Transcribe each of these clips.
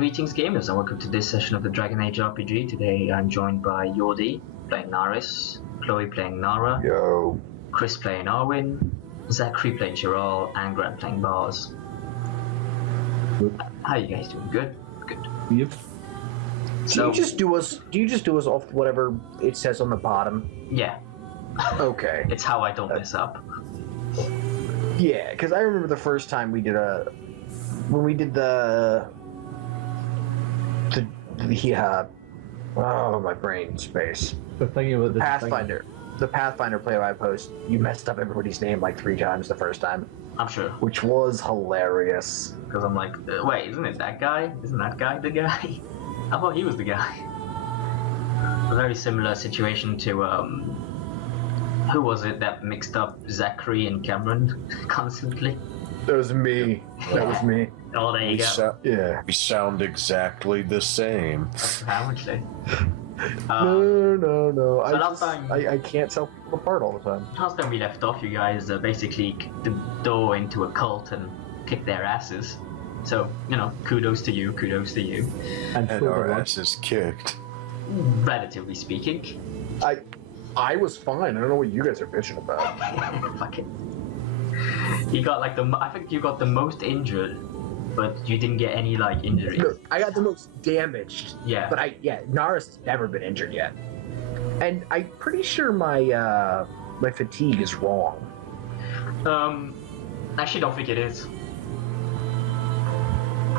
Greetings gamers and welcome to this session of the Dragon Age RPG. Today I'm joined by Yordi playing Naris, Chloe playing Nara, Yo. Chris playing Arwen, Zachary playing Giral, and Grant playing Bars. How are you guys doing? Good? Good. Yep. Do you just do us off whatever it says on the bottom? Yeah. Okay. It's how I don't mess up. Yeah, because I remember the first time we did when we did the my brain space. The thing about the Pathfinder. The Pathfinder play-by-post, you messed up everybody's name like 3 times the first time. I'm sure. Which was hilarious. Because I'm like, wait, isn't it that guy? Isn't that guy the guy? I thought he was the guy. A very similar situation to, who was it that mixed up Zachary and Cameron constantly? That was me. That was me. Oh, there you go. Yeah. We sound exactly the same. Apparently. No. So I can't tell people apart all the time. Last time we left off, you guys basically kicked the door into a cult and kicked their asses. So, you know, kudos to you. And our asses kicked. Relatively speaking. I was fine. I don't know what you guys are bitching about. Fuck it. You got like I think you got the most injured, but you didn't get any like injuries. No, I got the most damaged. Yeah. But Naris has never been injured yet. And I'm pretty sure my my fatigue is wrong. Actually don't think it is.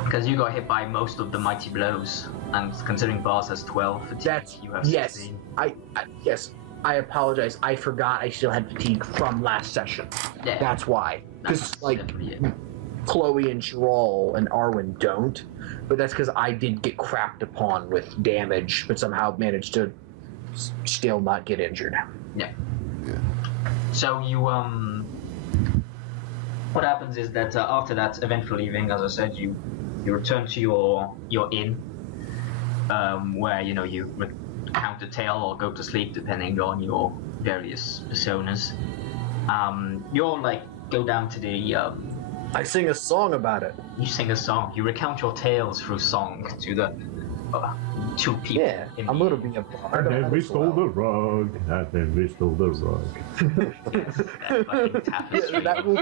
Because you got hit by most of the mighty blows, and considering Bars has 12 fatigue, you have 16. Yes. I apologize. I forgot I still had fatigue from last session. Yeah. That's why. Because like it. Chloe and Krole and Arwen don't, but that's because I did get crapped upon with damage, but somehow managed to still not get injured. Yeah. So you what happens is that after that eventful evening, as I said, you return to your inn, where you know you count a tale or go to sleep depending on your various personas. You all like go down to the I sing a song about it. You sing a song. You recount your tales through song to the 2 people. Yeah, I'm gonna be a bard. And then we stole the rug. And then we stole the rug.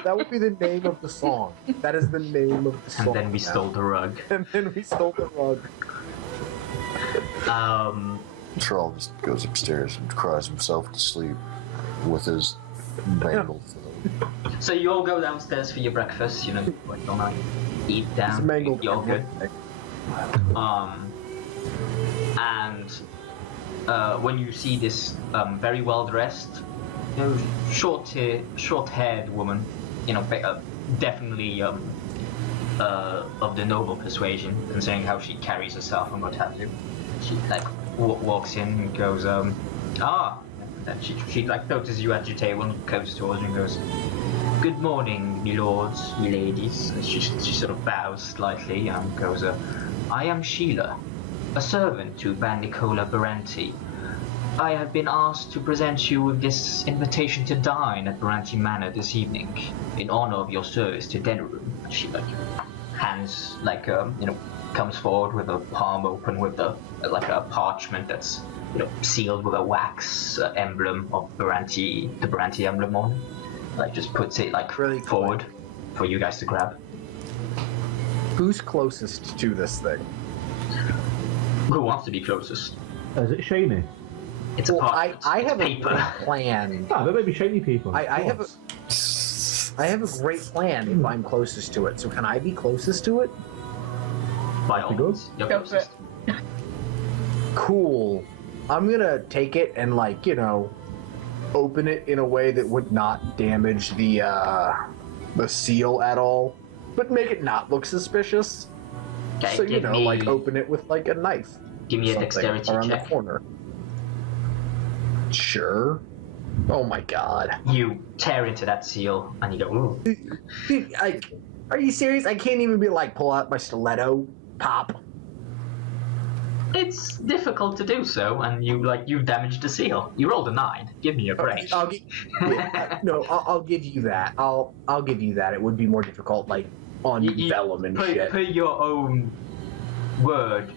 That will be the name of the song. That is the name of the song. And then we stole the rug. And then we stole the rug. Trumhall just goes upstairs and cries himself to sleep with his mangled throat. So you all go downstairs for your breakfast, you know, like all night, eat down, mangled you're good. And when you see this very well dressed, you know, short-haired woman, you know, definitely of the noble persuasion, considering how she carries herself and what have you. She like walks in and goes, and then she like notices you at your table and comes towards you and goes, "Good morning, me lords, me ladies." She sort of bows slightly and goes, "I am Sheila, a servant to Bann Baranti. I have been asked to present you with this invitation to dine at Baranti Manor this evening in honor of your service to Denerim." She like hands like you know, comes forward with a palm open with a parchment that's, you know, sealed with a wax emblem of Baranti, the Baranti emblem on it. Like just puts it like really forward for you guys to grab. Who's closest to this thing? Who wants to be closest? Is it shiny? It's a parchment. I have paper. a great plan. Ah, there may be shiny people. I have a great plan if I'm closest to it. So can I be closest to it? By all means, you're closest. Cool. I'm gonna take it and, like, you know, open it in a way that would not damage the seal at all, but make it not look suspicious. Okay, So, you know, like, open it with, like, a knife. Give me a dexterity around check. the corner. Sure. Oh my god. You tear into that seal and you go, ooh. Dude, are you serious? I can't even be like, pull out my stiletto, pop. It's difficult to do so, and you damaged the seal. You rolled a 9. Give me a break. I'll give you that. I'll give you that. It would be more difficult, like on vellum and shit. Per your own word,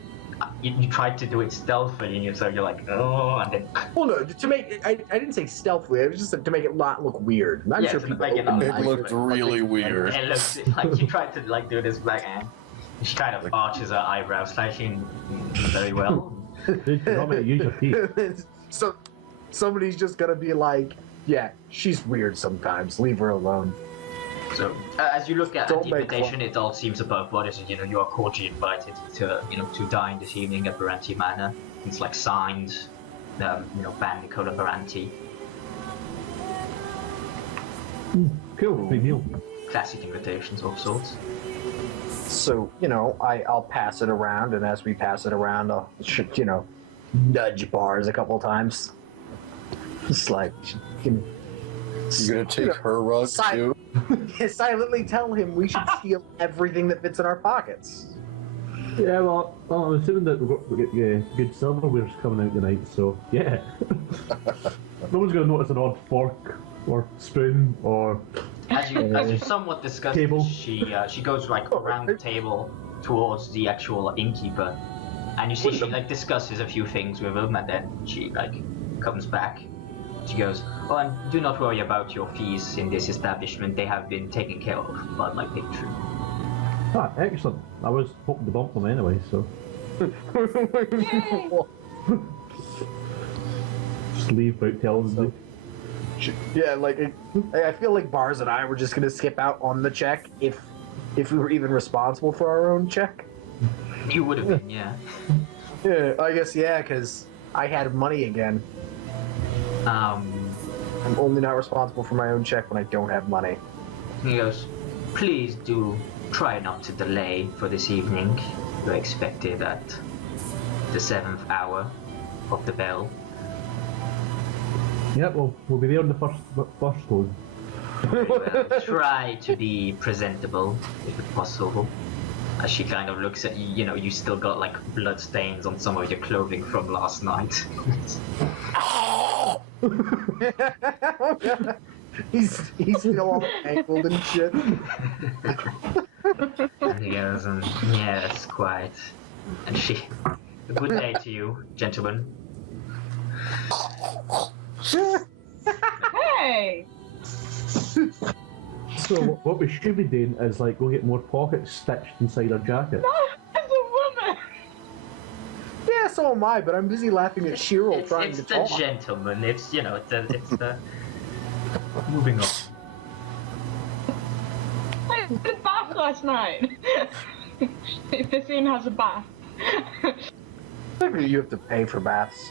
you tried to do it stealthily, and so you're like, oh, and then. Well, no, to make I didn't say stealthily. It was just to make it not look weird. I'm Yeah, sure to people make it open not their look eyes looked to it. really weird. It looks like you tried to like do this black hand. She kind of arches her eyebrows, slightly very well. Dude, you want me to use your teeth? So somebody's just gonna be like, yeah, she's weird sometimes. Leave her alone. So as you look at Don't the make invitation, it all seems above board. As you know, you are cordially invited to to dine this evening at Baranti Manor. It's like signed, Bann Baranti. Cool, big deal. Classic invitations of sorts. So, I'll pass it around, and as we pass it around, I'll, nudge bars a couple times. Just like, You gonna take her rug too? silently tell him we should steal everything that fits in our pockets. Yeah, well, I'm assuming that we've got good silverware's coming out tonight, so yeah. No one's going to notice an odd fork or spoon or As you somewhat discuss, table. she goes like around the table towards the actual innkeeper, and you see she like discusses a few things with him, and then she like comes back. She goes, "Oh, and do not worry about your fees in this establishment. They have been taken care of by my patron." Ah, excellent. I was hoping to bump them anyway, so just leave without telling them. Yeah, I feel like Bars and I were just gonna skip out on the check if we were even responsible for our own check. You would have been, yeah. Yeah, I guess because I had money again. I'm only not responsible for my own check when I don't have money. He goes, "Please do try not to delay for this evening. You're expected at the 7th hour of the bell." Yep, well, we'll be there on the first one. Very well. Try to be presentable, if possible. As she kind of looks at you, you still got like blood stains on some of your clothing from last night. he's still all mangled and shit. And he goes, yes, quite. And she, a good day to you, gentlemen. Hey! So what we should be doing is like go get more pockets stitched inside our jacket. As a woman! Yeah, so am I, but I'm busy laughing at Cheryl trying It's to the talk. gentleman. It's the moving on. I did a bath last night. This inn has a bath. Technically, you have to pay for baths.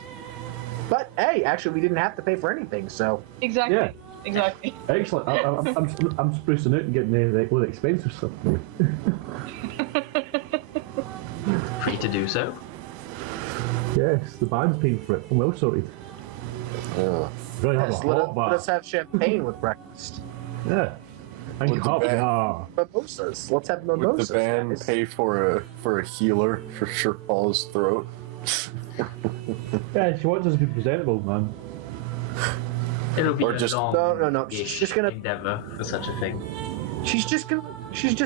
But hey, actually, we didn't have to pay for anything, so. Exactly. Yeah. Exactly. Excellent. I'm sprucing out and getting the expensive stuff. Free to do so. Yes, the band's paying for it. I'm well sorted. Yeah. Really have Yes, a hot let us bath. have champagne with breakfast. Yeah. Thank you. With the Hot band. bath. Mimosas. Let's have Would mimosas. the band guys. pay for a healer for Trumhall's throat? Yeah, she wants us to be presentable, man. It'll be Or a just- long No, she's just gonna- endeavor for such a thing. She's just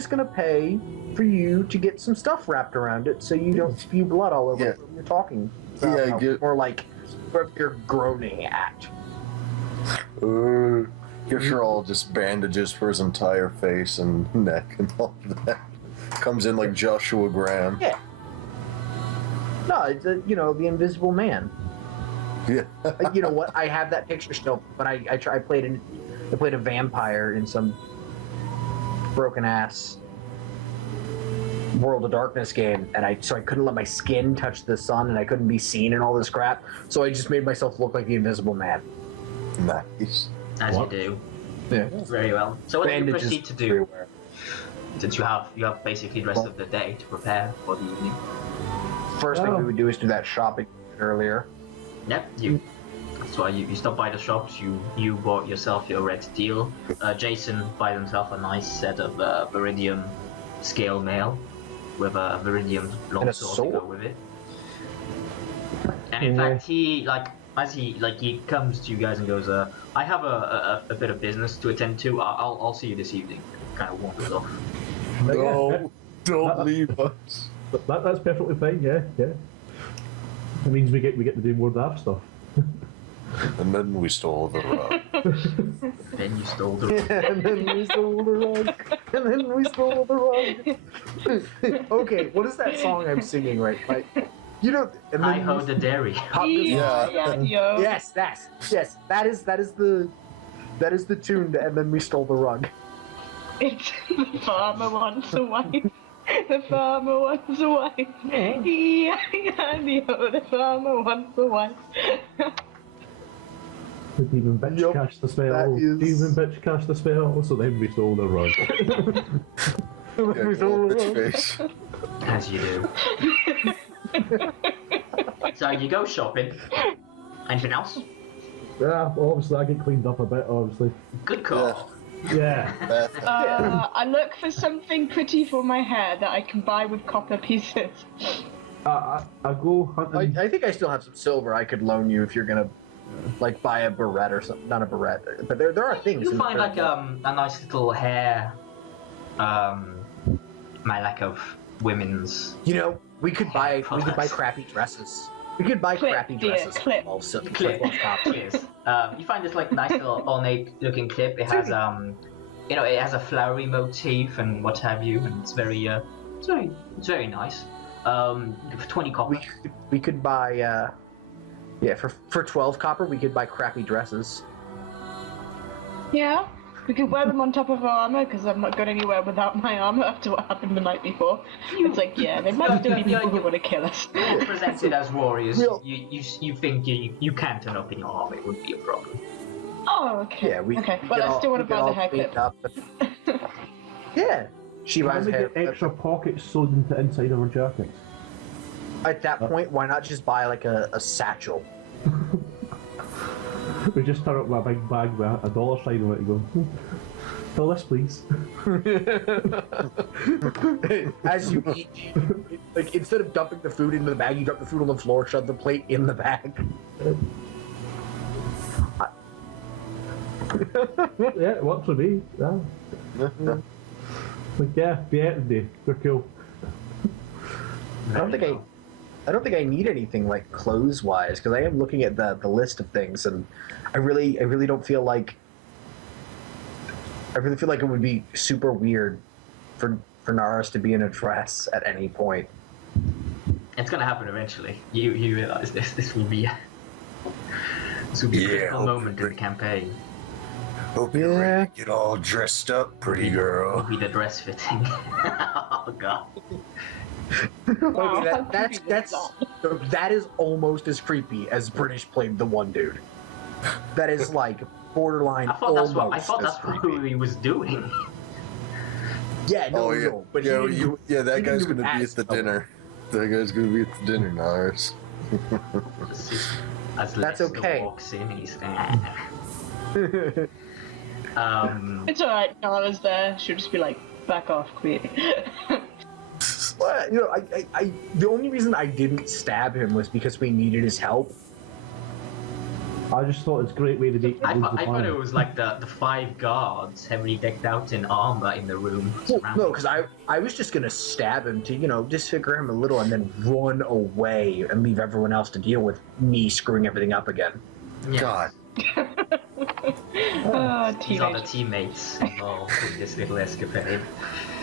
gonna pay for you to get some stuff wrapped around it, so you don't spew blood all over Yeah. when you're talking. Yeah, About, get- or like what you're groaning at. Give Trumhall just bandages for his entire face and neck and all of that. Comes in like Joshua Graham. Yeah. No, it's the Invisible Man. Yeah. You know what? I have that picture still, but I played a vampire in some broken ass World of Darkness game, and so I couldn't let my skin touch the sun, and I couldn't be seen and all this crap. So I just made myself look like the Invisible Man. Nice. As What? you do. Yeah. Very well. So what do you Bandages proceed to do? everywhere. Since you have basically the rest of the day to prepare for the evening. First thing we would do is do that shopping earlier. Yep, that's why you stopped by the shops, you bought yourself your red steel. Jason bought himself a nice set of Viridium scale mail with a Viridium And a longsword to go sword. with it. And in fact, he he comes to you guys and goes, I have a bit of business to attend to. I'll see you this evening. Kind of wanders off. No, don't leave us. That's perfectly fine. Yeah. It means we get to do more daft stuff. And then we stole the rug. Then you stole the. And then we stole the rug. And then we stole the rug. Okay, what is that song I'm singing right? Like, you know. And then I hold the dairy. Yeah. Yo. Yes. That is the tune to And Then We Stole the Rug. It's the farmer wants a wife. The farmer wants a wife. The farmer wants a wife. The demon bitch Yup, cast the spell. that is- Demon bitch cast the spell. So then we stole the rug. Yeah, We stole the bitch rug. face. As you do. So you go shopping. Anything else? Yeah, well, obviously I get cleaned up a bit. Obviously. Good call. Yeah. Bath. I look for something pretty for my hair that I can buy with copper pieces. I go hunting. I think I still have some silver I could loan you if you're gonna, like, buy a barrette or something. Not a barrette, but there are things. You in the find like third a nice little hair, my lack of women's You know, we could buy products. crappy dresses. We could buy Clip, crappy dear, dresses. clip. Also, clip. Cheers. You find this like nice little ornate looking clip. It has you know, it has a flowery motif and what have you, and it's very very nice. For 20 copper. We could buy for 12 copper we could buy crappy dresses. Yeah, we could wear them on top of our armor because I'm not going anywhere without my armor after what happened the night before. It's like, yeah, there must be people who want to kill us. You're presented as warriors. Real- You think you can turn up in your armor. It wouldn't be a problem. Oh, okay. Yeah, we. Okay, we but get I all- still want we to get buy the all hair cleaned clip. up, but- Yeah, she Why buys we hair. get extra pockets sewed into inside of our jackets? At that point, why not just buy like a satchel? We just turn up with a big bag with a dollar sign on it and go, fill this please. As you eat, like instead of dumping the food into the bag, you dump the food on the floor, shove the plate in the bag. Yeah, it works for me. Yeah. Like, yeah, be out today. We're cool. I don't think I need anything like clothes wise because I am looking at the list of things and I really don't feel like it would be super weird for Naris to be in a dress at any point. It's gonna happen eventually. You realize this will be a critical moment in the campaign. Hope you're ready to get all dressed up, pretty Will girl. be the dress fitting. Oh god. Wow, Okay, how creepy that is almost as creepy as British played the one dude. That is like borderline. I thought that's what as creepy. he was doing. Yeah, no, Oh yeah, no, but yeah, he didn't do- that he didn't guy's do it gonna be as at the someone. dinner. That guy's gonna be at the dinner, Nars. As That's Lester okay. walks in, he's It's alright, Nala's there. She'll just be like, back off, queen. Well, you know, I the only reason I didn't stab him was because we needed his help. I just thought it's a great way to make I loads of thought money. it was like the 5 guards heavily decked out in armor in the room. Well, surrounding- no, because I was just gonna stab him to, you know, disfigure him a little and then run away and leave everyone else to deal with me screwing everything up again. Yeah. God. Oh, These are the teenage. teammates involved in this little escapade.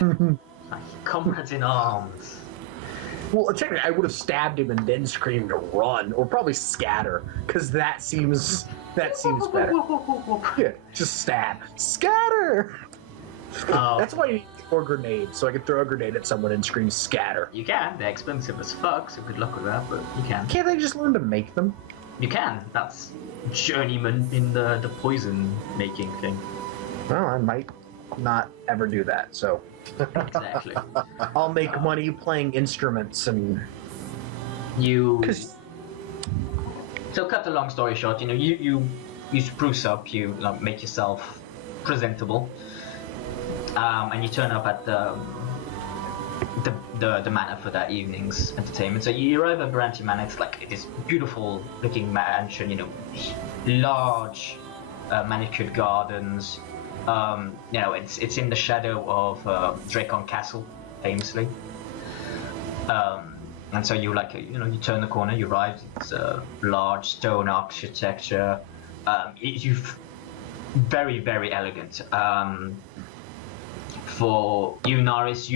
Like, comrades in arms. Well, technically, I would have stabbed him and then screamed to run, or probably scatter, because that seems better. Yeah, just stab, scatter. Oh. That's why you need to throw a grenade, so I can throw a grenade at someone and scream scatter. You can. They're expensive as fuck, so good luck with that, but you can. Can't I just learn to make them? You can. That's journeyman in the poison making thing. Well, I might not ever do that, so Exactly. I'll make money playing instruments and. You. 'Cause- So cut the long story short, you know, you spruce up, you make yourself presentable, and you turn up at the manor for that evening's entertainment. So you arrive at Baranti Manor. It's like this beautiful looking mansion, you know, large manicured gardens. You know, it's in the shadow of Drakon Castle, famously. And so you you turn the corner, you arrive. It's a large stone architecture. You've very, very elegant. For you, Naris,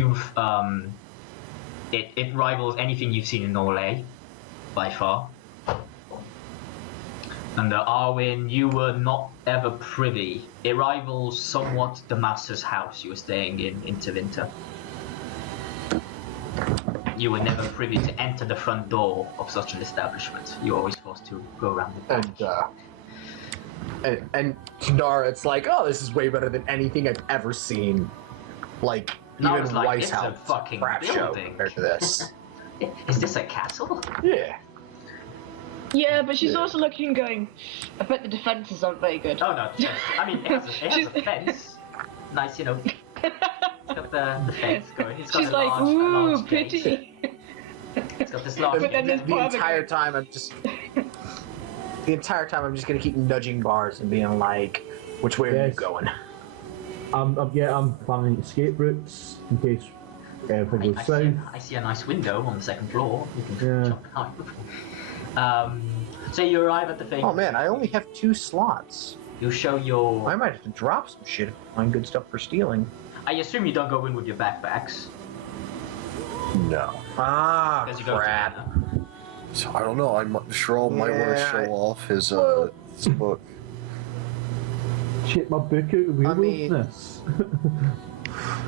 it rivals anything you've seen in Norlay, by far. And Arwen, you were not ever privy. It rivals somewhat the master's house you were staying in Tevinter. You were never privy to enter the front door of such an establishment. You were always forced to go around the back. And Nara, it's like, oh, this is way better than anything I've ever seen. Like, Nara's even like, Weiss it's a House fucking crap show building. compared to this. Is this a castle? Yeah. Yeah, but she's also looking and going, I bet the defences aren't very good. Oh no, I mean, it has a fence. Nice, It's got the fence going. It's got She's a like, large, ooh, large gate. pity. It's got this large But then there's The entire time I'm just gonna keep nudging bars and being like, which way are you going? I'm planning escape routes in case everything goes south. I see a nice window on the second floor. You can Yeah. jump out. So you arrive at the thing. Oh man, I only have 2 slots. You show your. I might have to drop some shit if I find good stuff for stealing. I assume you don't go in with your backpacks. No. Ah, Because you go crap. to So I don't know. Sherall might want to Yeah, show off his book. Check my book out of I mean- wilderness.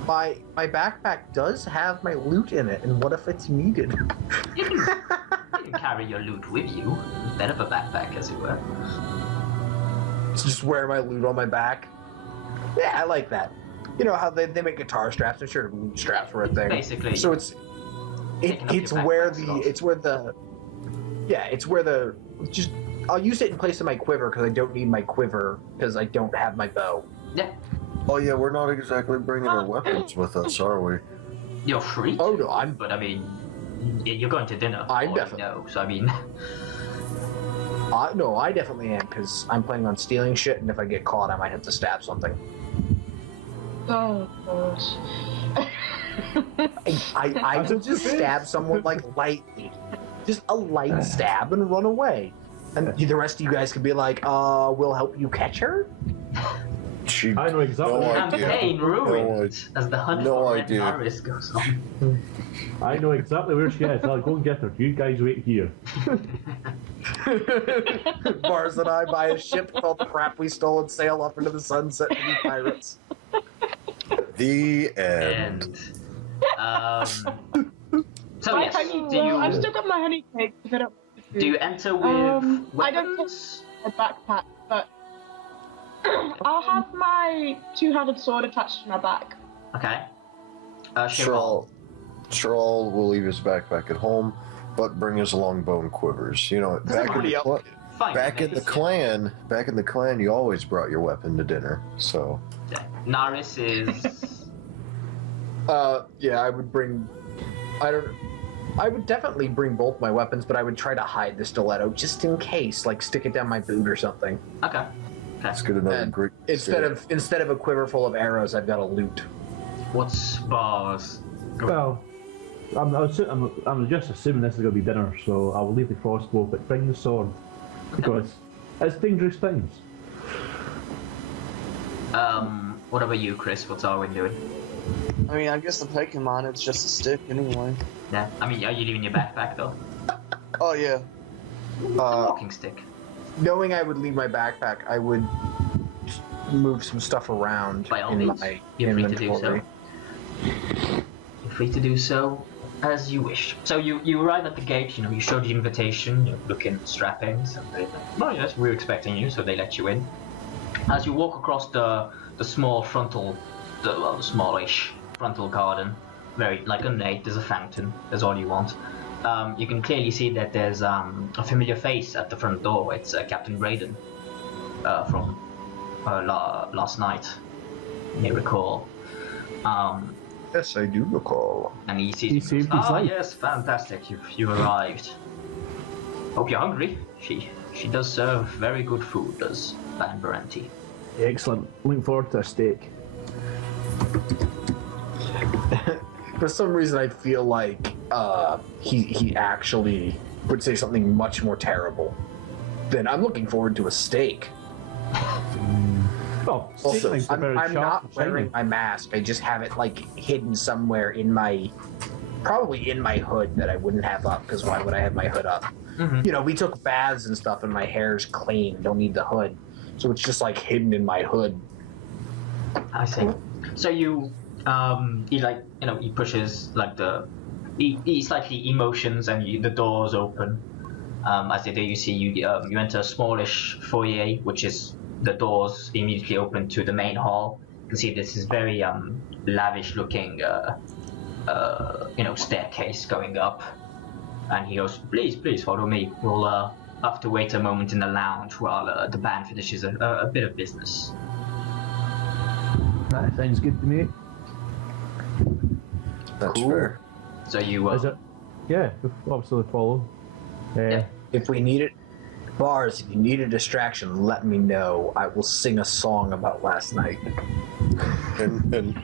My backpack does have my loot in it, and what if it's needed? You can carry your loot with you instead of a backpack, as it were. Just wear my loot on my back. Yeah, I like that. You know how they make guitar straps? I'm sure loot straps were a thing. Basically. So it's Taking up it's your where backpack the just I'll use it in place of my quiver because I don't need my quiver because I don't have my bow. Yeah, Oh yeah, we're not exactly bringing our weapons with us, are we? you're free. Oh no, I'm But I mean, you're going to dinner. I'm all definitely- know, so I mean, no, I definitely am because I'm planning on stealing shit, and if I get caught, I might have to stab something. Oh, gosh. I will just stab someone like lightly, just a light stab and run away, and the rest of you guys could be like, we'll help you catch her. She, I know exactly. No idea. campaign ruined as the hunt no for Red idea. Naris goes on. I know exactly where she is. I'll go and get her. You guys wait here. Bars and I buy a ship with all the crap we stole and sail off into the sunset to be pirates. The end. And so My yes, honey, do you I've still got my honey cake. If I don't do you enter with I don't weapons? a backpack, but I'll have my 2-handed sword attached to my back. Okay. Sherall. Sherall will leave his backpack at home, but bring his long bone quivers. You know, back in the Fine. back in the clan, you always brought your weapon to dinner. So Yeah. Naris is. Yeah, I would bring. I would definitely bring both my weapons, but I would try to hide the stiletto just in case, like stick it down my boot or something. Okay. let's get another And Greek. instead of a quiver full of arrows, I've got a loot. What's bars? Well, I'm just assuming this is going to be dinner, so I will leave the crossbow, but bring the sword. Because it's dangerous times. What about you, Chris? What's Arwen doing? I mean, I guess the Pokemon, it's just a stick anyway. Yeah. I mean, are you leaving your backpack though? Oh, yeah. Walking stick. Knowing I would leave my backpack, I would move some stuff around By all in means, my you're free to do inventory. so. You're free to do so as you wish. So you arrive at the gate. You know, you show the invitation. You look in strappings. And they, oh yes, we were expecting you, so they let you in. As you walk across the small frontal, the smallish frontal garden, very like ornate. There's a fountain. There's all you want. You can clearly see that there's a familiar face at the front door. It's Captain Braden from last night. You may recall. Yes, I do recall. And he sees He you. saved his Ah, life. yes, fantastic. You arrived. Hope you're hungry. She does serve very good food, does Bann Baranti. Excellent. Looking forward to a steak. For some reason, I feel like he actually would say something much more terrible, then I'm looking forward to a steak. Well, Also, things are very I'm sharp not and shiny. wearing my mask. I just have it like hidden somewhere in my, probably in my hood that I wouldn't have up. Because why would I have my hood up? Mhm. You know, we took baths and stuff, and my hair's clean. Don't need the hood, so it's just like hidden in my hood. I see. So you, he like, he pushes like he slightly emotions and the doors open. As they do, you see you enter a smallish foyer, which is the doors immediately open to the main hall. You can see this is very lavish looking, staircase going up. And he goes, please follow me. We'll have to wait a moment in the lounge while the band finishes a bit of business. That sounds good to me. That's Cool. fair. So you Is it? Yeah, we'll absolutely follow. Yeah. If we need it, bars. If you need a distraction, let me know. I will sing a song about last night. And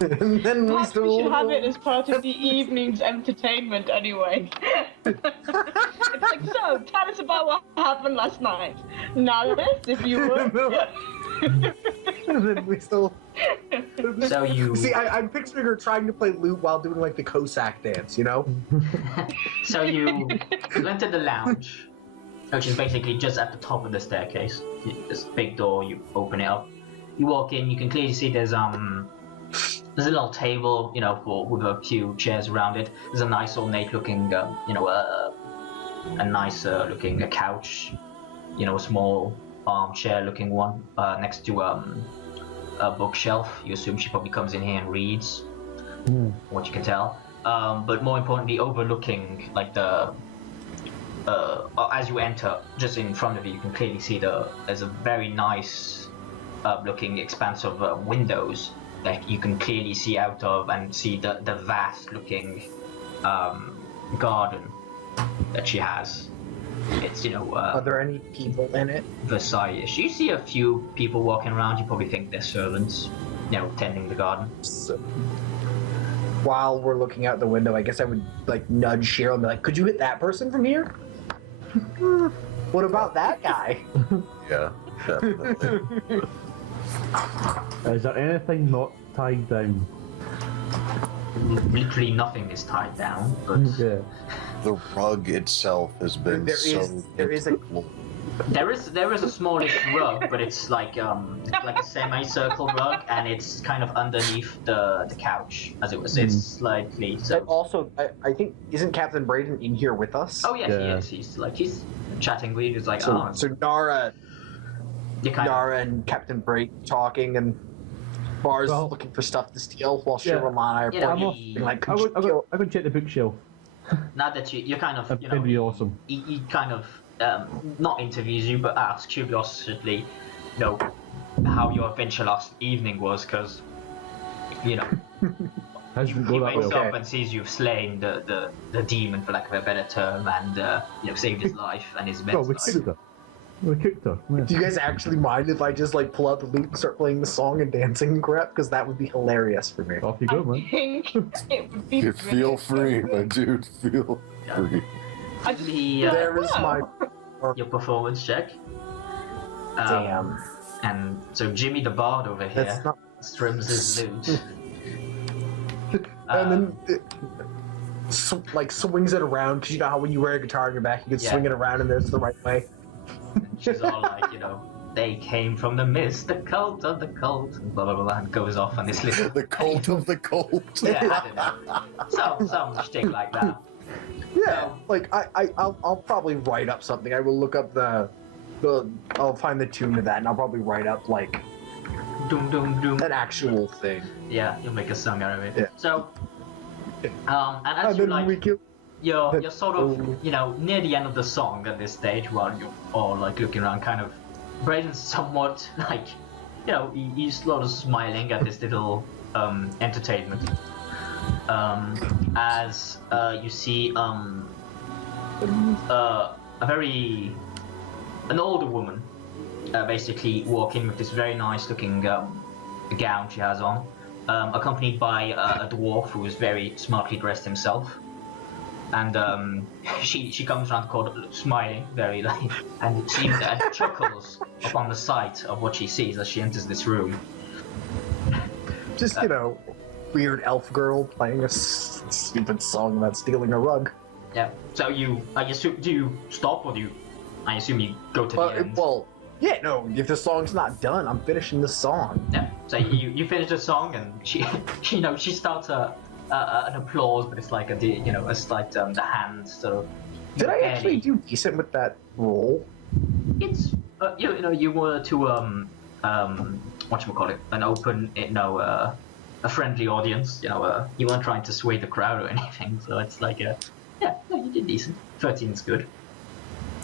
And then we Perhaps we still should have it as part of the evening's entertainment anyway. It's like, so, tell us about what happened last night. Narrative, if you will. And then we still. So you See, I'm picturing her trying to play lute while doing like the Cossack dance, you know? So you enter the lounge, which is basically just at the top of the staircase. This big door, you open it up. You walk in, you can clearly see there's a little table, with a few chairs around it. There's a nice ornate looking, a nice looking couch, a small armchair looking one next to a bookshelf. You assume she probably comes in here and reads, what you can tell. But more importantly, overlooking like the as you enter, just in front of you, you can clearly see there's a very nice looking expanse of windows that you can clearly see out of, and see the vast looking garden that she has. It's Are there any people in it? Versailles. You see a few people walking around. You probably think they're servants, tending the garden. So, while we're looking out the window, I guess I would like nudge Cheryl and be like, "Could you hit that person from here? What about that guy?" yeah, definitely. Is there anything not tied down? Literally nothing is tied down, but Yeah. The rug itself has been There is a there is a smallish rug, but it's like a semicircle rug, and it's kind of underneath the couch, as it was. It's slightly And so. also, I think isn't Captain Braden in here with us? Oh yeah, Yeah. he is. He's chatting with you. He's like, So, so Nara and Captain Braden talking, and Bar's Well, looking for stuff to steal, while yeah. Cheryl and I are Yeah, pointing, like, I "Could you kill-" would check the bookshelf. now that you're kind of That'd be awesome. he kind of not interviews you, but asks curiously, how your adventure last evening was, because How's it he go that wakes well? up and sees you've slain the demon, for lack of a better term, and saved his life and his Oh, men's we life. cooked her. We cooked her. Yeah. Do you guys actually mind if I just like pull out the lute and start playing the song and dancing and crap? Because that would be hilarious for me. Off you go, I man. think it would be You feel free, my dude. Feel free. I just, There is my your performance check. damn. And so Jimmy the Bard over That's here not. strums his lute. And then it, swings it around, because you know how when you wear a guitar on your back, you can Yeah. swing it around and there's the right way. She's all like, they came from the mist, the cult of the cult, and blah blah blah, and goes off on this little. The cult of the cult. Yeah, I don't know. Some shtick like that. Yeah, like I'll probably write up something. I will look up I'll find the tune to that, and I'll probably write up like Doom doom doom. an actual thing. Yeah, you'll make a song out of it. Yeah. So, and as And you then we kill. you're sort of near the end of the song at this stage, while you're all like looking around, kind of Braden's somewhat like he's sort of smiling at this little entertainment as you see an older woman basically walking with this very nice looking gown she has on, accompanied by a dwarf who is very smartly dressed himself. And she comes around the corner smiling very like, and she chuckles upon the sight of what she sees as she enters this room. Just, weird elf girl playing a stupid song about stealing a rug. Yeah. So I assume, do you stop or I assume you go to the end? Well, yeah, no, if the song's not done, I'm finishing the song. Yeah. So you finish the song and she starts an applause, but it's like it's like the hand sort of. Did I actually do decent with that roll? It's you were to whatchamacallit, an open a friendly audience. You weren't trying to sway the crowd or anything, so it's like you did decent. 13 is good.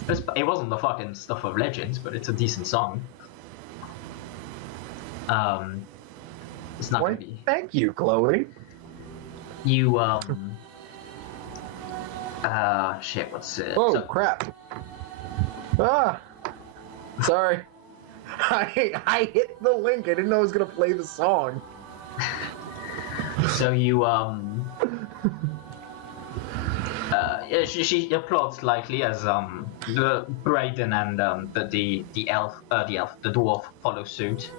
It wasn't the fucking stuff of legends, but it's a decent song. It's not gonna be. Thank you, Chloe. You shit. What's it? Oh crap! Sorry. I hit the link. I didn't know I was gonna play the song. So you she applauds slightly as the Brayden and the dwarf follow suit.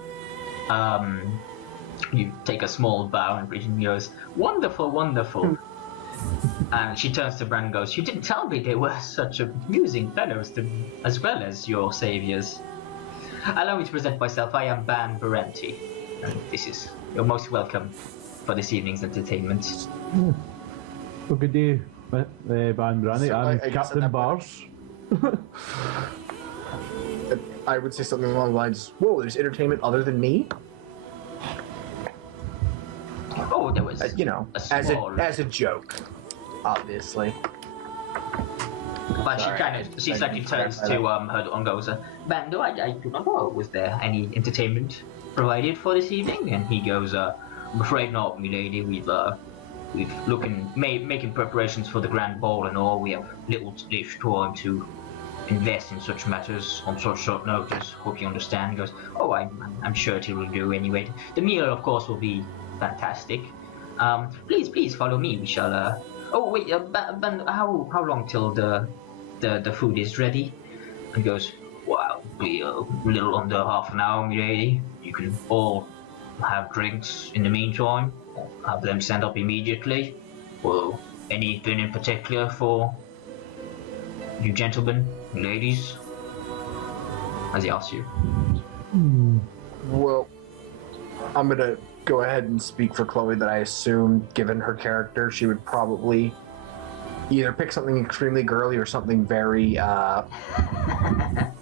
You take a small bow and Brayden goes, "Wonderful, wonderful." And she turns to Bran and goes, "You didn't tell me they were such amusing fellows as well as your saviors. Allow me to present myself. I am Bann Baranti, and you're most welcome for this evening's entertainment." Well, good day, Bann Baranti. So I'm I guess Captain at that Bars. I would say something along the lines, "Whoa, there's entertainment other than me?" Oh, there was as a joke, obviously. But she slightly turns to her and goes, "Bando, I do not know. Was there any entertainment provided for this evening?" And he goes, "I'm afraid not, milady. We've making preparations for the grand ball and all. We have little time to invest in such matters on such short notice. Hope you understand." He goes, "Oh, I'm sure it will do anyway. The meal, of course, will be fantastic. Please follow me. We shall. Oh wait, how long till the food is ready?" And he goes, "Wow, be a little under half an hour, milady. You can all have drinks in the meantime. Have them sent up immediately. Well, anything in particular for you gentlemen, ladies?" As he asks you. Well, I'm gonna go ahead and speak for Chloe that I assume, given her character, she would probably either pick something extremely girly or something very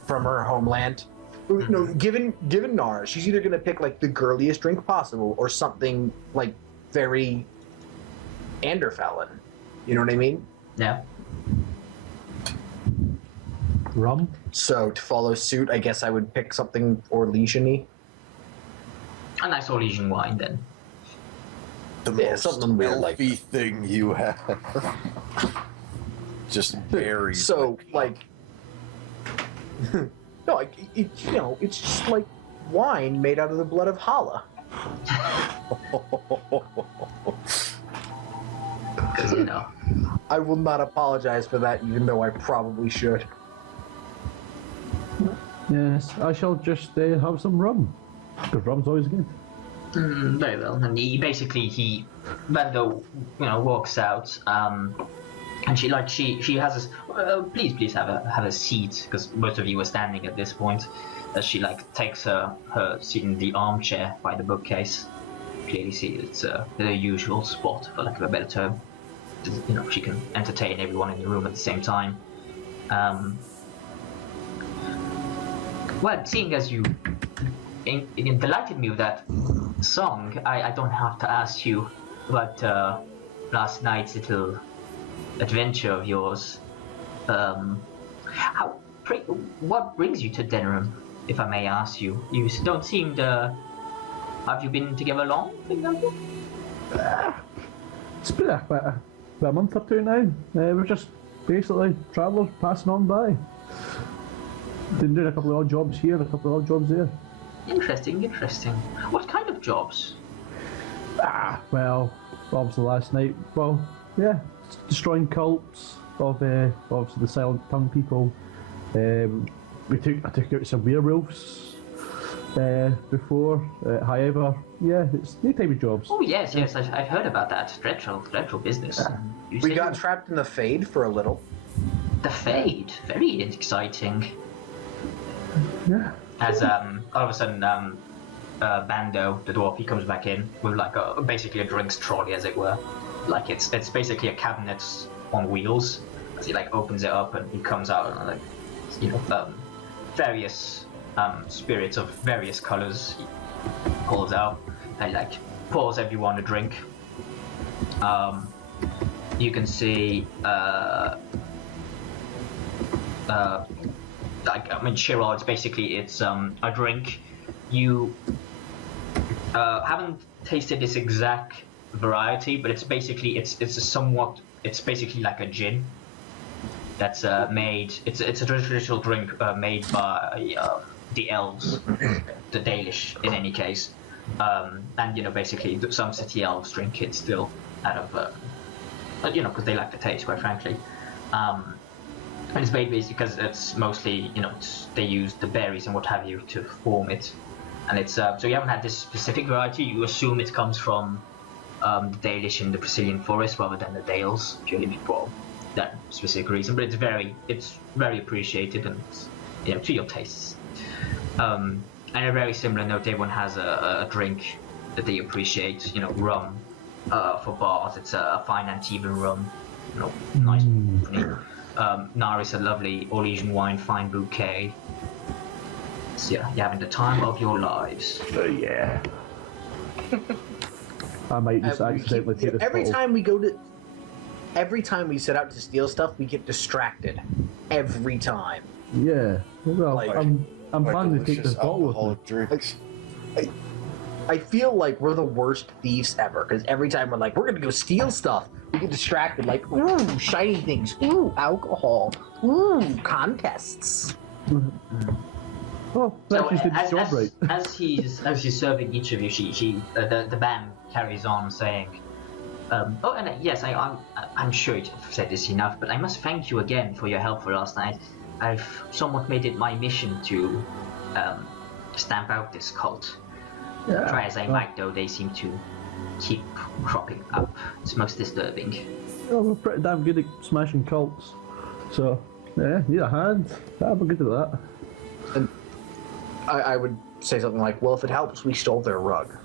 from her homeland. No, given Nara, she's either gonna pick like the girliest drink possible or something like very Anderfellen. You know what I mean? Yeah. Rum? So to follow suit, I guess I would pick something Orlesian-y. A nice Orlesian wine, then. The most something weird like healthy thing you have. Just berries. So like, no, it's just like wine made out of the blood of Hala. Because I will not apologize for that, even though I probably should. Yes, I shall just have some rum. Because rum's always good. Very well. And Bando, walks out. And she has please have a seat, because most of you are standing at this point. As she takes her seat in the armchair by the bookcase. Clearly see it's the usual spot, for lack of a better term. She can entertain everyone in the room at the same time. Well, seeing as you delighted me with that song, I don't have to ask you about last night's little adventure of yours. What brings you to Denerim, if I may ask you? You don't seem to... Have you been together long, for example? It's been about a month or two now. We're just basically travellers passing on by. Been doing a couple of odd jobs here, a couple of odd jobs there. Interesting. What kind of jobs? Well, obviously last night, destroying cults of obviously the Silent Tongue people. I took out some werewolves before. However, it's new type of jobs. Oh yes, I've heard about that. Dreadful business. We got trapped in the Fade for a little. The Fade, very exciting. Yeah. As all of a sudden, Bando, the dwarf, he comes back in with like basically a drinks trolley, as it were. Like it's basically a cabinet on wheels. As he like opens it up and he comes out and like various spirits of various colors. He pulls out and like pours everyone a drink. You can see Chirol, it's a drink. You haven't tasted this exact variety, but it's basically like a gin that's made. It's a traditional drink made by the elves, the Dalish in any case, and basically some city elves drink it still out of because they like the taste, quite frankly. And it's made basically because it's mostly, they use the berries and what have you to form it. And it's, so you haven't had this specific variety, you assume it comes from the Dalish in the Brazilian forest rather than the Dales, purely for that specific reason. But it's very appreciated and, to your tastes. And a very similar note, everyone has a drink that they appreciate, rum. For bars, it's a fine Antibes rum, nice. Nar is a lovely Orlesian wine, fine bouquet. So yeah, you're having the time of your lives. Yeah. I might just accidentally take this every bottle. Every time we set out to steal stuff, we get distracted. Every time. Yeah. Well, I'm planning to take this bottle with me. Drinks. I feel like we're the worst thieves ever, because every time we're like, we're gonna go steal stuff, we get distracted, like, ooh, shiny things, ooh, alcohol, ooh, contests. Oh, So did the job right. as he's serving each of you, the band carries on saying, I'm sure you've said this enough, but I must thank you again for your help for last night. I've somewhat made it my mission to stamp out this cult. Yeah. Try as I might, though, they seem to keep cropping up. It's most disturbing. Oh, we're pretty damn good at smashing cults. So, yeah, need a hand. I'm good at that. And I would say something like, well, if it helps, we stole their rug.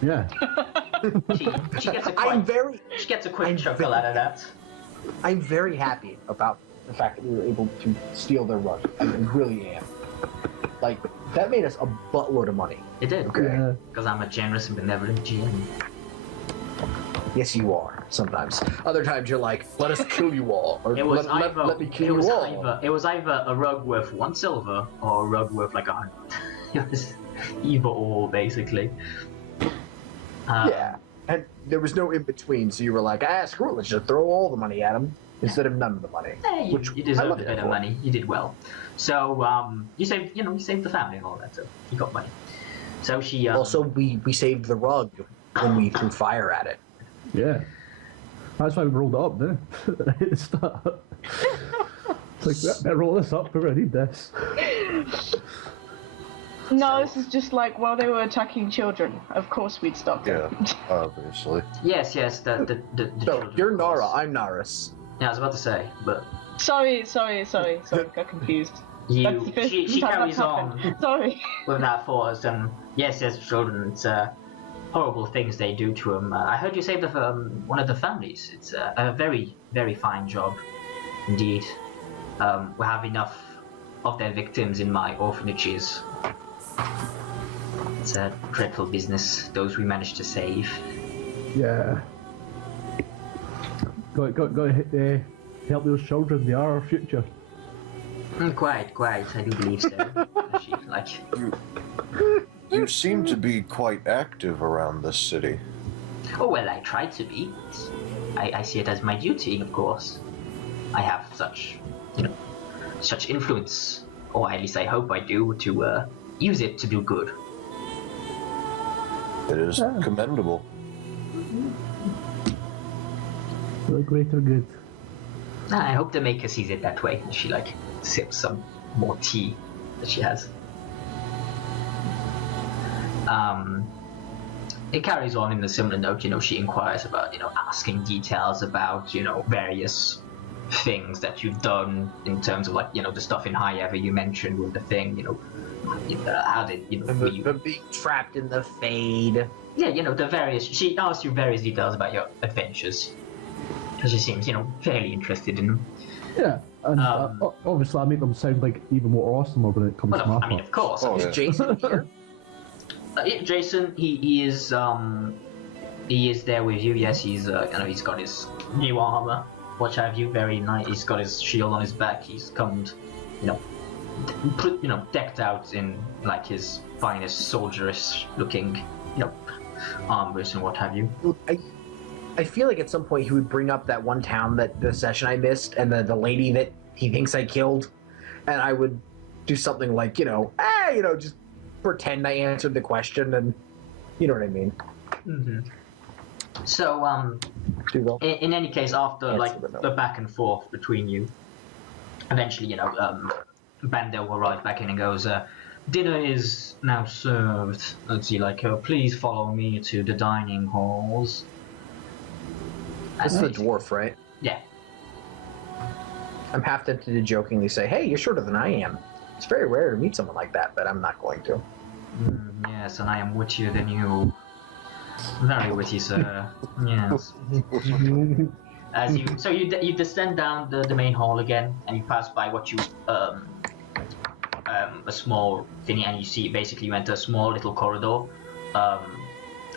Yeah. She gets a quick chuckle out of that. I'm very happy about the fact that we were able to steal their rug. I really am. Like, that made us a buttload of money. It did. Okay. Because I'm a generous and benevolent GM. Yes, you are. Sometimes. Other times you're like, let us kill you all. Or It was let me kill you all. It was either a rug worth 1 silver or a rug worth like 100. It was either or, basically. Yeah. And there was no in between, so you were like, screw it, let's just throw all the money at him instead of none of the money. You deserved a bit of money. You did well. So you saved the family and all that. So you got money. So she also we saved the rug when we threw fire at it. Yeah. That's why we rolled it up, didn't it? At the start. It's like, better roll this up, I need this. No, this is just like while they were attacking children. Of course we'd stop them. Yeah, obviously. Yes, the No, children, you're of course. Nara, I'm Naris. Yeah, I was about to say, but Sorry, got confused. she carries on Sorry. with that for us, and yes, children, it's horrible things they do to them. I heard you saved one of the families. It's a very, very fine job, indeed. We have enough of their victims in my orphanages. It's a dreadful business, those we managed to save. Yeah. Got to help those children, they are our future. Quite, I do believe so. You seem to be quite active around this city. Oh, well, I try to be. I see it as my duty, of course. I have such influence, or at least I hope I do, to use it to do good. It is commendable. the greater good. I hope the maker sees it that way. She like sips some more tea that she has. It carries on in a similar note. She inquires about asking details about various things that you've done in terms of like the stuff in High Ever you mentioned with the thing. How did the being trapped in the Fade. Yeah, the various. She asks you various details about your adventures. Because she seems fairly interested in them. Yeah, and obviously I make them sound like even more awesome when it comes to my I mean, of course. Oh, Is yeah. Jason here? Yeah, Jason, he is there with you. Yes, he's he's got his new armor. What have you? Very nice. He's got his shield on his back. He's come, decked out in like his finest soldierish looking, armors and what have you. I feel like at some point he would bring up that one town that the session I missed and the lady that he thinks I killed, and I would do something like, just pretend I answered the question, and you know what I mean. Mm-hmm. So, in any case, after the back and forth between you, eventually, Bando will arrive back in and goes, dinner is now served. Let's see, please follow me to the dining halls. This is the dwarf, right? Yeah. I'm half tempted to jokingly say, hey, you're shorter than I am. It's very rare to meet someone like that, but I'm not going to. Yes, and I am wittier than you. Very witty, sir. Yes. You descend down the main hall again, and you pass by what you a small thingy, and you see basically you enter a small little corridor.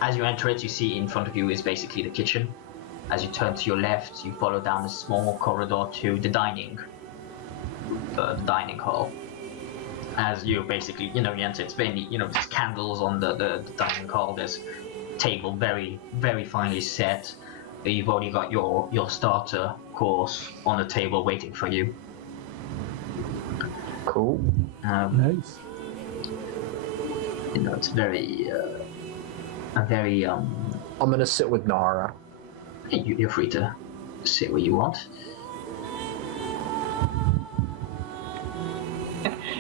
As you enter it, you see in front of you is basically the kitchen. As you turn to your left, you follow down a small corridor to the dining hall. As you basically, you enter, it's mainly, there's candles on the dining hall. There's table very, very finely set. You've already got your starter course on the table waiting for you. Cool. Nice. It's very, a very, I'm gonna sit with Nara. You're free to sit where you want.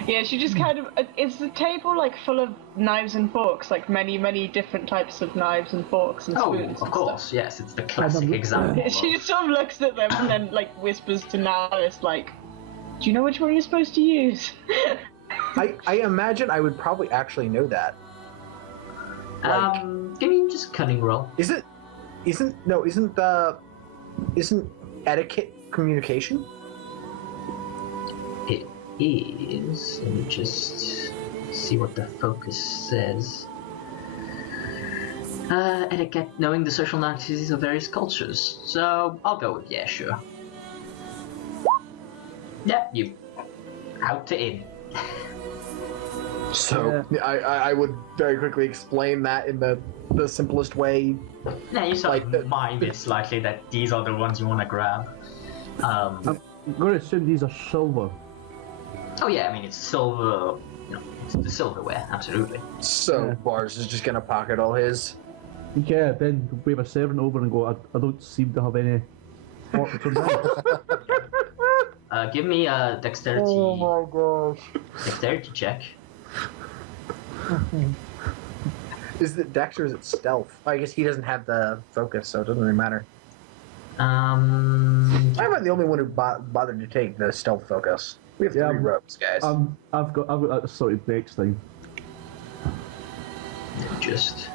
Yeah, she just kind of... Is the table, full of knives and forks? Many, many different types of knives and forks and spoons? Of course, yes. It's the classic example. She just sort of looks at them and then, whispers to Naris, do you know which one you're supposed to use? I imagine I would probably actually know that. Give me just cunning roll. Isn't etiquette communication? It is. Let me just see what the focus says. Etiquette, knowing the social niceties of various cultures. So I'll go with yeah, sure. Yeah, you out to in. So I would very quickly explain that in the simplest way. Yeah, you sort of mime it slightly that these are the ones you want to grab. I'm going to assume these are silver. Oh yeah, I mean it's silver. It's the silverware, absolutely. So Yeah. Bars is just gonna pocket all his. Yeah, then wave a servant over and go, I don't seem to have any forks or knives. Give me a dexterity. Oh my gosh. Dexterity check. Is it Dex or is it Stealth? I guess he doesn't have the focus, so it doesn't really matter. I'm not the only one who bothered to take the Stealth focus. We have 3 ropes, guys. I've got that sorted next time. Just.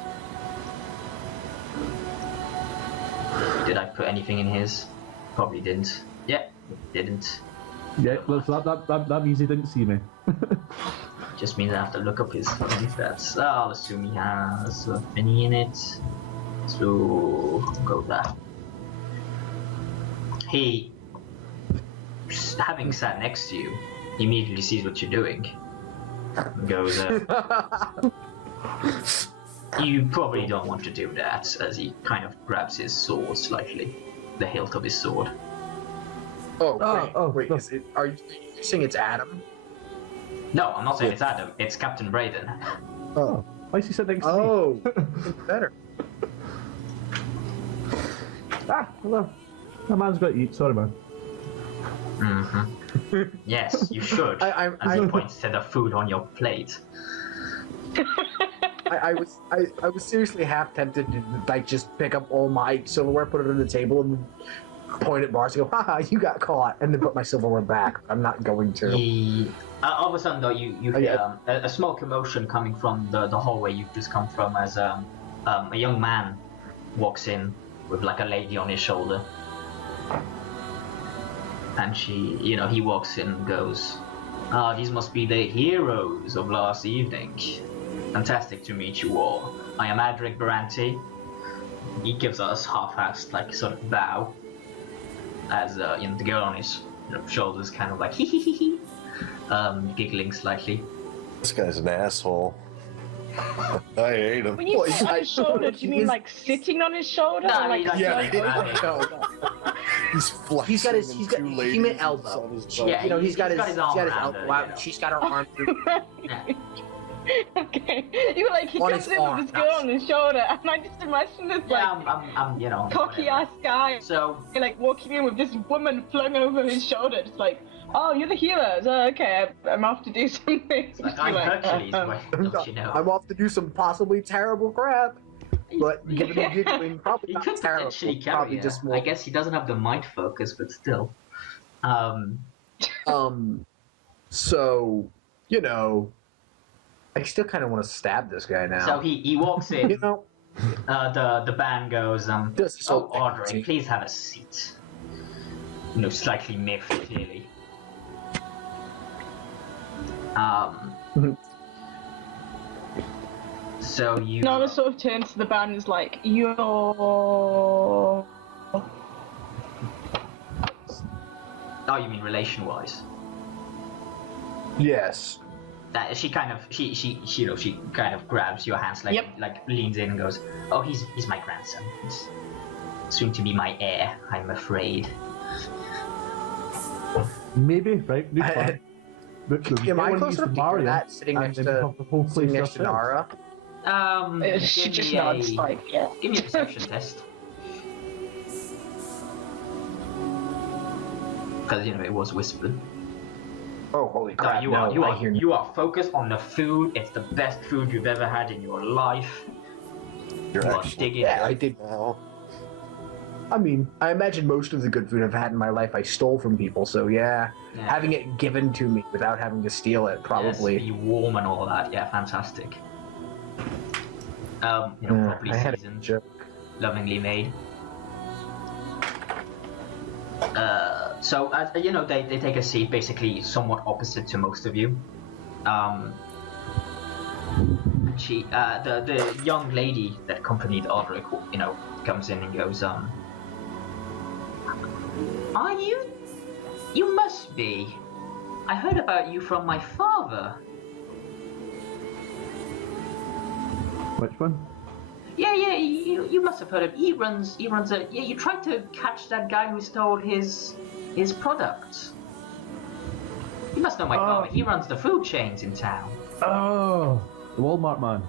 Did I put anything in his? Probably didn't. Yeah, didn't. Yeah, that means he didn't see me. Just means I have to look up his stats. I'll assume he has a penny in it. So go there. He, having sat next to you, immediately sees what you're doing. And goes, you probably don't want to do that, as he kind of grabs his sword slightly, the hilt of his sword. Wait. No. Are you saying it's Adam? No, I'm not saying it's Adam. It's Captain Braden. Oh, why is he sitting next to me? Oh, better. Ah, hello. That man's got to eat. Sorry, man. Mm-hmm. Yes, you should. I and he points to the food on your plate. I was seriously half tempted to like just pick up all my silverware, put it on the table, and point at Mars and go, haha, you got caught, and then put my silverware back. I'm not going to. All of a sudden, though, you hear a small commotion coming from the hallway you've just come from as a young man walks in with like a lady on his shoulder. And he walks in and goes, these must be the heroes of last evening. Fantastic to meet you all. I am Bann Baranti. He gives us half-assed, like, sort of bow. As, the girl on his shoulders kind of like, hee, giggling slightly. This guy's an asshole. I hate him. When you say on his shoulder, do you mean like sitting on his shoulder? No, or like, He's flexing. He meant elbow. Yeah, he's got his arm around elbow her, out. She's got her arm through. Okay, you were like, he On comes his in arm, with this girl on his shoulder, and I just imagine this like I'm cocky ass guy, So like walking in with this woman flung over his shoulder, just like, oh, you're the heroes. Okay, I'm off to do something. like, I'm Hercules, don't you know? I'm off to do some possibly terrible crap. But given the giggling, probably He not could terrible. potentially carry Probably her. just more. I guess he doesn't have the mind focus, but still. So, I still kind of want to stab this guy now. So he walks in. The band goes, This is so Audrey, empty. please have a seat. Slightly miffed, clearly. So you... Nala sort of turns to the band and is like, you're... Oh, you mean relation-wise? Yes. That she kind of grabs your hands, like leans in and goes, "Oh, he's my grandson. He's soon to be my heir, I'm afraid." Maybe, right? Good plan. Am I close enough to hear that sitting next to Nara? she Give just me nods a like, yeah. give me a perception test. Because it was whispered. Oh, holy crap! You are focused on the food. It's the best food you've ever had in your life. You're You are actually digging. Yeah, I did. now. I mean, I imagine most of the good food I've had in my life I stole from people. So yeah, having it given to me without having to steal it probably. Yes, be warm and all that. Yeah, fantastic. Properly I had a seasoned, joke. lovingly made. So they take a seat basically somewhat opposite to most of you. The young lady that accompanied Audric, comes in and goes, "Are you? You must be. I heard about you from my father." Which one? Yeah, you must have heard of. He runs a. Yeah, you tried to catch that guy who stole his products. You must know my father. He runs the food chains in town. Oh, the Walmart man.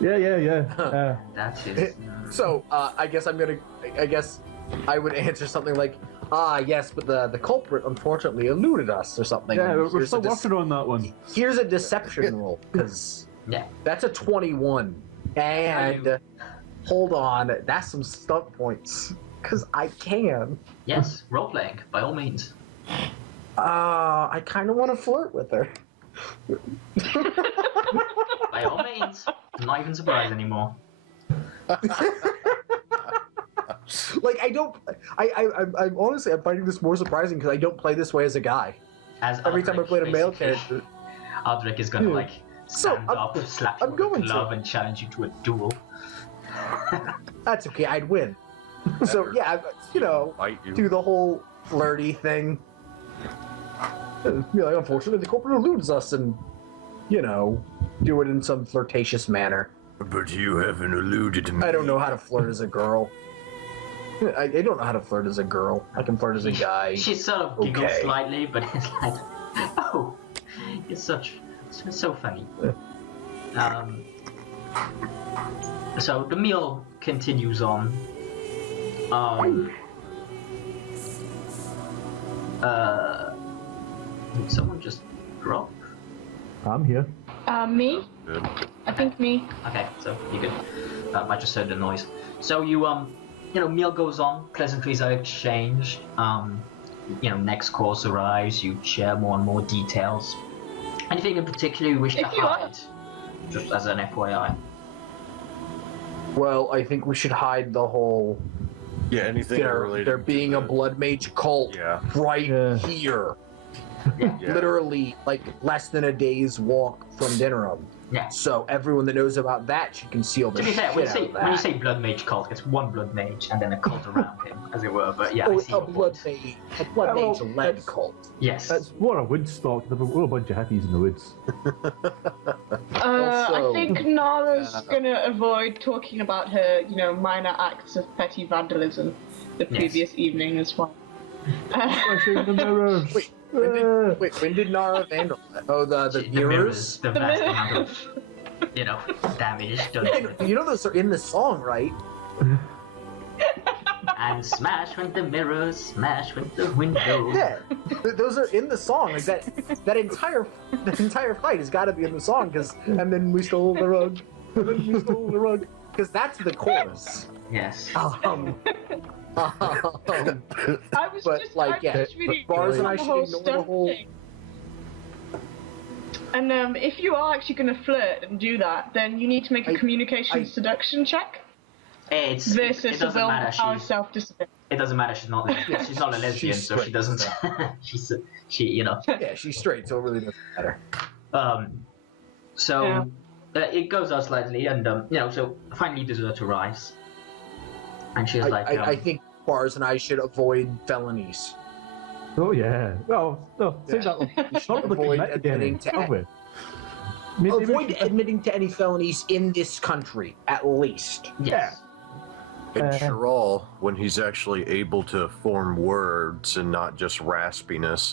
Yeah. That is. So I guess I would answer something like, yes, but the culprit unfortunately eluded us or something. Yeah, we're Here's still a working on that one. Here's a deception roll, because that's a 21. And hold on, that's some stunt points, because I can. Yes, role playing by all means. I kind of want to flirt with her. By all means. I'm not even surprised anymore. Like, I'm honestly, I'm finding this more surprising because I don't play this way as a guy. Every time I played a male character. Aldrich is gonna stand up, slap you with a glove, and challenge you to a duel. That's okay, I'd win. So yeah, do the whole flirty thing. Be like, unfortunately, the culprit eludes us, and do it in some flirtatious manner. But you haven't eluded me. I don't know how to flirt as a girl. I don't know how to flirt as a girl. I can flirt as a guy. She sort of giggles slightly, but it's like, oh, it's so funny. So the meal continues on. Did someone just drop? I'm here. Me? Good. I think me. Okay, so you good. I just heard the noise. So you meal goes on, pleasantries are exchanged. Next course arrives, you share more and more details. Anything in particular you wish to hide? Just as an FYI. Well, I think we should hide the whole Yeah, anything related there to being a the- blood mage cult right here. Yeah. Literally, like, less than a day's walk from Dinnerum. Yeah. So everyone that knows about that should conceal the To be fair, shit when out you of say that. blood mage cult, it's one blood mage and then a cult around him, as it were. But yeah, I Oh, see a your blood point. mage, a blood Well, mage led it's- cult. Yes. It's more a Woodstock. We're a bunch of hippies in the woods. I Also- think Nara's gonna avoid talking about her, minor acts of petty vandalism the previous evening as well. Flashing the mirrors. Wait, when did Nara vandal? Oh, the mirrors? The vast amount of, damage done to it. You know those are in the song, right? And smash went the mirrors, smash went the window. Yeah, those are in the song. Like that entire fight has got to be in the song. And then we stole the rug. And then we stole the rug. Because that's the chorus. Yes. I was But, just, like, I yeah, just really Bars and I the should whole ignore the stuff whole- thing. And if you are actually going to flirt and do that, then you need to make a communication seduction check It versus a doesn't matter. willpower self-discipline. It doesn't matter. She's not a lesbian, she's so she straight. doesn't. she. Yeah, she's straight, so it really doesn't matter. So it goes out slightly, and so finally dessert arrives, and she's I think Bars and I should avoid felonies. Oh yeah. Well, no. Say that. We should avoid admitting to avoid admitting to any felonies in this country, at least. yes. And Trumhall, when he's actually able to form words and not just raspiness,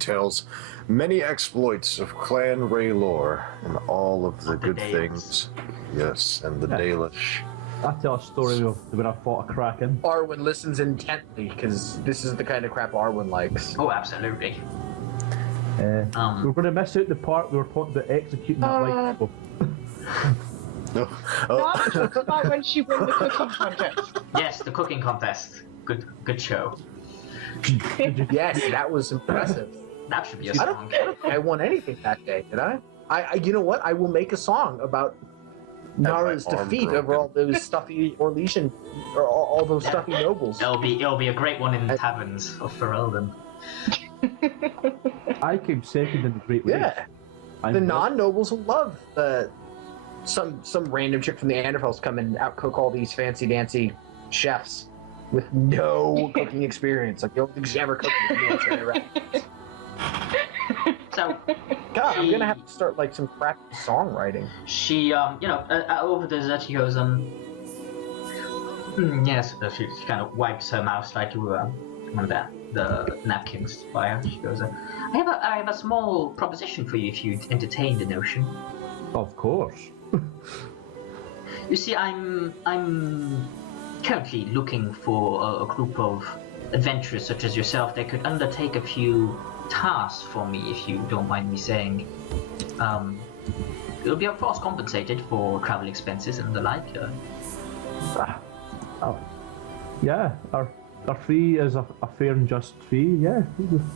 tells many exploits of Clan Raylor and all of the good Dales. things. Yes, and the Dalish. I tell a story of when I fought a kraken. Arwen listens intently, because this is the kind of crap Arwen likes. Oh, absolutely. We're going to miss out the part we were talking about executing that light bulb. No. Nara talks about when she won the cooking contest. Yes, the cooking contest. Good show. Yes, that was impressive. That should be a I song. don't think I won anything that day, did I? You know what? I will make a song about Nara's my arm defeat over broken. all those stuffy Orlesian, or all those stuffy nobles. It'll be a great one in the taverns of Fereldan. I came second in the Great Race. Yeah, I'm the non-nobles will love some random chick from the Anderfels come and outcook all these fancy dancy chefs with no cooking experience. Like the only thing she ever cooked was military rats. So God, I'm gonna have to start like some crappy songwriting. she, over dessert she goes, yes, she kind of wipes her mouth slightly with one of the napkins by her. She goes, I have a small proposition for you if you'd entertain the notion. Of course. You see, I'm currently looking for a group of adventurers such as yourself that could undertake a few tasks for me, if you don't mind me saying. It'll be of course compensated for travel expenses and the like. Yeah, our fee is a fair and just fee. Yeah,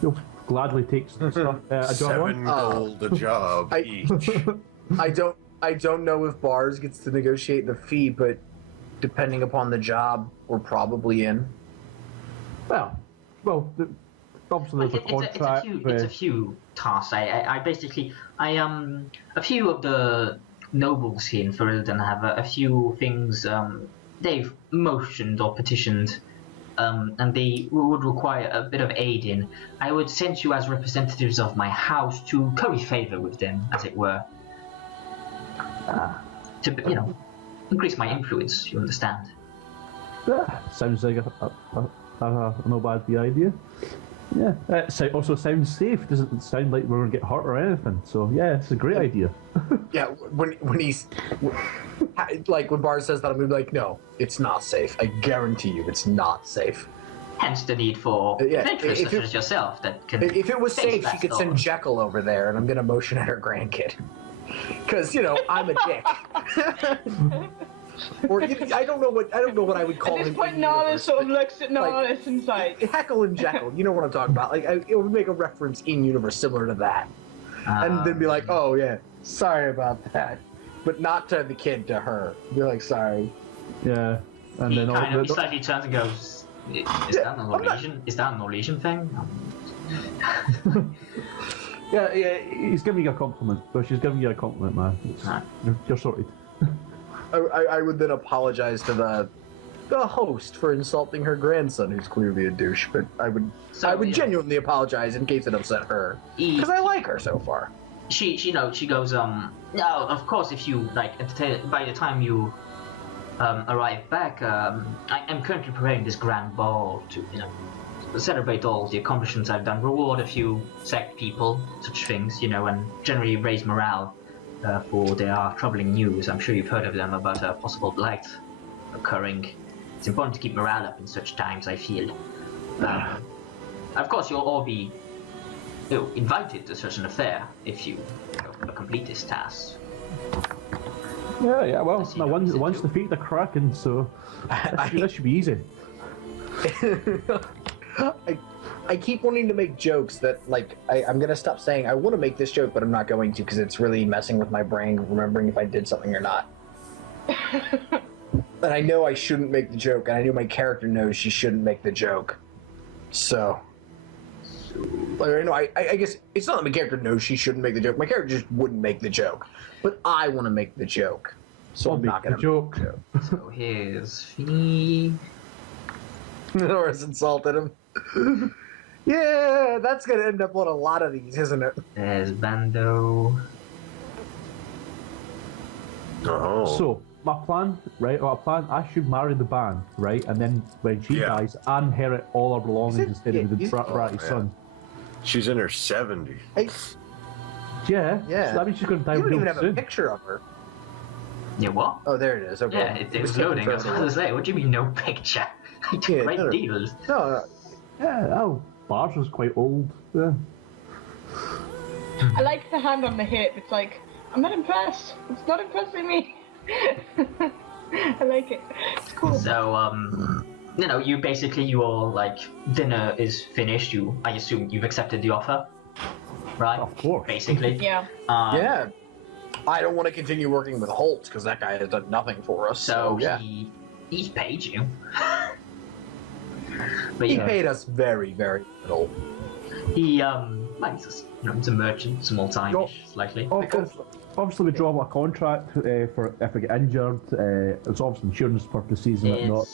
you'll gladly take some stuff. A job 7 on. gold a job I- each. I don't know if Bars gets to negotiate the fee, but depending upon the job, we're probably in. Well, obviously there's a contract. It's a few tasks. I basically a few of the nobles here in Fereldan have a few things they've motioned or petitioned, and they would require a bit of aid in. I would send you as representatives of my house to curry favor with them, as it were, to increase my influence. You understand? Sounds like a no bad idea. Yeah, it also sounds safe. It doesn't sound like we're going to get hurt or anything. So yeah, it's a great idea. Yeah, when he's like when Bard says that, I'm gonna be like, no, it's not safe. I guarantee you, it's not safe. Hence the need for adventurers such as yourself that can. If it was face safe, that she could storm. send Jekyll over there, and I'm gonna motion at her grandkid, because I'm a dick. Or I don't know what I would call At this him. point, Nala sort of looks at Nala's inside. Heckle and Jekyll, you know what I'm talking about. Like it would make a reference in universe similar to that, and then be like, oh yeah, sorry about that, but not to the kid, to her. Be like, sorry. Yeah, and He then kind of slightly turns and goes, "Is that an Norwegian? Is that a Norwegian thing?" yeah, he's giving you a compliment. So she's giving you a compliment, man. You're sorted. I would then apologize to the host for insulting her grandson, who's clearly a douche. But I would genuinely apologize in case it upset her, because I like her so far. She goes, no, of course, if you entertain. By the time you arrive back, I'm currently preparing this grand ball to celebrate all the accomplishments I've done, reward a few select people, such things, and generally raise morale. For their troubling news. I'm sure you've heard of them about a possible blight occurring. It's important to keep morale up in such times, I feel. Of course, you'll all be invited to such an affair if you complete this task. Yeah, well, no, once defeat the Kraken, so that should be easy. I keep wanting to make jokes that, I'm gonna stop saying I want to make this joke, but I'm not going to because it's really messing with my brain, remembering if I did something or not. And I know I shouldn't make the joke, and I know my character knows she shouldn't make the joke. So, I guess it's not that my character knows she shouldn't make the joke. My character just wouldn't make the joke, but I want to make the joke, so I'm not gonna joke. Make the joke. So here's Fee. Nora's insulted him. Yeah, that's gonna end up on a lot of these, isn't it? There's Bando. Oh. So, my plan, right? I should marry the Bann, right? And then when she dies, I inherit all her belongings instead of the bratty son. She's in her 70s. Hey, Yeah. yeah. So that means she's going to die you don't real even have soon. a picture of her. Yeah, what? Oh, there it is. Okay. Yeah, it was loading. I was about to say, what do you mean no picture? I took great deals. No. Yeah, Bars was quite old. Yeah. I like the hand on the hip. It's like, I'm not impressed. It's not impressing me. I like it. It's cool. So, you basically, dinner is finished. I assume you've accepted the offer, right? Of course. Basically. Yeah. Yeah. I don't want to continue working with Holze because that guy has done nothing for us. So yeah. He's paid you. But He paid us very, very little. He he's a merchant, small time, slightly. Obviously, we draw a contract for if we get injured. It's obviously insurance purposes and whatnot.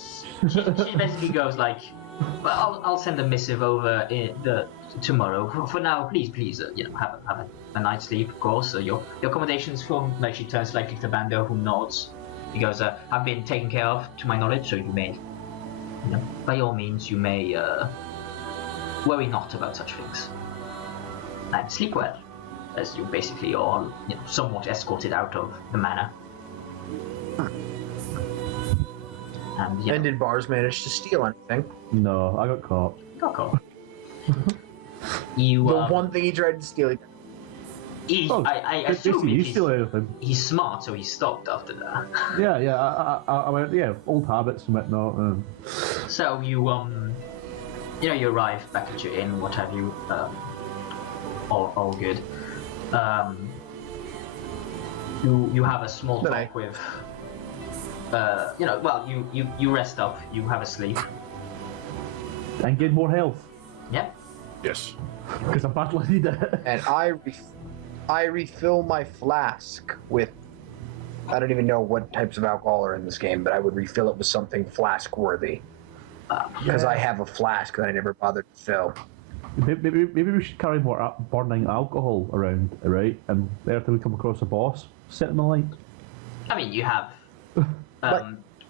She basically goes like, "Well, I'll send a missive over tomorrow. For now, please, have a night's sleep, of course. Your accommodations from." Like she turns slightly to Bando, who nods. He goes, "Have been taken care of, to my knowledge, so you may, by all means, you may worry not about such things. And sleep well, as you basically are somewhat escorted out of the manor." And did Bars manage to steal anything? No, I got caught. Got caught. You, the one thing he tried to steal. I assume you steal anything. He's smart, so he stopped after that. Yeah, I went, old habits and whatnot. So you, you arrive back at your inn, what have you, all good. You have a small talk with, you rest up, you have a sleep. And get more health. Yeah. Yes. Because I badly need it. And I refill my flask with, I don't even know what types of alcohol are in this game, but I would refill it with something flask worthy. Because I have a flask that I never bothered to fill. Maybe we should carry more burning alcohol around, right? And every time we come across a boss, set in the light. I mean, you have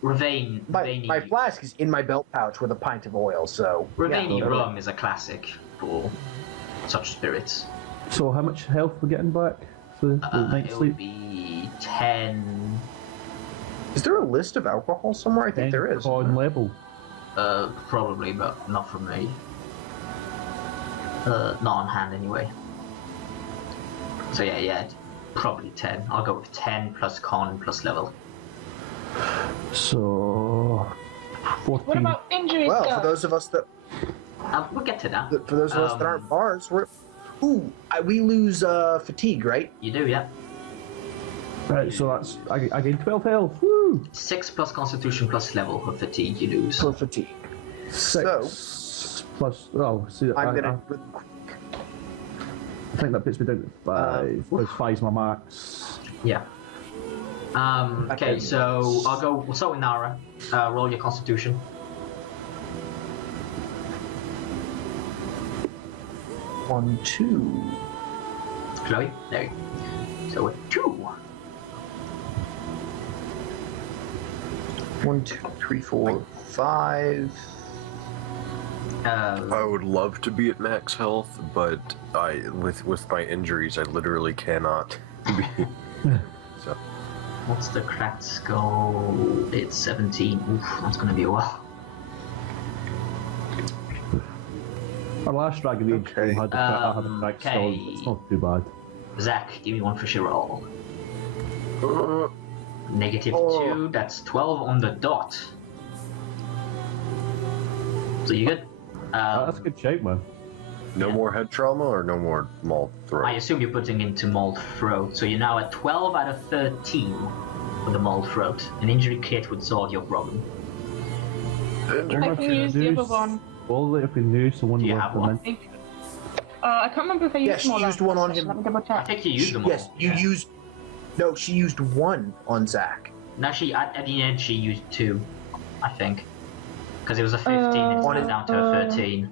My flask is in my belt pouch with a pint of oil, so... Ravani rum is a classic. for such spirits. So how much health we're getting back for the night's It sleep? would be 10. Is there a list of alcohol somewhere? I think there is. On level. Probably, but not from me. Not on hand anyway. So yeah, probably 10. I'll go with 10 plus con plus level. So 14. What about injuries? Well, though? for those of us that We'll get to that. for those of us that aren't bars, we lose fatigue, right? You do, yeah. Right, so that's I gain 12 health. Woo! 6 plus constitution plus level of fatigue you lose. For fatigue. 6 plus. Oh, see, I'm gonna. I think that puts me down to 5. Because 5's my max. Yeah. Okay, so we'll start with Nara. Roll your constitution. One, 2. Chloe, there you go. So a 2. 1, 2, 3, 4, 5. I would love to be at max health, but with my injuries, I literally cannot be. So. What's the cracked skull? It's 17. Oof, that's gonna be a while. Our last Dragon Age Okay. had I had a cracked skull. Okay. It's not too bad. Zach, give me one for sure roll. Negative Oh. 2, that's 12 on the dot. So you good? That's a good shape, man. No more head trauma or no more mauled throat? I assume you're putting into mauled throat, so you're now at 12 out of 13 for the mauled throat. An injury kit would solve your problem. I can use the other one. All that if we knew someone Do you was have the one? men- I can't remember if I used Yes, them or she used one on him. Let me double I check. think you used them all. Yes, you yeah. used. No, she used 1 on Zach. No, at the end she used 2, I think. Because it was a 15, it's On now it- down to a 13.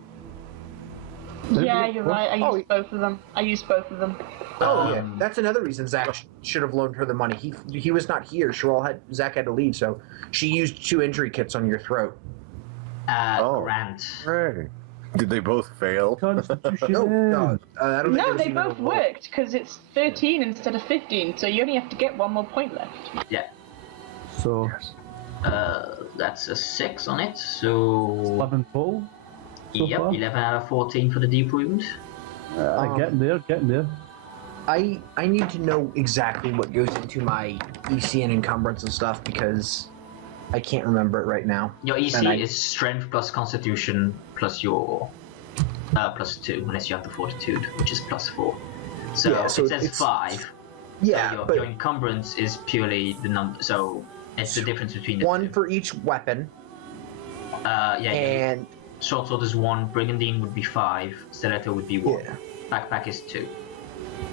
Yeah, you're right. I Oh, used both of them. Oh yeah, that's another reason Zach should have loaned her the money. He was not here. Zach had to leave, so she used 2 injury kits on your throat. Grant. Hey. Did they both fail? Constitution. No, I don't think No, there was they even both a roll. worked because it's 13 instead of 15, so you only have to get one more point left. Yeah. So That's a 6 on it, so... 11 total. So Yep, far. 11 out of 14 for the deep wound. Getting there. I need to know exactly what goes into my EC and encumbrance and stuff because I can't remember it right now. Your EC And is strength plus constitution plus your plus 2, unless you have the fortitude, which is plus 4. So, Yeah, so it says it's- 5. Yeah, so but your encumbrance is purely the number. So it's the difference between the 1 two. for each weapon, Yeah. and Short sword is 1. Brigandine would be 5. Stiletto would be 1. yeah, Backpack is 2.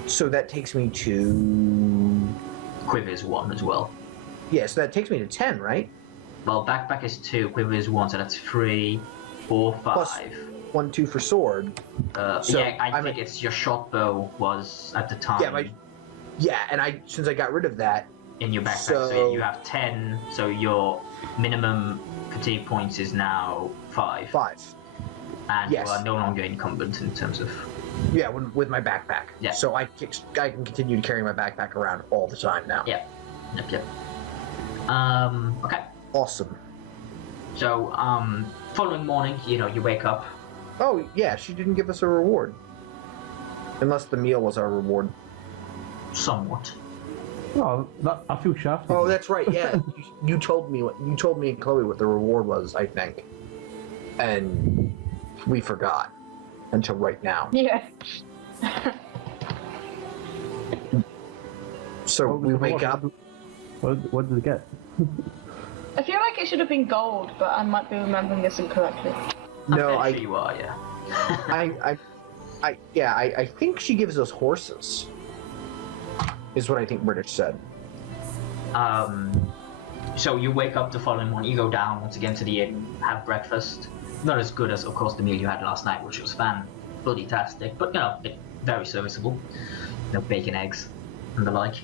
so that takes me to Quiver is 1 as well. yeah, so that takes me to 10, right? Well, backpack is 2. Quiver is 1, so that's 3, 4, 5. Plus 1, 2 for sword. So, yeah, I I'm think it's your short bow was at the time. Yeah, and since I got rid of that, in your backpack, so So- you have 10. So your minimum fatigue points is now 5, 5. and yes. you are no longer incumbent in terms of. Yeah, with my backpack. Yeah. So I can continue to carry my backpack around all the time now. Yeah. Yep. Okay. Awesome. So following morning, you wake up. Oh yeah, she didn't give us a reward. Unless the meal was our reward. Somewhat. Oh, I feel shafted. Oh, that's right. Yeah, you told me and Chloe what the reward was. I think, and we forgot until right now. Yeah. So What was we the wake reward? up. What did it get? I feel like it should have been gold, but I might be remembering this incorrectly. No, I'm sure you are. Yeah. I think she gives us horses. Is what I think British said. So you wake up the following morning. You go down once again to the inn, have breakfast. Not as good as, of course, the meal you had last night, which was bloody-tastic, but very serviceable. Bacon, eggs, and the like.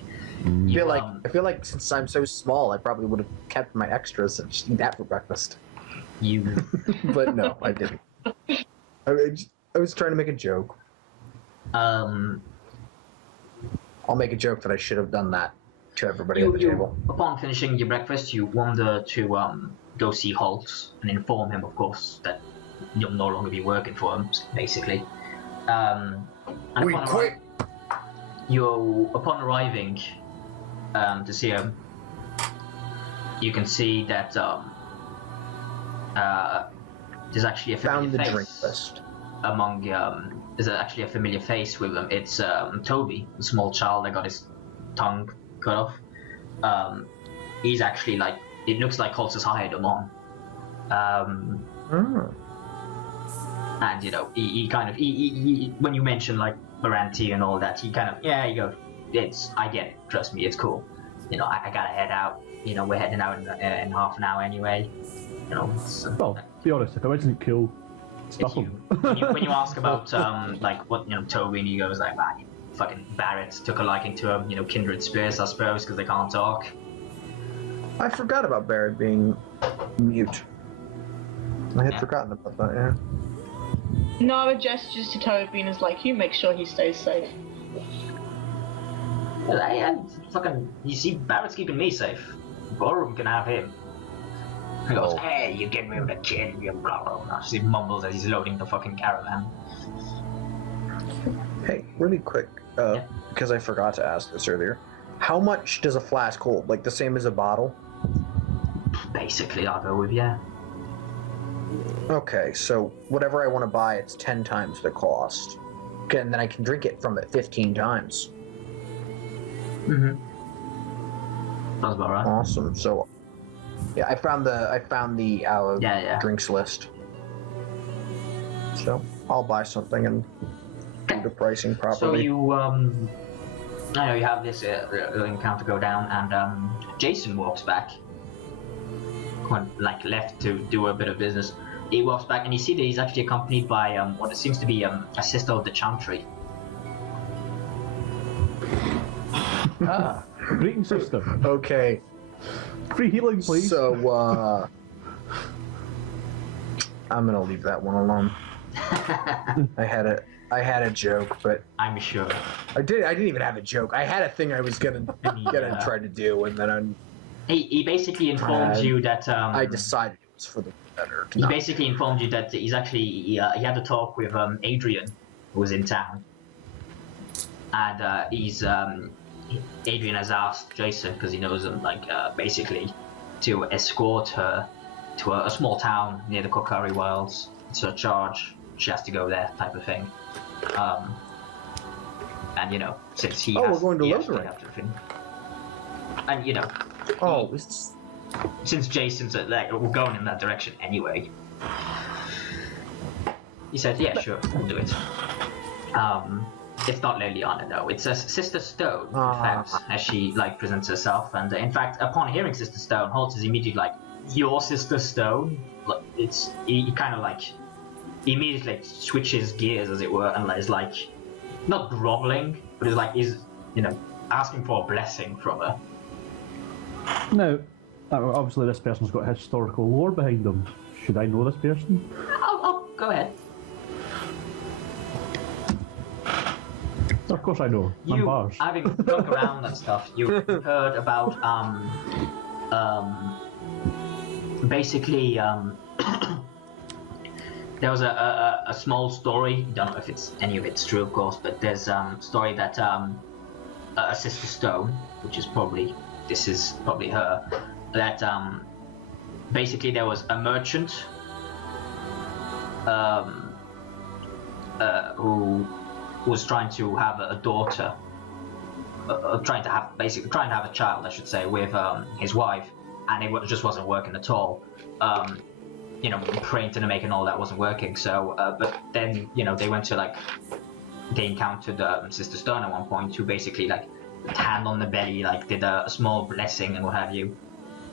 I feel like since I'm so small, I probably would have kept my extras and just eat that for breakfast. You But no, I didn't. I I was trying to make a joke. Um, I'll make a joke that I should have done that to everybody at the table. Upon finishing your breakfast, you wander to go see Holze and inform him, of course, that you'll no longer be working for him, basically. And We quit. Upon arriving to see him, you can see that there's actually a familiar Found the face drink list. among. There's actually a familiar face with him. It's Toby, the small child that got his tongue cut off. He's actually like, it looks like Holtz has hired him on. And you know, he kind of when you mention like Baranti and all that, he kind of he goes, I get it, trust me, it's cool. You know, I gotta head out. You know, we're heading out in half an hour anyway. You know. Well, be honest, if it wasn't cool, stop him. When you ask about like what Toby, and he goes like, fucking Barrett took a liking to him. You know, kindred spirits, I suppose, because they can't talk. I forgot about Barrett being mute. I had forgotten about that. Yeah. Nara gestures to Toby and is like, "You make sure he stays safe." Fucking, you see, Barrett's keeping me safe. Borum can have him. He goes, hey, you get me with the kid, you blah blah blah. He mumbles as he's loading the fucking caravan. Hey, really quick, because I forgot to ask this earlier. How much does a flask hold? Like the same as a bottle? Basically, I'll go with yeah. Okay, so whatever I want to buy, it's 10 times the cost. Okay, and then I can drink it from it 15 times. Mm-hmm. Sounds about right. Awesome. So, yeah, I found the drinks list. So I'll buy something and do the pricing properly. So you I know you have this encounter go down, and Jason walks back. Like left to do a bit of business. He walks back, and you see that he's actually accompanied by what seems to be a sister of the Chantry. Greeting sister. Okay. Free healing, please. So, I'm gonna leave that one alone. I had a joke, but I'm sure. I didn't even have a joke. I had a thing I was gonna try to do, and then He basically informed you that I decided it was for the better. He basically informed you that he's actually he had a talk with Adrian, who was in town, and Adrian has asked Jason, because he knows him, like basically to escort her to a small town near the Kokari Wilds. It's her charge. She has to go there, type of thing. And you know, since he we're going to Lutheran. And you know. Oh, since Jason's like, we're going in that direction anyway. He said, yeah, sure, we'll do it. It's not Liliana, though. It's Sister Stone, in fact, as she, like, presents herself. And, in fact, upon hearing Sister Stone, Holtz is immediately like, your Sister Stone? Like, he kind of, like, immediately like, switches gears, as it were, and is, like, not groveling, but is, like, you know, asking for a blessing from her. Now, obviously this person's got historical lore behind them. Should I know this person? Oh, go ahead. Of course I know. I'm bars. Having looked around and stuff, you heard about, basically, there was a small story, don't know if any of it's true, of course, but there's a story that, a Sister Stone, which is probably, this is probably her, that basically there was a merchant who was trying to have a daughter, trying to have a child, I should say, with his wife, and it just wasn't working at all. You know, praying to the maker and all that wasn't working. So, but then you know they went to like they encountered Sister Stone at one point, who basically like hand on the belly, like did a small blessing and what have you.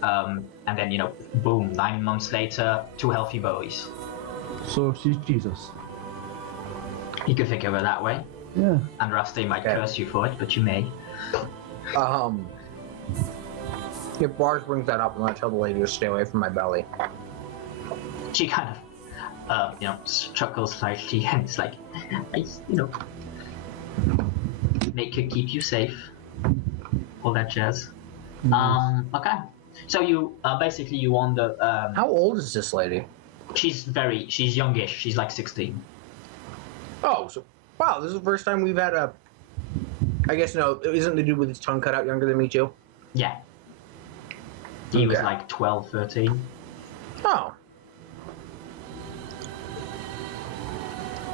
And then you know, boom! 9 months later, 2 healthy boys. So she's Jesus. You could think of it that way. Yeah. And Rusty might curse you for it, but you may. If Bars brings that up, I'm gonna tell the lady to stay away from my belly. She kind chuckles slightly, and it's like, make it keep you safe, all that jazz. Okay. So you basically you won the. How old is this lady? She's youngish. She's like 16. Oh, so wow, this is the first time we've had a. I guess no, isn't the dude with his tongue cut out younger than me too? Yeah. He was Okay. like 12, 13. Oh.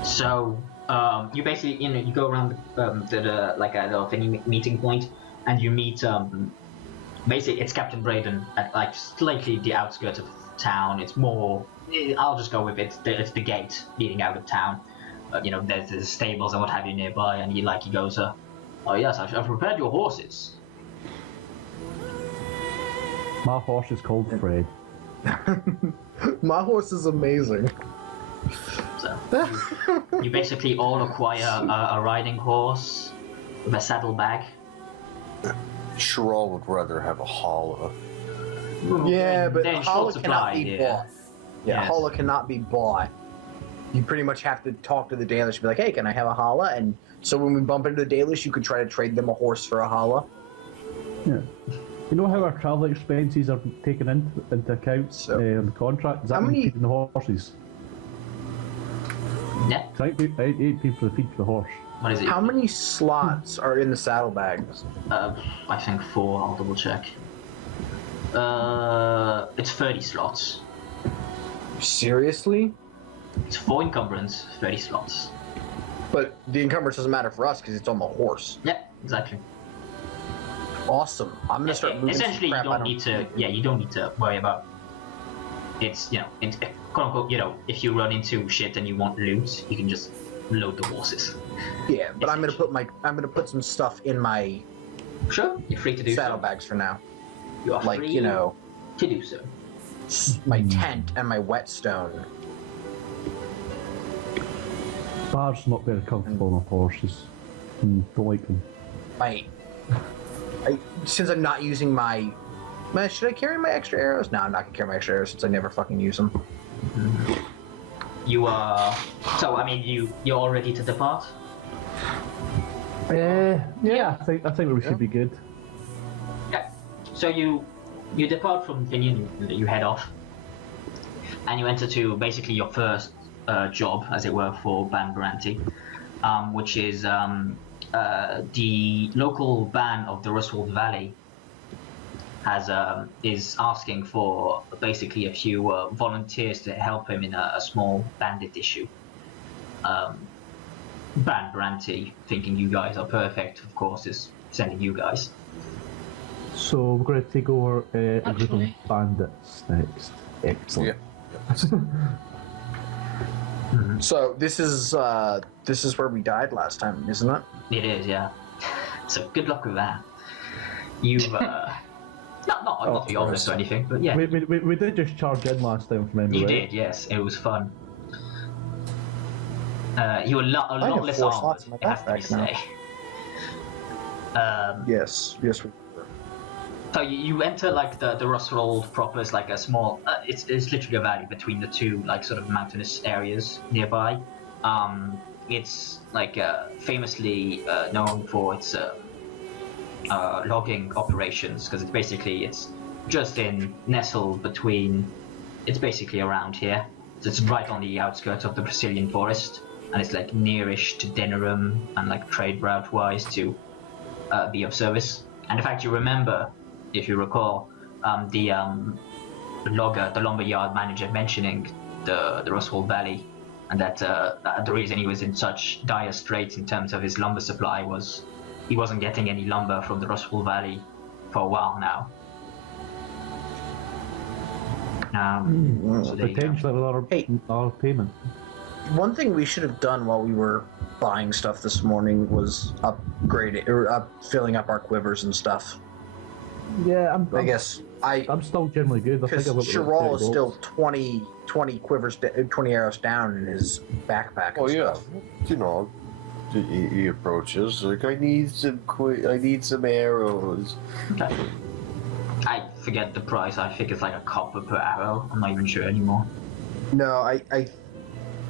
So you basically you go around the like a little thingy meeting point, and you meet basically it's Captain Braden at like slightly the outskirts of town. It's more I'll just go with it. It's the gate leading out of town. There's stables and what have you nearby, and he goes, oh yes, I've prepared your horses. My horse is called Fred. My horse is amazing. So you basically all acquire a riding horse with a saddlebag. Krole would rather have a holla. Yeah, but They're in holla short cannot supply be here. bought. Yeah, Yes. holla cannot be bought. You pretty much have to talk to the dealers and be like, hey, can I have a holla? And so when we bump into the dealers, you could try to trade them a horse for a holla. Yeah. You know how our travel expenses are taken into account So- in the contract? Is that How many- feeding the horses? Yeah. So I ain't paying for the feed for the horse. What is it? How many slots are in the saddlebags? I think 4. I'll double check. It's 30 slots. Seriously? It's 4 encumbrance, 30 slots. But the encumbrance doesn't matter for us because it's on the horse. Yeah, exactly. Awesome. I'm gonna start moving some Essentially, crap you don't need to. Yeah, you don't need to worry about. It's quote unquote. If you run into shit and you want loot, you can just load the horses. Yeah, but I'm gonna put some stuff in my Sure, you're free to do saddlebags for now. so. You are Like, free you know, to do so. my tent and my whetstone. Bard's not very comfortable on horses. Don't like them. Since I'm not using my... should I carry my extra arrows? No, I'm not gonna carry my extra arrows since I never fucking use them. You are. So I mean, you're all ready to depart. Yeah, I think we should be good. Yeah. So you depart from Finian, you head off, and you enter to basically your first job, as it were, for Bann Baranti, which is the local ban of the Ruswold Valley is asking for basically a few volunteers to help him in a small bandit issue. Bann Baranti, thinking you guys are perfect, of course, is sending you guys. So we're going to take over a group of bandits next. Excellent. So this is where we died last time, isn't it? It is, yeah. So good luck with that. You've not the obvious or anything, but yeah. We did just charge in last time from memory. You right? did, yes. It was fun. You were a lot have less 4 armed, slots in my it has to be backpack now. say. Yes, we were. So you enter like the Ruswold proper is like a small. It's literally a valley between the two like sort of mountainous areas nearby. It's like famously known for its logging operations because it's just nestled between. It's basically around here. So it's right on the outskirts of the Brazilian forest, and it's like nearish to Denerim and like trade route wise to be of service. And in fact, you remember, if you recall, the lumber yard manager mentioning the Ruswold Valley, and that the reason he was in such dire straits in terms of his lumber supply was he wasn't getting any lumber from the Ruswold Valley for a while now. So there you go. Potentially another payment. One thing we should have done while we were buying stuff this morning was filling up our quivers and stuff. Yeah, I guess I'm still generally good. I think because I've got Krole is 30 still 20 quivers, 20 arrows down in his backpack. Oh and yeah, stuff. you know, he approaches like I need some arrows. Okay. I forget the price. I think it's like a copper per arrow. I'm not even sure anymore. No, I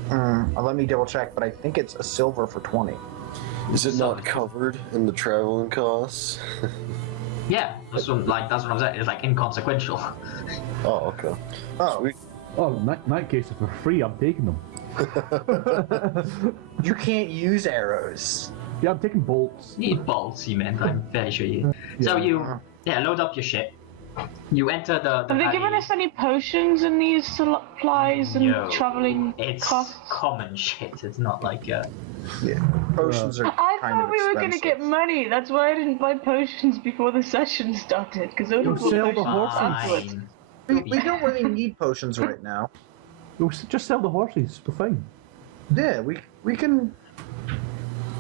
Let me double check, but I think it's a silver for 20. Is it not covered in the traveling costs? Yeah, that's what I'm saying. It's like inconsequential. Oh, okay. Oh, Sweet. Oh, in that case, if they're free, I'm taking them. you can't use arrows. Yeah, I'm taking bolts. You need bolts, you meant. I'm very sure you. So you, load up your ship. You enter the. Have they given us any potions in these supplies and traveling It's costs? common shit. It's not like Yeah, potions are I kind thought of we were expensive. gonna get money. That's why I didn't buy potions before the session started. Because I would have You'll sell the bought potions afterwards. fine. We don't really need potions right now. We'll just sell the horses. We're fine. Yeah, we can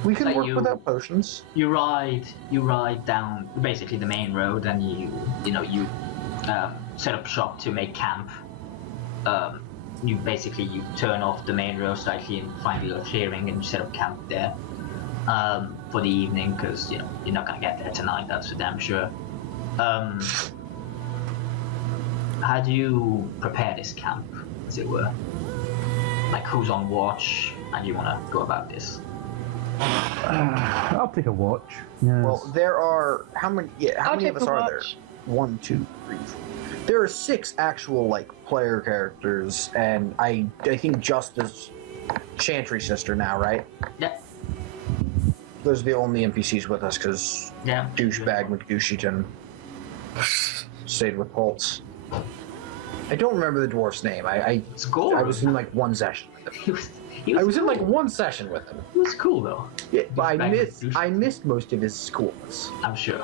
So work you- without potions. You ride down basically the main road, and you set up shop to make camp. You turn off the main road slightly and find a little clearing and set up camp there for the evening, because you're not gonna get there tonight. That's for damn sure. How do you prepare this camp, as it were? Like, who's on watch? How do you want to go about this? I'll take a watch. Yes. Well, there are how many? Yeah, how I'll many take of us the are watch. there? 1, 2, 3, 4. There are 6 actual player characters, and I think just as Chantry sister now, right? Yeah. Those are the only NPCs with us because Yeah. douchebag McGushiton stayed with Holze. I don't remember the dwarf's name. I Score. was in one session with him. He was I was in cool. one session with him. He was cool though. Yeah, but I Douchebag I missed most of his coolness. I'm sure.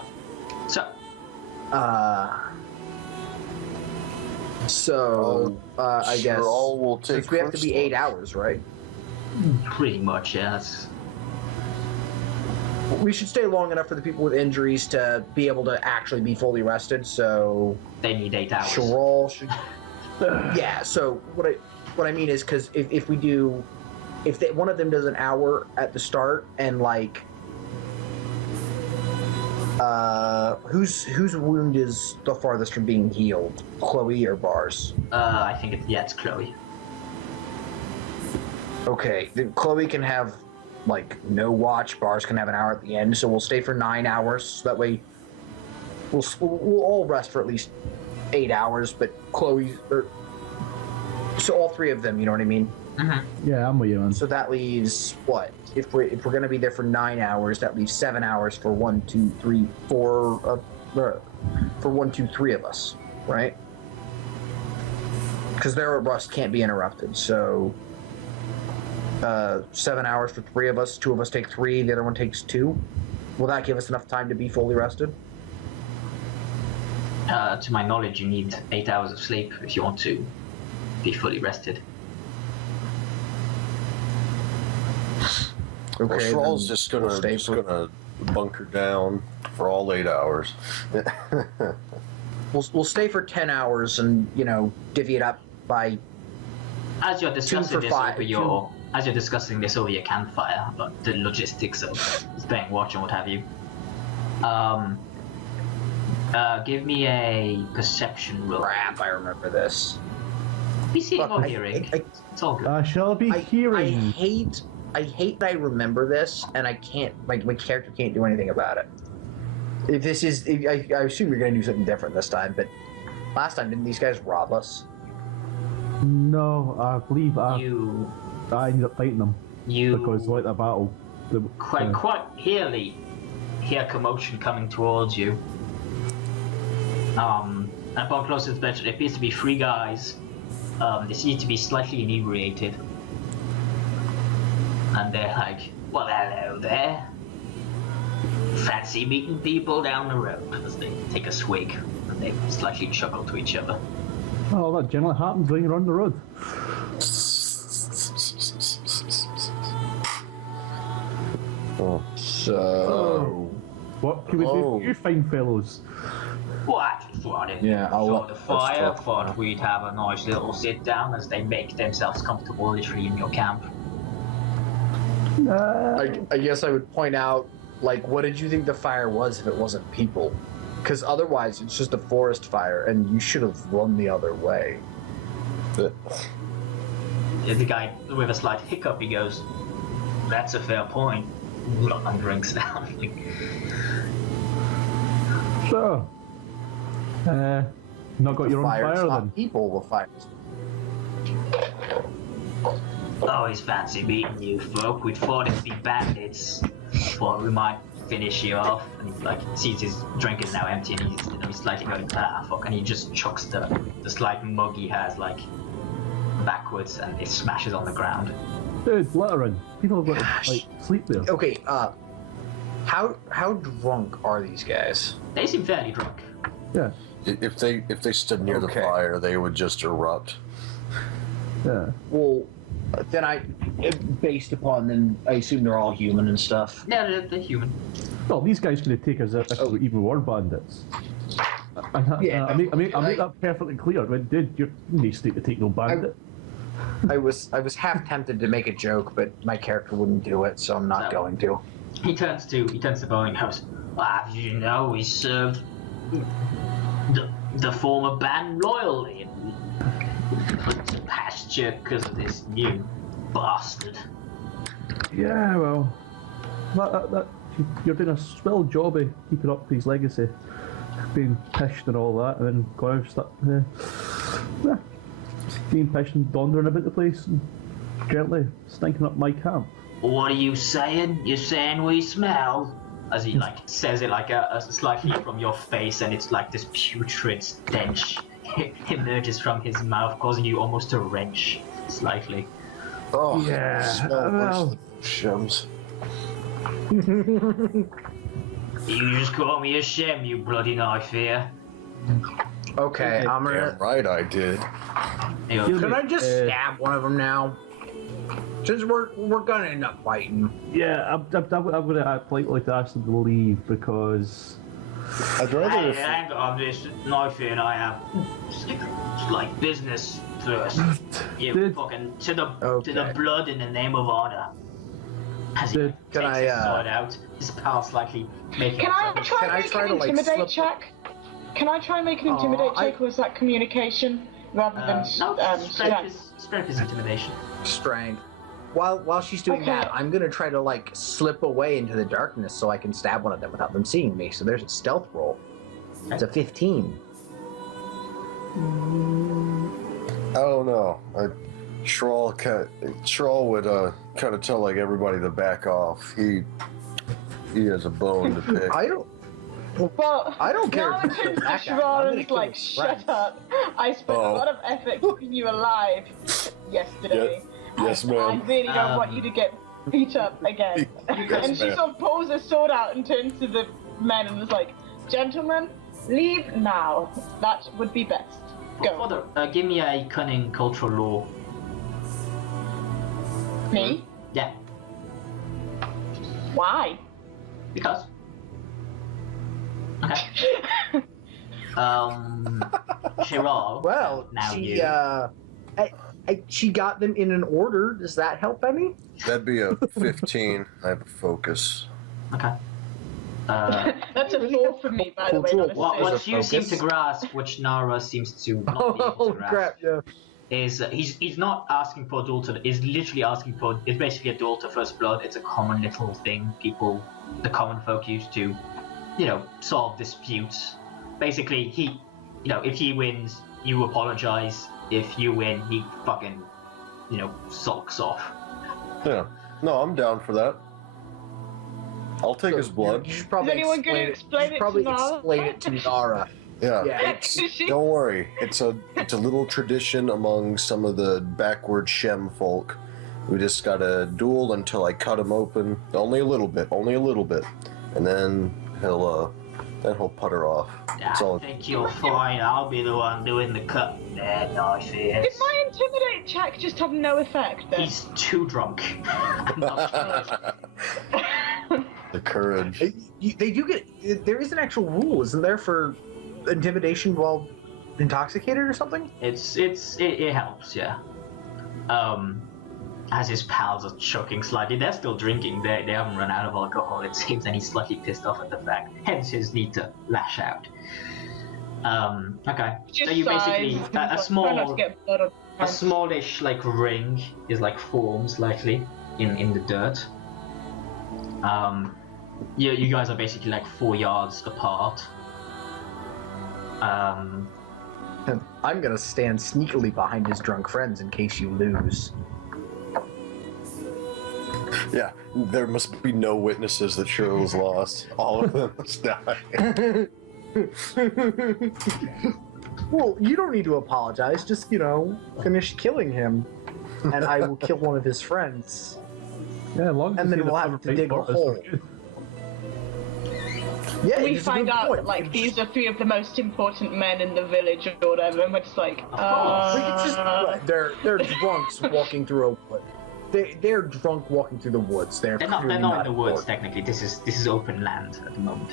So, I guess all will take since we have to first be 8 watch. hours, right? pretty much, yeah. We should stay long enough for the people with injuries to be able to actually be fully rested. So They need 8 hours. Krole should. Yeah. So what I mean is because if we do, one of them does an hour at the start and whose wound is the farthest from being healed? Chloe or Bars? I think it's Chloe. Okay, then Chloe can have no watch. Bars can have an hour at the end. So we'll stay for 9 hours. So that way, we'll all rest for at least 8 hours. But so all 3 of them. You know what I mean? Mm-hmm. Yeah, I'm with you, man. So that leaves what? If we're gonna be there for 9 hours, that leaves 7 hours for 1, 2, 3, 4. For 1, 2, 3 of us, right? Because their rust can't be interrupted. So 7 hours for 3 of us. 2 of us take 3. The other one takes 2. Will that give us enough time to be fully rested? To my knowledge, you need 8 hours of sleep if you want to be fully rested. Well, Okay. Thrall's then just we'll gonna stay for- bunker down for all 8 hours. We'll stay for 10 hours and divvy it up by. As you're discussing for 5, as you're discussing this over your campfire, about the logistics of staying watch and what have you, give me a perception roll. Crap! I remember this. Be seeing Fuck, or I- hearing. I- It's all good. I shall be hearing. I hate that I remember this, and I can't. My character can't do anything about it. I assume you're gonna do something different this time, but last time didn't these guys rob us? No, I believe I ended up fighting them You because like the battle. quite clearly hear commotion coming towards you. And upon closer inspection, it appears to be 3 guys. They seem to be slightly inebriated. And they're like, well, hello there. Fancy meeting people down the road, as they take a swig and they slightly chuckle to each other. Oh, that generally happens when you're on the road. So What can we do for you fine fellows? What? Thought it Yeah, I'll saw let- the let's fire, talk thought about we'd have a nice little sit down as they make themselves comfortable literally in your camp. I guess I would point out, what did you think the fire was if it wasn't people? Because otherwise, it's just a forest fire, and you should have run the other way. The guy with a slight hiccup, he goes, "That's a fair point," and drinks down. So, not got your own Fire's fire not then? people with fires. Always fancy meeting you folk. We thought it'd be bandits. Thought we might finish you off. And he like sees his drink is now empty, and he's slightly going, fuck, and he just chucks the slight mug he has like backwards, and it smashes on the ground. Dude, littering. People have got to like sleep there. Okay, how drunk are these guys? They seem fairly drunk. Yeah, If they stood near the Okay. fire, they would just erupt. yeah. Well, then based upon them, I assume they're all human and stuff. Yeah, they're human. Well, these guys could take us if we even were bandits. Yeah, I make that perfectly clear. When did you need to take no bandit? I was half tempted to make a joke, but my character wouldn't do it, so I'm not going to. He turns to Bo and goes, "Well, you know, we served the former Bann loyally and put to pasture because of this new bastard." Yeah, well, that you're doing a swell job of keeping up his legacy, being pished and all that, and then going out stuff. Yeah, being pished and dondering about the place and gently stinking up my camp. "What are you saying? You're saying we smell?" As he like says it like a slightly from your face, and it's like this putrid stench emerges from his mouth, causing you almost to wrench slightly. Oh, Yeah, smell well. shims. You just call me a shem, you bloody knife here. Okay, I'm Damn gonna. right I did. He goes, Can I just stab one of them now? Since we're gonna end up fighting. Yeah, I'm gonna politely ask them to leave because I'd "Hey, rather. hang on, this knife here and I have like business first. You Dude. fucking to the Okay. blood in the name of honor." As he Dude, takes can his I, sword out, his pal slightly making. Can I himself- try Can I and make try an to, like, intimidate slip- check? Can I try and make an intimidate check, or is that communication rather than No, strength? strength is intimidation. Strength. While she's doing Okay. that, I'm gonna try to like slip away into the darkness so I can stab one of them without them seeing me. So there's a stealth roll. It's a 15. I don't know. Krole would kind of tell like everybody to back off. He has a bone to pick. I don't. Well, I don't care now if it you turns to back out. I'm gonna Sharon's kill like, his shut friends." up. I spent a Oh. lot of effort keeping you alive yesterday. Yes, I ma'am. really don't want you to get beat up again. Yes, And she ma'am. sort of pulls her sword out and turns to the men and was like, "Gentlemen, leave now. That would be best. Go." Father, give me a cunning cultural law. Me? Yeah, Why? because. Okay. Shiral. Well, now she you. she got them in an order. Does that help any? That'd be a 15. I have a focus. Okay. That's a 4 for me, by the way. Not a What six. you seem to focus. grasp, which Nara seems to not be able Oh to grasp, crap! Yeah. is he's not asking for a duel to. Is literally asking for. It's basically a duel to first blood. It's a common little thing the common folk used to, solve disputes. Basically, if he wins, you apologize. If you win, he fucking, sulks off. Yeah. No, I'm down for that. I'll take his blood. You should probably Is anyone gonna explain explain it to probably Nara? explain it to Nara. Yeah. Yeah. It's, don't worry. It's a little tradition among some of the backward Shem folk. We just gotta duel until I cut him open. Only a little bit. And then he'll putter off. That's I all. think you're fine. I'll be the one doing the cut. There, knife here. Did my intimidate check just have no effect then? He's too drunk. I'm not sure. The courage. They do get. There is an actual rule, isn't there, for intimidation while intoxicated or something? It helps, yeah. As his pals are choking slightly, they're still drinking. They haven't run out of alcohol, it seems, and he's slightly pissed off at the fact. Hence his need to lash out. Okay. Just So you basically sighs. a Try not small to get blood on a smallish like ring is like formed slightly in the dirt. You guys are basically like 4 yards apart. And I'm gonna stand sneakily behind his drunk friends in case you lose. Yeah, there must be no witnesses that Cheryl's lost. All of them must die. Well, you don't need to apologize. Just, finish killing him. And I will kill one of his friends. Yeah, long as And then you we'll never have to fight dig a for us, hole. we're good. Yeah, We it's a find good out point. that like these are 3 of the most important men in the village or whatever, and we're just like, We could just, they're drunks walking through a wood. They're drunk walking through the woods. They're They're not clearly in the woods important. technically. This is open land at the moment.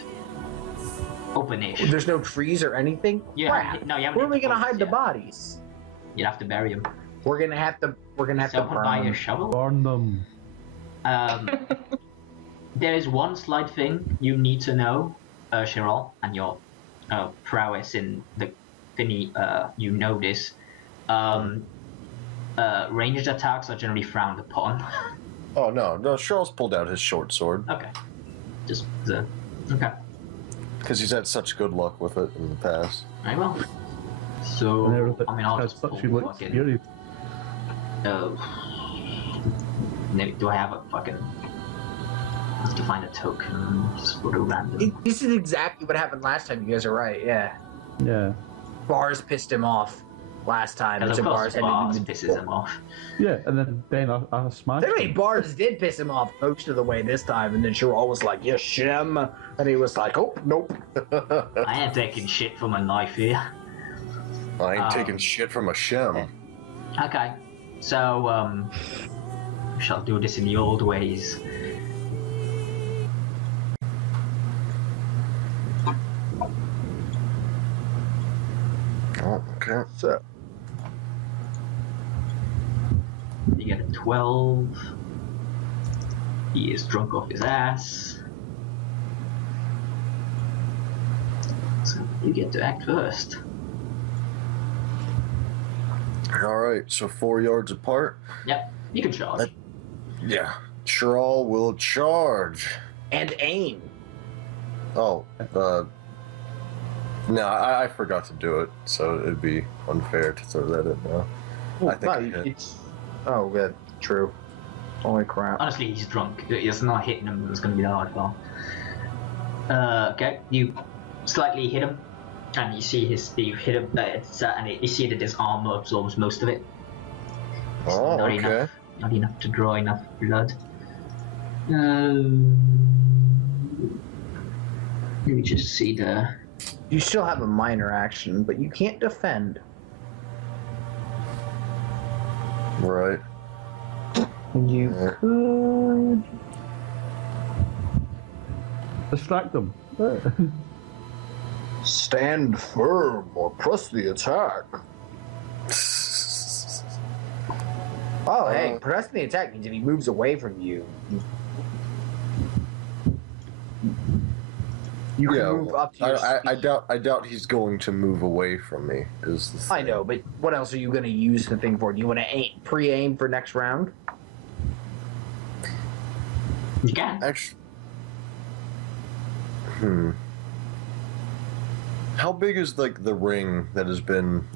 Open-ish. There's no trees or anything. Yeah, Crap. no, you haven't Where are hit we the gonna woods hide the yet. bodies? You'd have to bury them. We're gonna have to Someone burn buy a them. shovel. Burn them. There is one slight thing you need to know, Cheryl, and your prowess in the thingy. You know this. Ranged attacks are generally frowned upon. Oh no, Cheryl's pulled out his short sword Okay. Just the. Okay. because he's had such good luck with it in the past. Very well. So, And everything I mean, I'll has just such pull good luck. fucking. Scary. Do I have a fucking? I have to find a token. Just put a random. This is exactly what happened last time. You guys are right. Yeah. Yeah. Bars pissed him off last time. Because So of course, bars ended pisses him off. Yeah, and then I smashed I mean, him. Bars did piss him off most of the way this time, and then Cheryl was like, "Yes, Shem," and he was like, "Oh, nope." I ain't taking shit from a knife here. I ain't taking shit from a shem. Okay, so we shall do this in the old ways. Oh, okay. So, You get a 12. He is drunk off his ass. So you get to act first. Alright, so 4 yards apart. Yep, you can charge. Yeah. Cheryl will charge. and aim. Oh, no, I forgot to do it, so it'd be unfair to throw that in now. I think I hit. it's. Oh, good. True. Holy crap. Honestly, he's drunk. It's not hitting him that's going to be the hard part. Okay, you slightly hit him, and you see you hit him, and you see that his armor absorbs most of it. Oh, Not okay. Not enough to draw enough blood. Let me just see the. You still have a minor action, but you can't defend. Right. You Yeah. could. Distract them. Stand firm or press the attack. Oh, hey, pressing the attack means if he moves away from you, you can Yeah, move up to your I doubt he's going to move away from me. Is the thing. I know, but what else are you going to use the thing for? Do you want to pre-aim for next round? You can. Actually, how big is like the ring that has been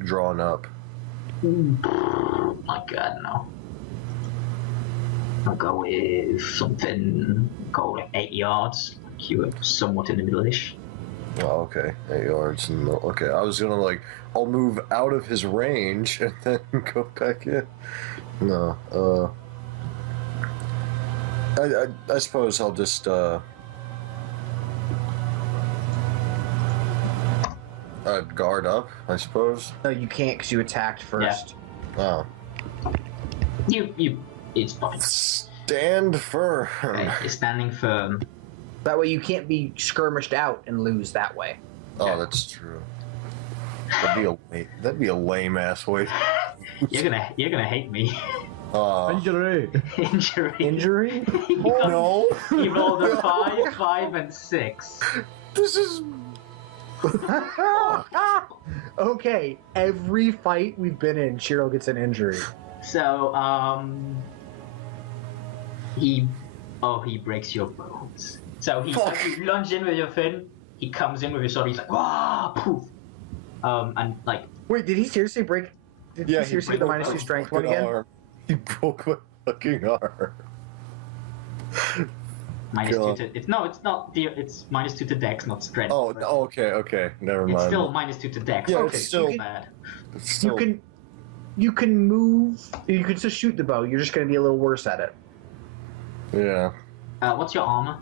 drawn up? My God, no. I'll go with something called like 8 yards. You were somewhat in the middle-ish. Oh, okay, 8 yards. Okay, I was gonna I'll move out of his range and then go back in. No, I suppose I'll just guard up. I suppose. No, you can't because you attacked first. Oh, It's fine. stand firm. Okay, you're standing firm. That way you can't be skirmished out and lose that way. Oh, that's true. That'd be a lame ass way. You're gonna hate me. Injury. Injury. Injury? No. He rolled a 5, 5, and 6. This is. Okay, every fight we've been in, Shiro gets an injury. So, he breaks your bones. So as you lunge in with your fin, he comes in with his sword. He's like, "Wah!" Poof. And like, Wait, did he seriously break? Did he seriously get the -2 strength one again? Arm. He broke my fucking arm. -2 to it's not it's -2 to dex, not strength. Oh, okay, never mind. It's still -2 to dex. Yeah, Okay, it's still bad. It's still... You can move. You can still shoot the bow. You're just going to be a little worse at it. Yeah. What's your armor?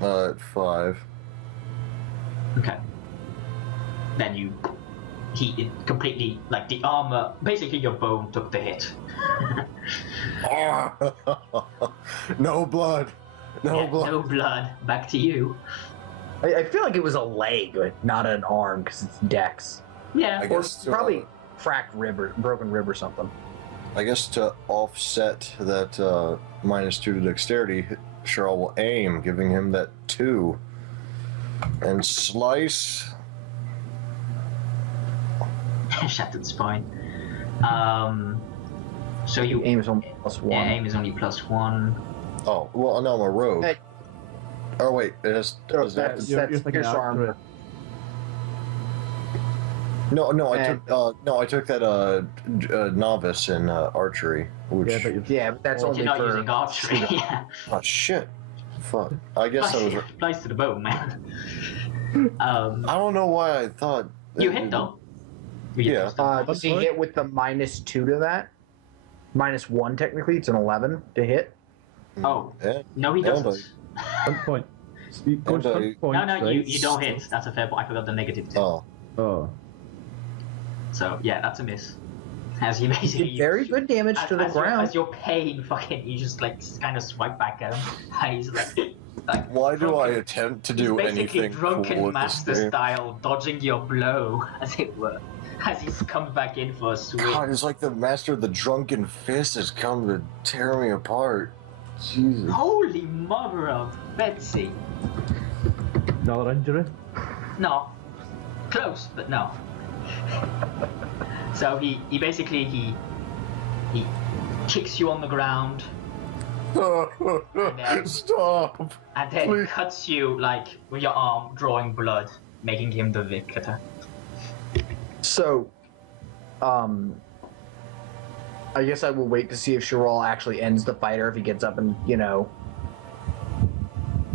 5. Okay. Then he completely, like, the armor, basically your bone took the hit. No blood. No blood. No blood. Back to you. I feel like it was a leg, but not an arm, because it's dex. Yeah. I Or guess, probably cracked rib or broken rib or something. I guess to offset that -2 to dexterity, Cheryl will aim, giving him that 2. And slice. Shattered spine. So you Aim is only +1. Yeah, aim is only +1. Oh, well, no, I'm a rogue. Hey. Oh, wait, it has... does that... That's You're thinking pierce after armor. it. No, I took that novice in archery, which... Yeah, but you've Yeah, but that's only You're not for... using archery. Yeah. Oh, shit. Fuck. I guess I was... Applies to the bow, man. I don't know why I thought... You hit though. Yeah. Does he hit with the -2 to that? -1 technically. It's an 11 to hit. Oh. Yeah. No, he doesn't. Stunt point. You go And, stunt point, No, right? you don't hit. That's a fair point. I forgot the negative too. Oh. Oh. So yeah, that's a miss. As you basically Very good damage to the ground. As your pain, fucking, you just like kind of swipe back at him. And he's like Why do I attempt to do basically anything drunken cool with master this game? style, dodging your blow, as it were, as he comes back in for a swing. God, it's like the master of the drunken fist has come to tear me apart. Jesus. Holy mother of Betsy! Another injury? No, close, but no. So he basically he kicks you on the ground Stop! and then Please. cuts you like with your arm, drawing blood, making him the victor. So, I guess I will wait to see if Chiral actually ends the fight or if he gets up and,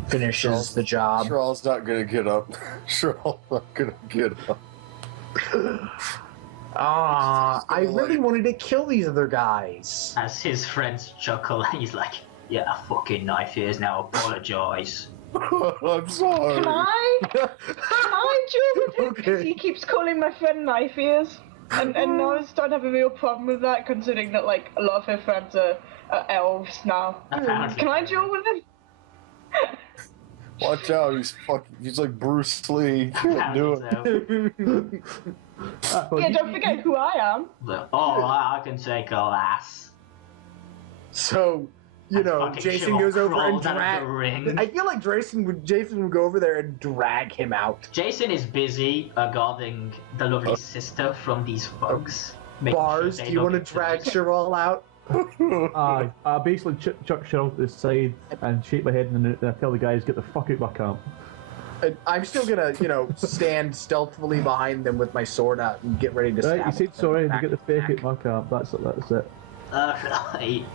finishes the job. Sheral's not gonna get up. Sheral's not gonna get up. I really wanted to kill these other guys. As his friends chuckle, and he's like, "Yeah, fucking knife ears, now apologize." I'm sorry. Can I duel with him? Because he keeps calling my friend knife ears. And now I don't have a real problem with that, considering that, like, a lot of her friends are elves now. Apparently. Can I duel with him? Watch out, he's like Bruce Lee. You can't do it. Yeah, don't forget who I am. Oh, I can take a lass. So, Fucking Jason Chival goes over crawls and out of the ring. I feel like Jason would go over there and drag him out. Jason is busy guarding the lovely sister from these folks. making Bars, sure they do you don't want to get drag killed. Chiral out? I basically chuck Cheryl to the side and shake my head and I tell the guys, get the fuck out of my camp. And I'm still gonna, stand stealthily behind them with my sword out and get ready to stab Right, you said them sorry back to get the in fuck back. out of my camp. That's it.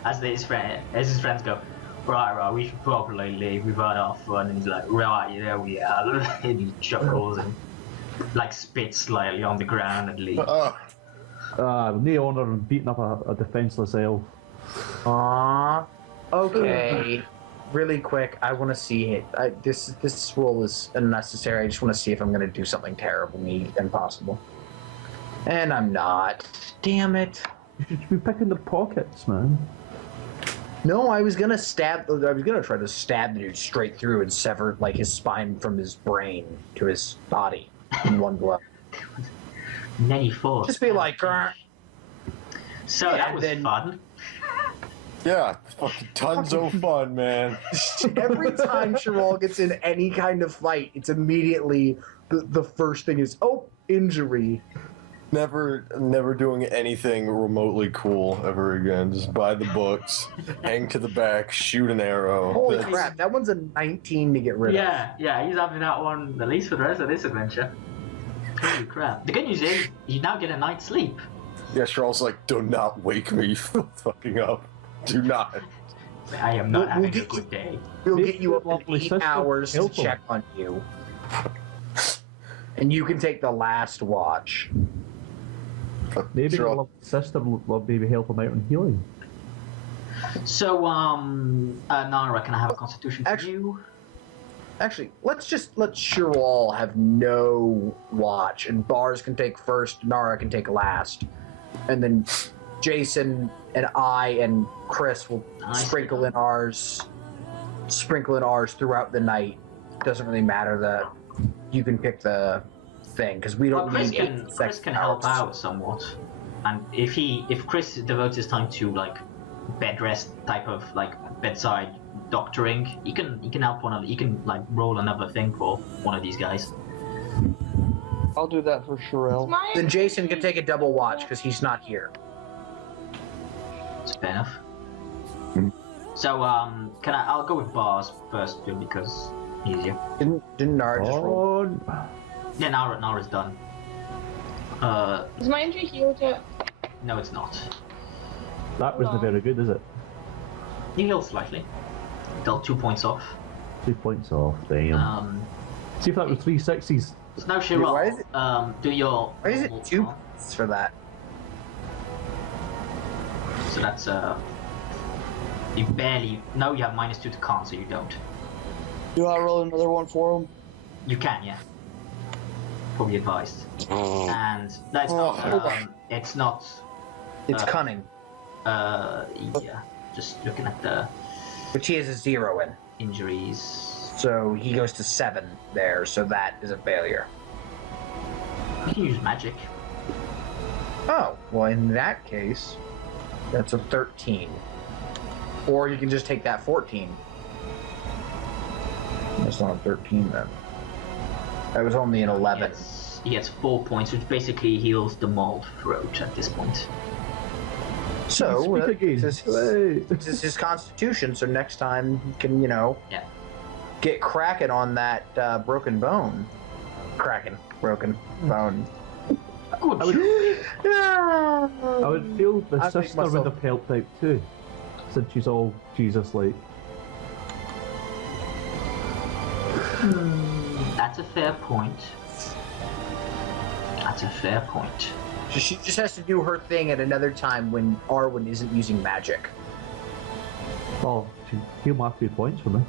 As his friends go, right, we should probably leave. We've had our fun. And he's like, right, there we are. And he chuckles and like spits slightly on the ground and leaves. No honour and beating up a defenceless elf. Okay. Really quick, I want to see it. This roll is unnecessary. I just want to see if I'm going to do something terrible and possible. And I'm not. Damn it. You should be picking the pockets, man. No, I was gonna try to stab the dude straight through and sever like his spine from his brain to his body in one blow. Many force. Just be like, So Yeah, that was then- fun. Yeah, fucking tons of fun, man. every time Chiral gets in any kind of fight, it's immediately the first thing is, oh, injury. Never doing anything remotely cool ever again. Just buy the books, hang to the back, shoot an arrow. Holy That's- crap, that one's a 19 to get rid of. Yeah, he's having that one at least for the rest of this adventure. Holy crap. The good news is, you now get a night's sleep. Yeah, Charles like, do not wake me fucking up. Do not. I am not We'll having a get good day. We'll Make get you up your in lovely 8 sister hours to help 'em. check on you. And you can take the last watch. Maybe Sure. your lovely sister will maybe help him out on healing. So, Nara, can I have a constitution for you? Actually, let's let Shirall have no watch, and Bars can take first, Nara can take last. And then Jason and I and Chris will sprinkle in ours throughout the night. Doesn't really matter that you can pick the thing, because we Well, don't Chris need can help out somewhat, and if Chris devotes his time to like bed rest type of like bedside doctoring, he can help he can like roll another thing for one of these guys. I'll do that for Sherelle. Then Jason can take a double watch because he's not here. It's fair enough. So I'll go with Bars first because easier. Didn't Nara just roll? Yeah, Nara's done. Is my injury healed yet? No, it's not. That wasn't very good, is it? You heal slightly. Dealt 2 points off. 2 points off, damn. See if that was 360s. So now Shirel, why is it- do your... Why is it 2 points for that? So that's, you barely... No, you have -2 to con, so you don't. Do I roll another one for him? You can, yeah. Probably advised. And that's not, it's not... It's cunning, yeah. Just looking at the which he has a 0 in. injuries. So he goes to 7 there, so that is a failure. You can use magic. Oh, well in that case, that's a 13. Or you can just take that 14. That's not a 13 then. That was only an 11. He gets 4 points, which basically heals the mauled throat at this point. So, Speak again. this is his constitution, so next time he can, Yeah. get cracking on that broken bone. Broken bone. Good. I would feel the I think sister would myself- have helped out too, since she's all Jesus-like. That's a fair point. That's a fair point. She just has to do her thing at another time when Arwen isn't using magic. Well, she healed my 2 points for me.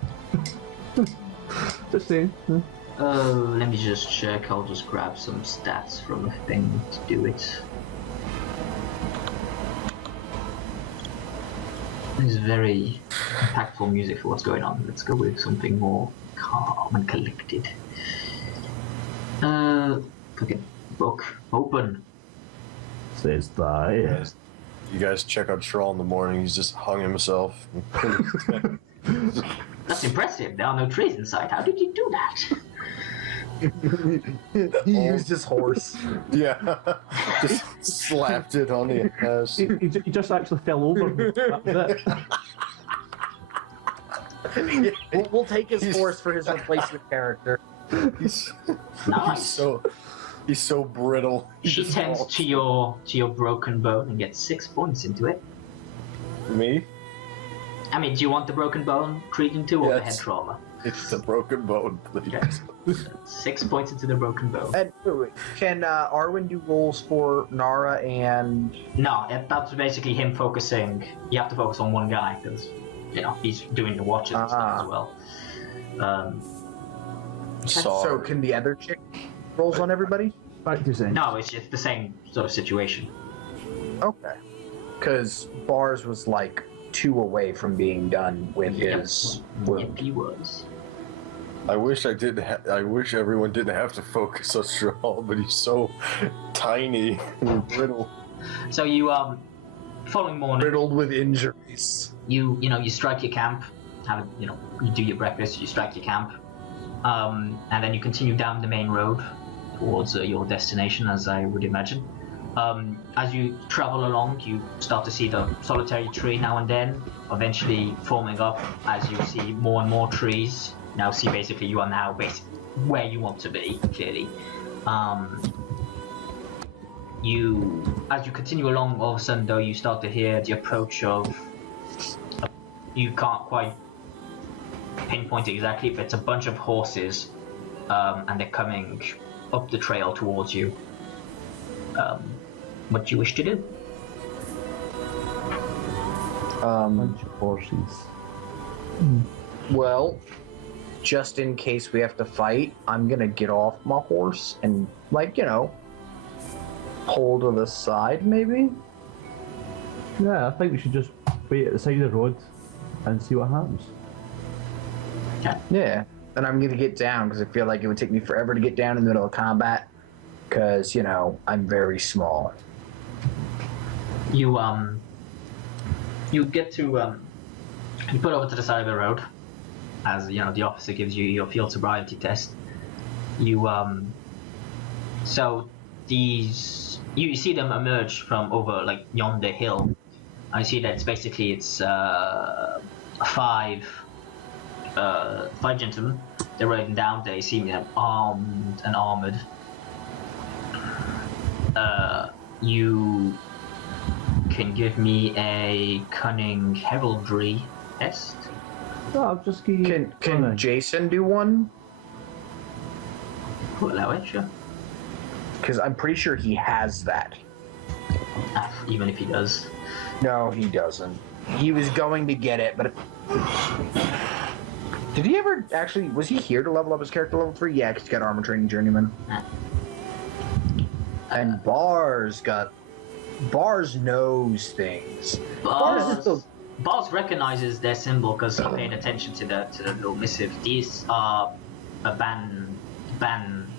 Just saying. Yeah. Let me just check. I'll just grab some stats from a thing to do it. This is very impactful music for what's going on. Let's go with something more calm and collected. Okay, book open. Says that. You guys check out Trumhall in the morning. He's just hung himself. That's impressive. There are no trees inside. How did you do that? He used his horse. Yeah, just slapped it on the ass. He just actually fell over. That was it. We'll take his horse for his replacement character. He's Nice. he's so brittle. He She just tends falls. to your broken bone and gets 6 points into it. Me. I mean, do you want the broken bone creaking too, or the head Yes. trauma? It's the broken bone, please. Okay. 6 points into the broken bone. And wait, can Arwen do rolls for Nara and? No, that's basically him focusing. You have to focus on one guy because he's doing the watches and stuff as well. So Sorry. can the other chick rolls on everybody? Back to saying. No, it's just the same sort of situation. Okay. Because Bars was like 2 away from being done with his Yep, wound. he was. I wish I didn't. I wish everyone didn't have to focus on Trumhall, but he's so tiny and brittle. So you following morning, Riddled with injuries. you strike your camp. You do your breakfast. You strike your camp, and then you continue down the main road towards your destination, as I would imagine. As you travel along, you start to see the solitary tree now and then, eventually forming up as you see more and more trees. Now see basically you are now basically where you want to be, clearly. As you continue along, all of a sudden though, you start to hear the approach of, you can't quite pinpoint it exactly, but it's a bunch of horses, and they're coming up the trail towards you. What do you wish to do? Bunch of horses. Well, just in case we have to fight, I'm gonna get off my horse and, like, you know, pull to the side, maybe? Yeah, I think we should just wait at the side of the road and see what happens. Yeah. And I'm gonna get down, because I feel like it would take me forever to get down in the middle of combat, because, you know, I'm very small. You get to you put over to the side of the road, as you know the officer gives you your field sobriety test. You so these you see them emerge from over like yonder hill. I see that it's five gentlemen. They're riding down. They seem armed and armored. You can give me a cunning heraldry test. No, I'll just keep. Can Jason do one? Cool, allow it, sure. Because I'm pretty sure he has that. Even if he does. No, he doesn't. He was going to get it, but... Did he ever actually... Was he here to level up his character level 3? Yeah, because he's got Armor Training Journeyman. And Bars knows things. Bars recognizes their symbol because he paid attention to the little missive. These are a Bann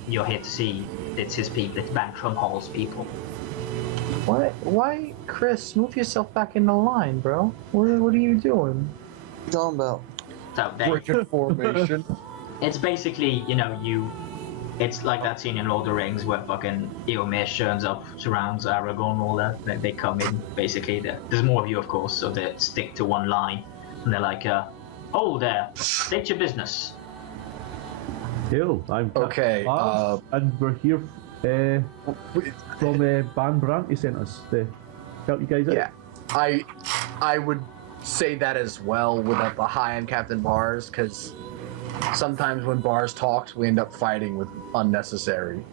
you're here to see. It's his people. It's Bann Trumhall's people. What? Why, Chris? Move yourself back in the line, bro. What are you doing? What are you talking about? So Breaking formation. It's basically, it's like that scene in Lord of the Rings where fucking Eomer turns up, surrounds Aragorn, all that. They come in, basically. There's more of you, of course, so they stick to one line. And they're like, oh there, state your business. Cool, I'm Okay, Lars, and we're here from Bann Baranti sent us to help you guys out. Yeah, I would say that as well without the hi, I'm Captain Bars, because sometimes when Bars talks, we end up fighting with unnecessarily.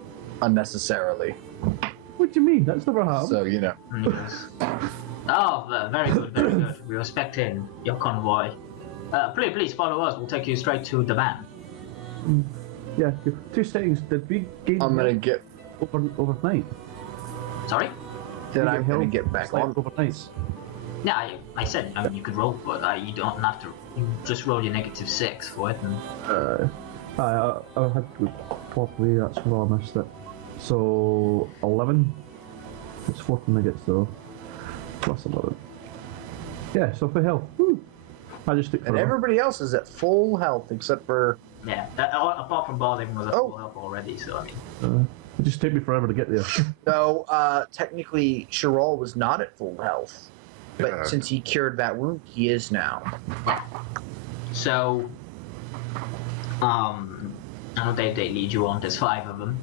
What do you mean? That's never happened. So, you know. Yes. Oh, very good, very good. We respect him, your convoy. Please follow us. We'll take you straight to the van. Yeah, 2 settings. Did we gain I'm gonna get... overnight? Sorry? Then I'm gonna get back on. Overnight. Yeah, I said you could roll, but you don't have to. You just roll your -6 for it. And... I had to properly. That's where I missed it. So 11. It's 14 minutes though. Plus 11. Yeah. So for health. Woo. I just took. And everybody else is at full health except for. Yeah. Apart from Bard, everyone was at full health already. So I mean. It just took me forever to get there. No, technically, Sherol was not at full health. But since he cured that wound, he is now. So, I know they lead you on. There's 5 of them.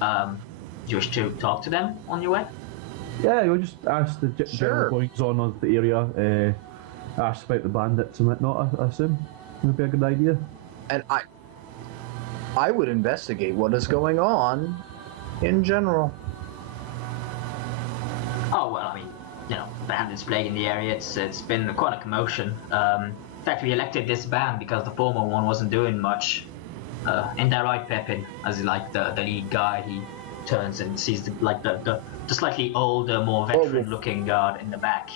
Do you wish to talk to them on your way? Yeah, we'll just ask the general goings on of the area. Ask about the bandits and whatnot. I assume would be a good idea. And I would investigate what is going on in general. Oh well, I mean, bandits plaguing the area. It's been quite a commotion. In fact, we elected this band because the former one wasn't doing much. Ain't that right, Pepin? As like the lead guy, he turns and sees the slightly older, more veteran-looking guard in the back.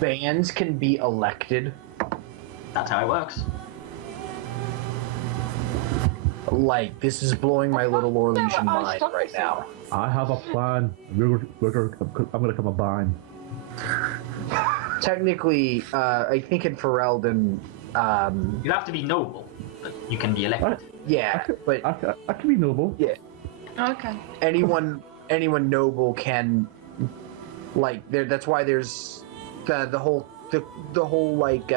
Bands can be elected. That's how it works. Like, this is blowing my little Orlesian mind right now. I have a plan. I'm gonna come a Bann. Technically, I think in Fereldan, you have to be noble, but you can be elected. Yeah, but I can be noble. Yeah. Okay. Anyone anyone noble can, like, that's why there's the whole like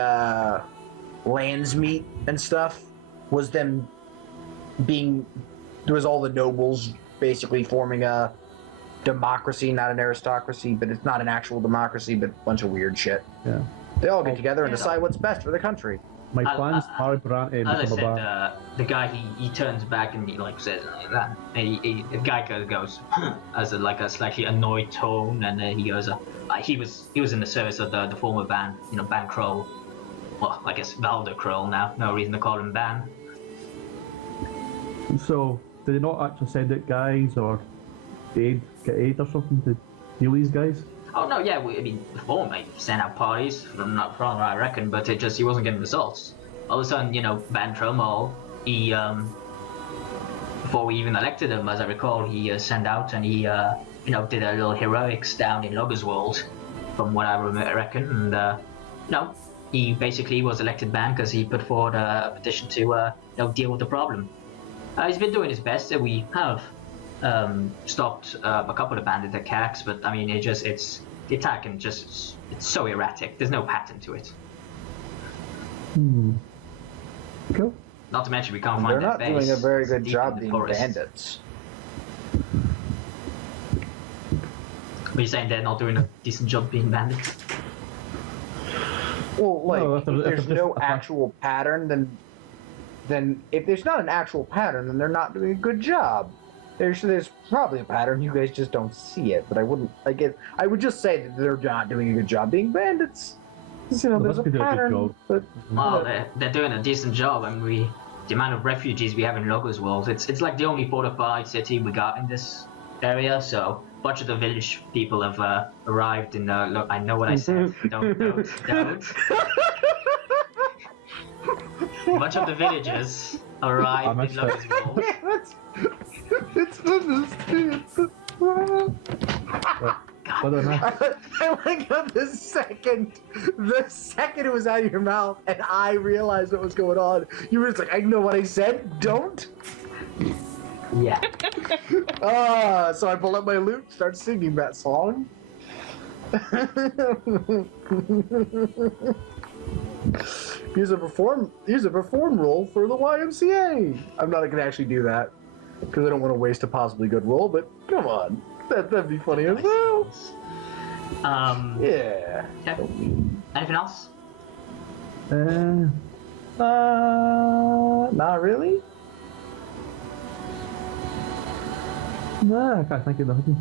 lands meet and stuff was them being, there was all the nobles basically forming a democracy, not an aristocracy, but it's not an actual democracy, but a bunch of weird shit. Yeah. They all get together and decide what's best for the country. My plan's Bann Baranti and As I become a said, bar. the guy he turns back and he like says that, and the guy goes as like a slightly annoyed tone, and he goes, he was in the service of the former Bann, Bann Krole. Well, I guess Valudur Krole now. No reason to call him Bann. So, did they not actually send out guys or get aid or something to deal with these guys? Oh no, yeah. Before they sent out parties from what I reckon, but he wasn't getting results. All of a sudden, Bann Trumhall, he before we even elected him, as I recall, he sent out and he did a little heroics down in Ruswold, from what I reckon, and he basically was elected Bann because he put forward a petition to deal with the problem. He's been doing his best. We have stopped a couple of bandit attacks, but I mean, it's the attack and it's so erratic. There's no pattern to it. Cool. Not to mention we can't find They're their not base. doing a very It's good deep job in the being forest. bandits. Are you saying they're not doing a decent job being bandits? Well, like, No, if there's just no a fact. actual pattern, then if there's not an actual pattern, then they're not doing a good job. There's probably a pattern. You guys just don't see it. But I would just say that they're not doing a good job being bandits. 'Cause, They there's must a be doing a good pattern. job. But Well, they're doing a decent job, and the amount of refugees we have in Ruswold, it's like the only fortified city we got in this area. So a bunch of the village people have arrived in. Look, I know what I said. Don't. A bunch of the villagers arrived in missed it. Ruswold. it's understood. Whether or not, I like how the second it was out of your mouth and I realized what was going on, you were just like, I know what I said, don't? Yeah. So I pull up my lute, start singing that song. Here's a perform roll for the YMCA. I'm not gonna actually do that because I don't want to waste a possibly good roll, but come on. That'd be funny as well. Yeah. Okay. Anything else? Not really. nah, I can't think of nothing.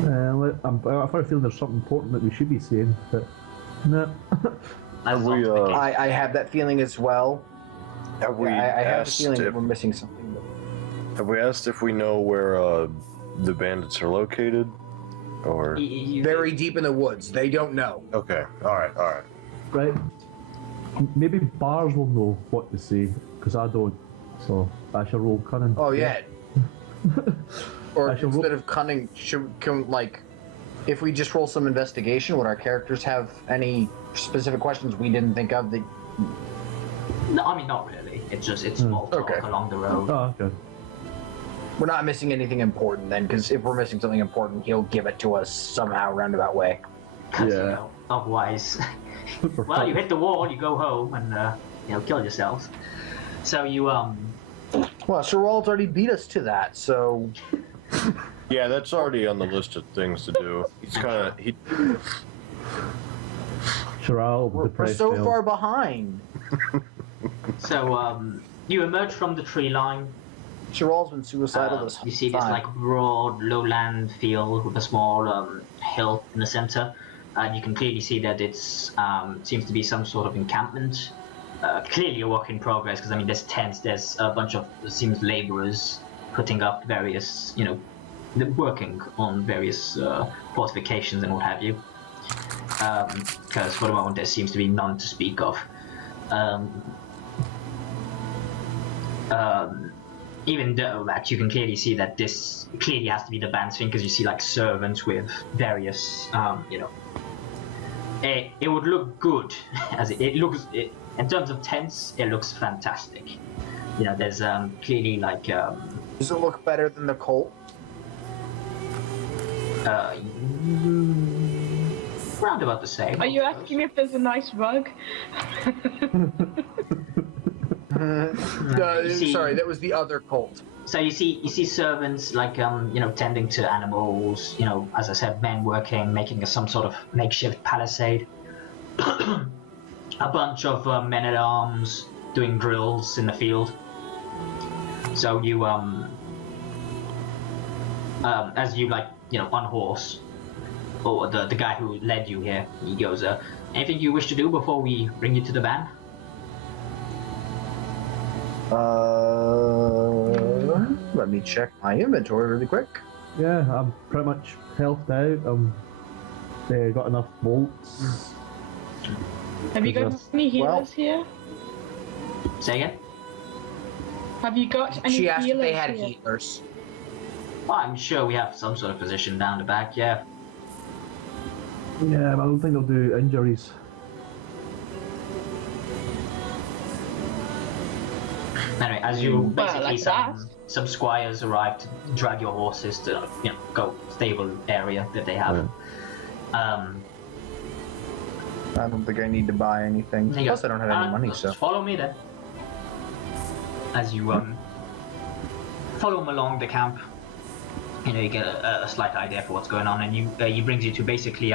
I have a feeling there's something important that we should be saying, but no. That's we, not the case. I have that feeling as well. Have we I have the asked feeling that if, we're missing something. have we asked if we know where the bandits are located, or? Very deep in the woods. They don't know. Okay. All right. Right. Maybe bars will know what to say, because I don't. So I shall roll cunning. Oh yeah. Or I shall instead of cunning, if we just roll some investigation, would our characters have any specific questions we didn't think of that? No, I mean not really. It's small talk Okay. along the road. Oh, okay. We're not missing anything important then, because if we're missing something important, he'll give it to us somehow, roundabout way. 'Cause, Yeah. otherwise, well, you hit the wall, you go home, and kill yourselves. So you Well, Sir Wald's already beat us to that, so Yeah, that's already on the list of things to do. He's kind of Sure, I'll we're depressed so now. far behind. you emerge from the tree line. Sir Wald's been suicidal this You see time. this like broad lowland field with a small hill in the center, and you can clearly see that it's seems to be some sort of encampment. Clearly a work in progress, because I mean there's tents, there's a bunch of, it seems, laborers putting up various, working on various fortifications and what have you. Because for the moment there seems to be none to speak of. Even though that you can clearly see that this clearly has to be the band's thing, because you see like servants with various, it would look good as it looks. In terms of tents, it looks fantastic. There's clearly like. Does it look better than the cult Round about the same. Are you asking if there's a nice rug? Sorry, that was the other cult. So you see servants like tending to animals. As I said, men working, making some sort of makeshift palisade. A bunch of men at arms doing drills in the field. So you as you on horse, or the guy who led you here, he goes, anything you wish to do before we bring you to the band? Let me check my inventory really quick. Yeah, I'm pretty much healthed out. Got enough bolts. Have you got any healers here? Say again? Have you got any She asked if healers they had here? healers. Well, I'm sure we have some sort of position down the back, yeah. Yeah, but I don't think they'll do injuries. Anyway, as you basically like some squires arrive to drag your horses to go stable area that they have. I don't think I need to buy anything. There you Plus, go. I don't have any money, so. Follow me then. As you follow him along the camp, you get a slight idea for what's going on, and he brings you to basically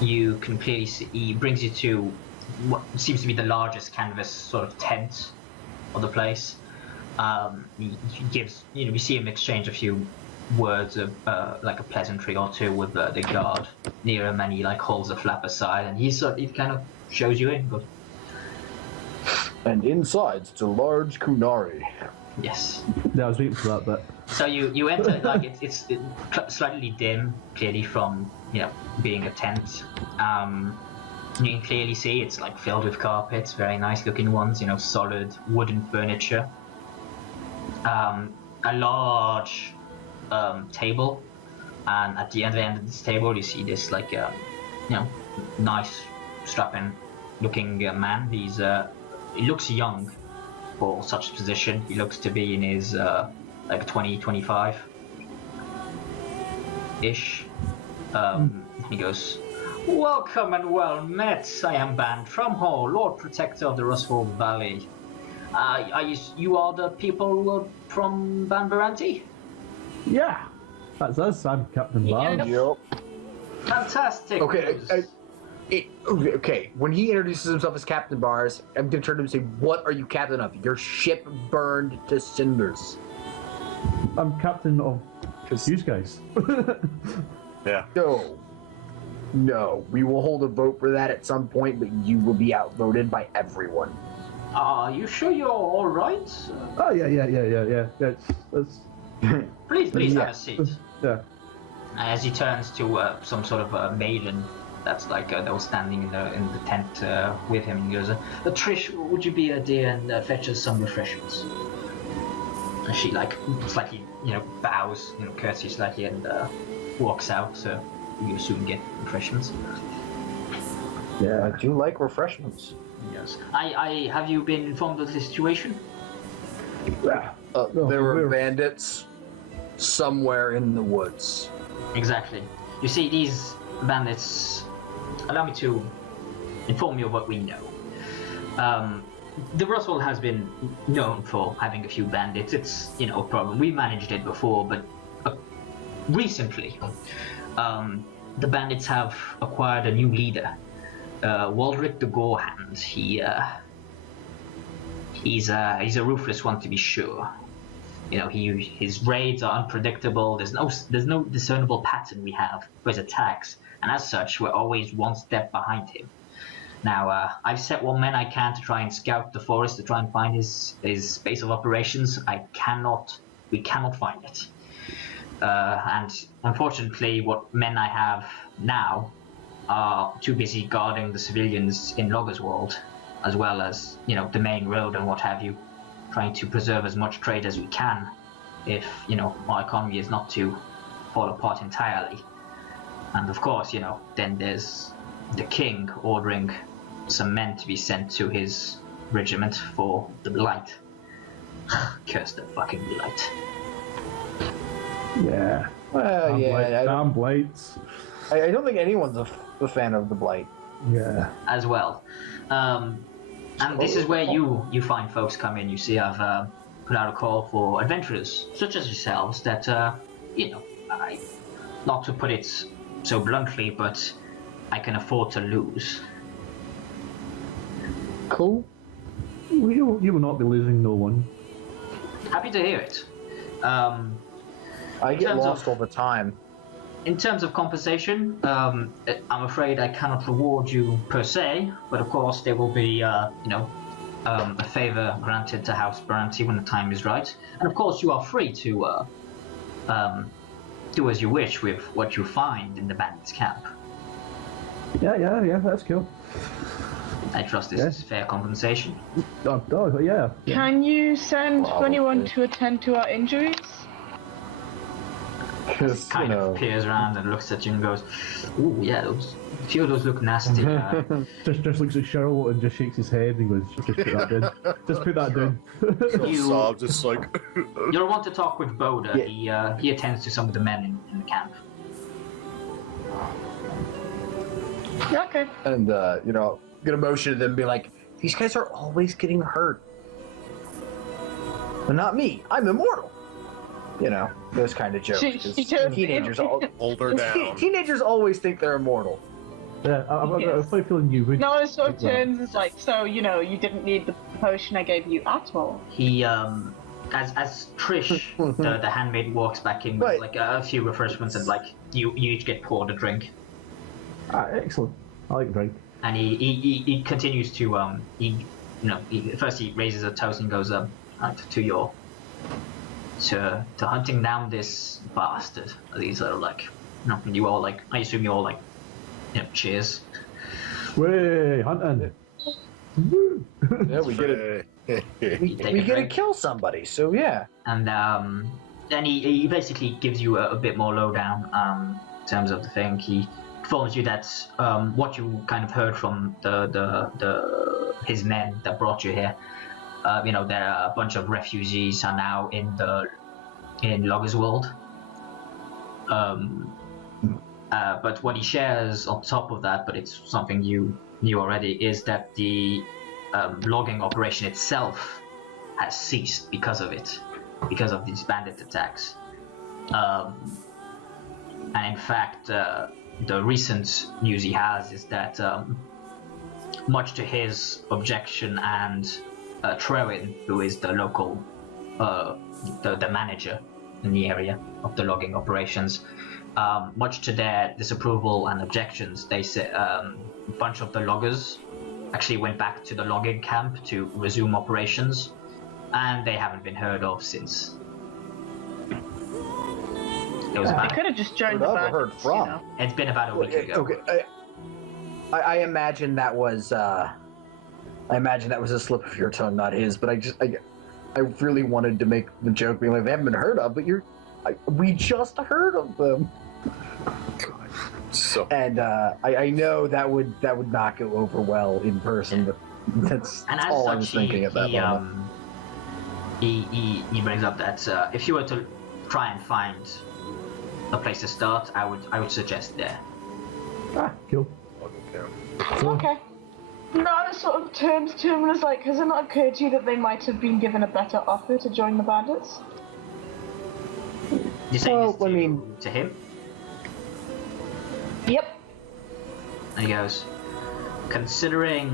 you can clearly see, he brings you to what seems to be the largest canvas sort of tent of the place. He gives, we see him exchange a few words of like a pleasantry or two with the guard near him, and he holds a flap aside, and he kind of shows you in. Goes, And inside, it's a large kunari. yes. Yeah, I was waiting for that bit. So you enter, it's slightly dim, clearly from being a tent. You can clearly see it's filled with carpets, very nice looking ones, solid wooden furniture. A large table, and at the other end of this table you see this nice strapping looking man. He looks young for such a position. He looks to be in his 20, 25 ish. He goes, "Welcome and well met. I am Bann Trumhall, Lord Protector of the Ruswold Valley. You are the people who are from Bann Baranti?" Yeah, that's us. I'm Captain Barnes. Yep. Fantastic. Okay, news. okay. When he introduces himself as Captain Bars, I'm gonna turn to him and say, "What are you captain of? Your ship burned to cinders." I'm captain of you guys. Yeah. No. We will hold a vote for that at some point, but you will be outvoted by everyone. Are you sure you're all right? Oh yeah. It's Please Yeah. have a seat. yeah. As he turns to some sort of maiden that's that was standing in the tent with him, and he goes, "Trish, would you be a dear and fetch us some refreshments?" And she slightly bows, curtsies slightly, and walks out. So you soon get refreshments. Yeah, I do like refreshments. Yes. I have you been informed of the situation? There were bandits somewhere in the woods. Exactly. You see, these bandits. Allow me to inform you of what we know. The Ruswold has been known for having a few bandits. It's a problem. We managed it before, but recently, the bandits have acquired a new leader, Waldrick the Gorehand. He's a ruthless one, to be sure. His raids are unpredictable. There's no discernible pattern we have for his attacks, and as such, we're always one step behind him. Now, I've set what men I can to try and scout the forest to try and find his base of operations. We cannot find it. And unfortunately, what men I have now are too busy guarding the civilians in Ruswold, as well as, the main road and what have you, trying to preserve as much trade as we can if, our economy is not to fall apart entirely. And of course, then there's the king ordering some men to be sent to his regiment for the Blight. Curse the fucking Blight. Yeah. Well, yeah. Damn blights. I don't think anyone's a fan of the Blight. Yeah. As well. And this is where you find folks come in. You see, I've put out a call for adventurers such as yourselves that, not to put it so bluntly, but I can afford to lose. Cool. You will not be losing no one. Happy to hear it. I get terms lost of- all the time. In terms of compensation, I'm afraid I cannot reward you per se, but of course there will be, a favor granted to House Baranti when the time is right. And of course you are free to do as you wish with what you find in the bandits' camp. Yeah, that's cool. I trust this is fair compensation. Yeah. Can you send Probably. anyone to attend to our injuries? Because, Kind of peers around and looks at you and goes, "Ooh, yeah, a few of those look nasty." Just looks at Cheryl and just shakes his head and goes, just put that down. Just put that down. You- Sob, just like. You'll want to talk with Boda. He attends to some of the men in the camp. Okay. And, gonna motion to them and be like, these guys are always getting hurt. But not me. I'm immortal. You know, those kind of jokes. She 'cause turns- Hold her down. Teenagers always think they're immortal. Yeah, I've got a funny feeling you would. No, it sort of Well. turns as like, so, you didn't need the potion I gave you at all. He as Trish, the handmaid, walks back in with Right. like a few refreshments and like you each get poured a drink, Excellent. I like drink. and he continues to first he raises a toast and goes to hunting down this bastard. These are like you all like, I assume you all like cheers. Way hunting. Yeah, we get it. We Take a get to drink. kill somebody, so yeah. And then he basically gives you a bit more lowdown in terms of the thing. He informs you that what you kind of heard from his men that brought you here. There are a bunch of refugees are now in Ruswold. But what he shares on top of that, but it's something you knew already, is that the logging operation itself has ceased because of it, because of these bandit attacks. And in fact, the recent news he has is that, much to his objection and Trewin, who is the local, the manager in the area of the logging operations, much to their disapproval and objections, they said a bunch of the loggers actually went back to the logging camp to resume operations, and they haven't been heard of since. It was They about, could have just joined Heard the of or heard bandits, from? it's been about a week ago. Okay, I imagine that was a slip of your tongue, not his. But I really wanted to make the joke being like, they haven't been heard of, but we just heard of them. So And I know that would not go over well in person, but that's And as all I was such, thinking at that moment. he brings up that if you were to try and find a place to start, I would suggest there. Cool. Okay. No, it sort of turns to him and is like, has it not occurred to you that they might have been given a better offer to join the bandits? You're saying Well, this I mean- to him? Yep. And he goes, considering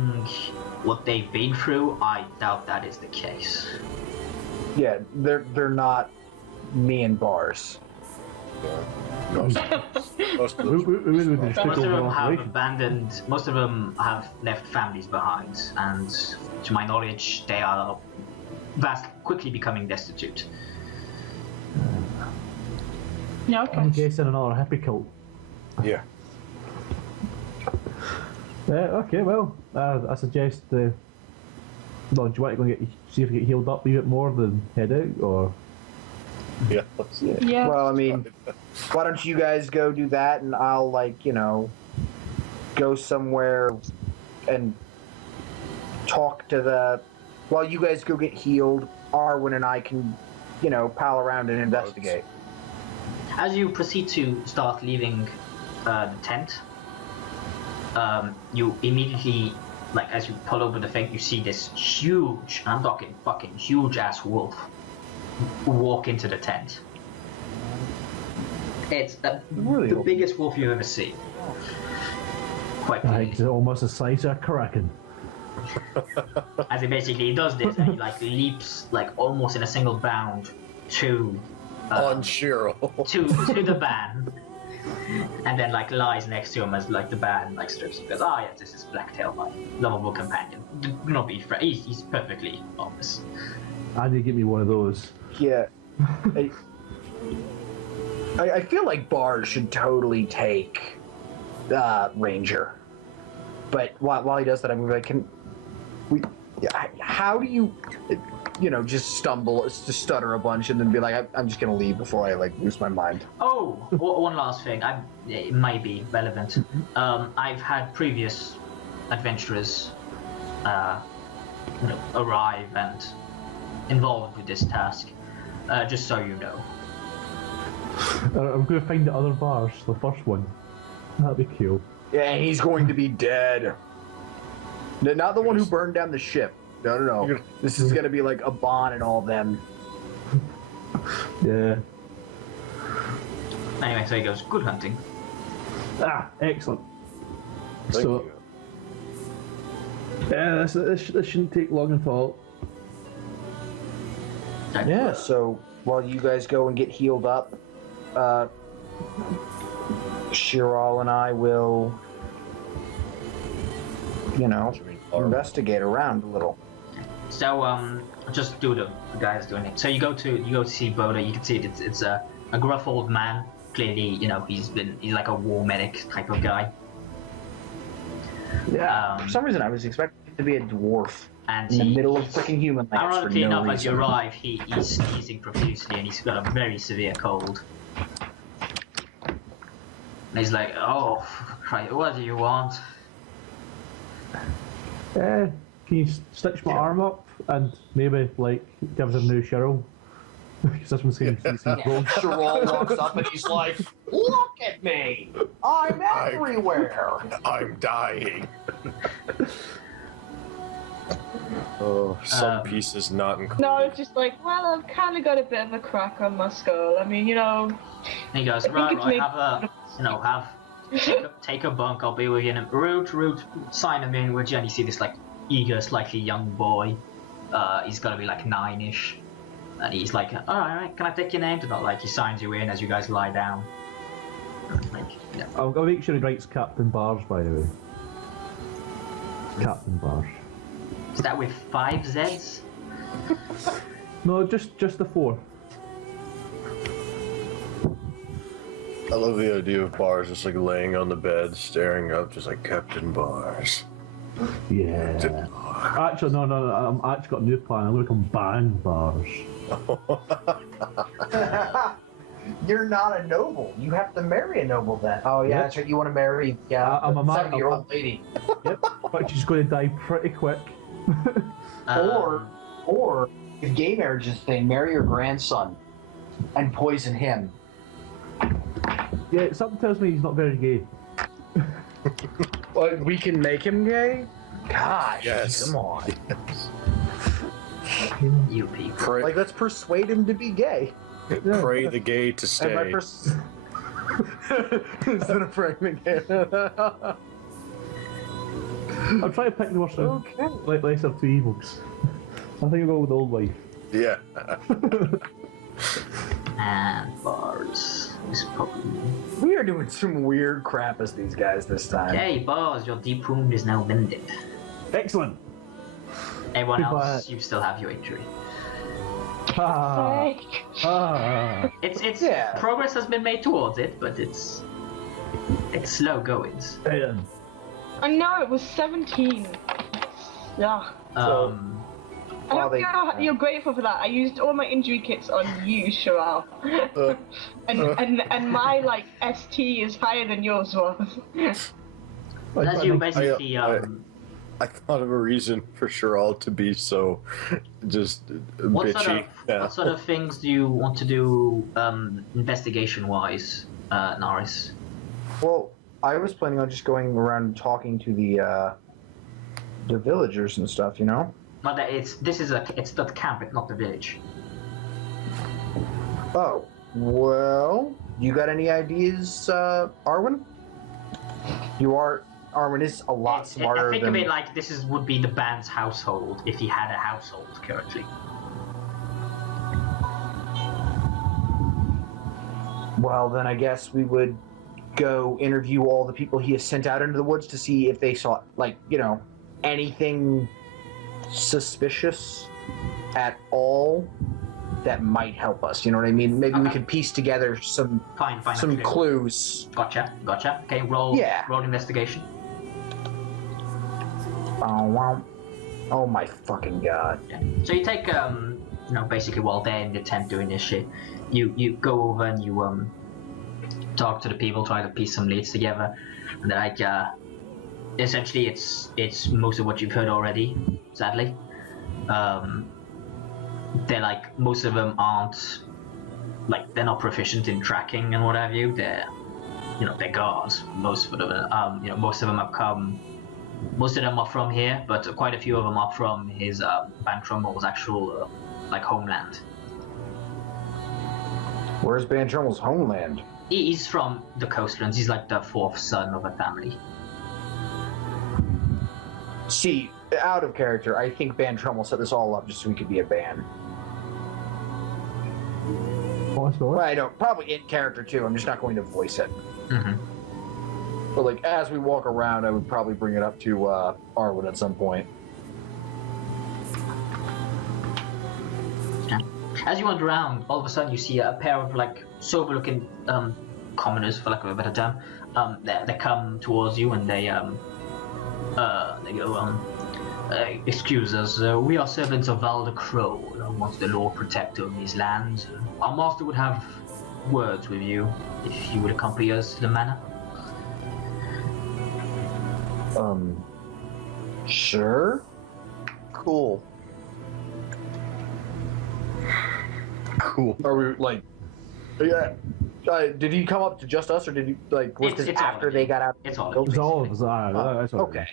what they've been through, I doubt that is the case. Yeah, they're not me and bars. most of those Most of them have abandoned, most of them have left families behind, and to my knowledge, they are quickly becoming destitute. Yeah, I'm okay. guessing another hippie cult. yeah. Okay, well, I suggest. No, do you want to go and see if you get healed up a bit more than head out, or? Yeah. Yeah. Well, I mean, why don't you guys go do that, and I'll go somewhere and talk to the. While you guys go get healed, Arwen and I can, pal around and investigate. As you proceed to start leaving the tent, you immediately, as you pull over the thing, you see this huge, I'm talking fucking huge ass wolf walk into the tent. It's the biggest wolf you've ever seen. Quite big. It's almost the size of a kraken. As it basically does this, and he leaps almost in a single bound to on Cheryl to the Bann, and then lies next to him as the Bann strips him. Goes, yes, this is Blacktail, my lovable companion. Do not be afraid. He's perfectly harmless. I need to get me one of those. Yeah. I feel like Bars should totally take Ranger, but while he does that, I'm like, how do you, just stutter a bunch and then be like, I'm just gonna leave before I lose my mind. Oh, one last thing. It might be relevant. I've had previous adventurers, arrive and involved with this task. Just so you know. I'm going to find the other bars, the first one. That'd be cool. Yeah, he's going to be dead. Not the one who burned down the ship. No. This is going to be like a Bann and all of them. Yeah. Anyway, so he goes, good hunting. Excellent. Thank So, you. yeah, this shouldn't take long at all. Yeah, so while you guys go and get healed up, Shiral and I will, investigate around a little. So, just do the guys doing it. So you go to see Boda. You can see it's a gruff old man. Clearly, he's like a war medic type of guy. Yeah. For some reason, I was expecting it to be a dwarf And in the middle of freaking human lands. Ironically enough, as you reason. arrive, he's sneezing profusely and he's got a very severe cold. And he's like, "Oh, right, what do you want?" Can you stitch my arm up and maybe give us a new Cheryl? Because this one seems broken. Shiral walks up and he's like, "Look at me! I'm everywhere!" I'm dying. Oh, some pieces not included. No, it's just I've kind of got a bit of a crack on my skull. I mean, And he goes, right, take a bunk, I'll be with you. And Root, sign him in, would you? And you see this eager, slightly young boy. He's gotta be 9-ish. And he's like, alright, can I take your name? He signs you in as you guys lie down. Yeah. I'll make sure he writes Captain Bars, by the way. Captain Bars. Is that with 5 Zs? No, just the 4. I love the idea of Bars just laying on the bed, staring up, just like Captain Bars. Yeah. Actually, no, I'm actually got a new plan. I'm going to come Bann Bars. You're not a noble. You have to marry a noble then. Oh, yeah, Yep. that's right. You want to marry I'm a man. 70-year-old lady. Yep. But she's going to die pretty quick. Or, if gay marriage is a thing, marry your grandson and poison him. Yeah, something tells me he's not very gay. But we can make him gay? Gosh, Yes. come on. You people. Let's persuade him to be gay. Pray the gay to stay. Instead of praying the gay. I'm trying to pick the worst of lesser of two evils. I think I'll go with the old wife. Yeah. And Bars is probably... We are doing some weird crap as these guys this time. Hey, Bars, your deep wound is now mended. Excellent. Everyone Goodbye. else, you still have your injury. It's Yeah. Progress has been made towards it, but it's slow goings. I know, it was 17. Yeah. I hope you're grateful for that. I used all my injury kits on you, Shiral. and my ST is higher than yours was. As you basically I thought of a reason for Sherall to be so just bitchy. What sort of things do you want to do investigation-wise, Norris? Well, I was planning on just going around and talking to the villagers and stuff, you know? Well, it's the camp, it's not the village. Oh, well, you got any ideas, Arwen? Arwen is a lot smarter I think than... of it like would be the Bann's household, if he had a household currently. Well, then I guess we would go interview all the people he has sent out into the woods to see if they saw, like, you know, anything suspicious at all that might help us. You know what I mean? Maybe we could piece together some clues. Gotcha. Okay, roll investigation. Oh my fucking god. Yeah. So you take basically while they're in the tent doing this shit, you go over and you talk to the people, try to piece some leads together, and they're like, essentially it's most of what you've heard already, sadly. They're like, most of them aren't, like, they're not proficient in tracking and what have you. They're guards, most of them. Most of them have come, most of them are from here, but quite a few of them are from his Bann Trumhall's actual homeland. Where's Bann Trumhall's homeland? He's from the coastlands. He's like the fourth son of a family. See, out of character, I think Bann Trumhall set this all up just so he could be a Bann. Possible. Well, I don't. Probably in character too. I'm just not going to voice it. Mm-hmm. But like, as we walk around, I would probably bring it up to Arwen at some point. Yeah. As you wander around, all of a sudden you see a pair of like sober-looking commoners, for lack of a better term. They come towards you and they go, excuse us, we are servants of Valudur Krole, once the Lord Protector of these lands. Our master would have words with you if you would accompany us to the manor. Sure. Cool. Are we like? Yeah. Did he come up to just us, or did he was this after they got out? It's all. It's all of us. That's all. Okay.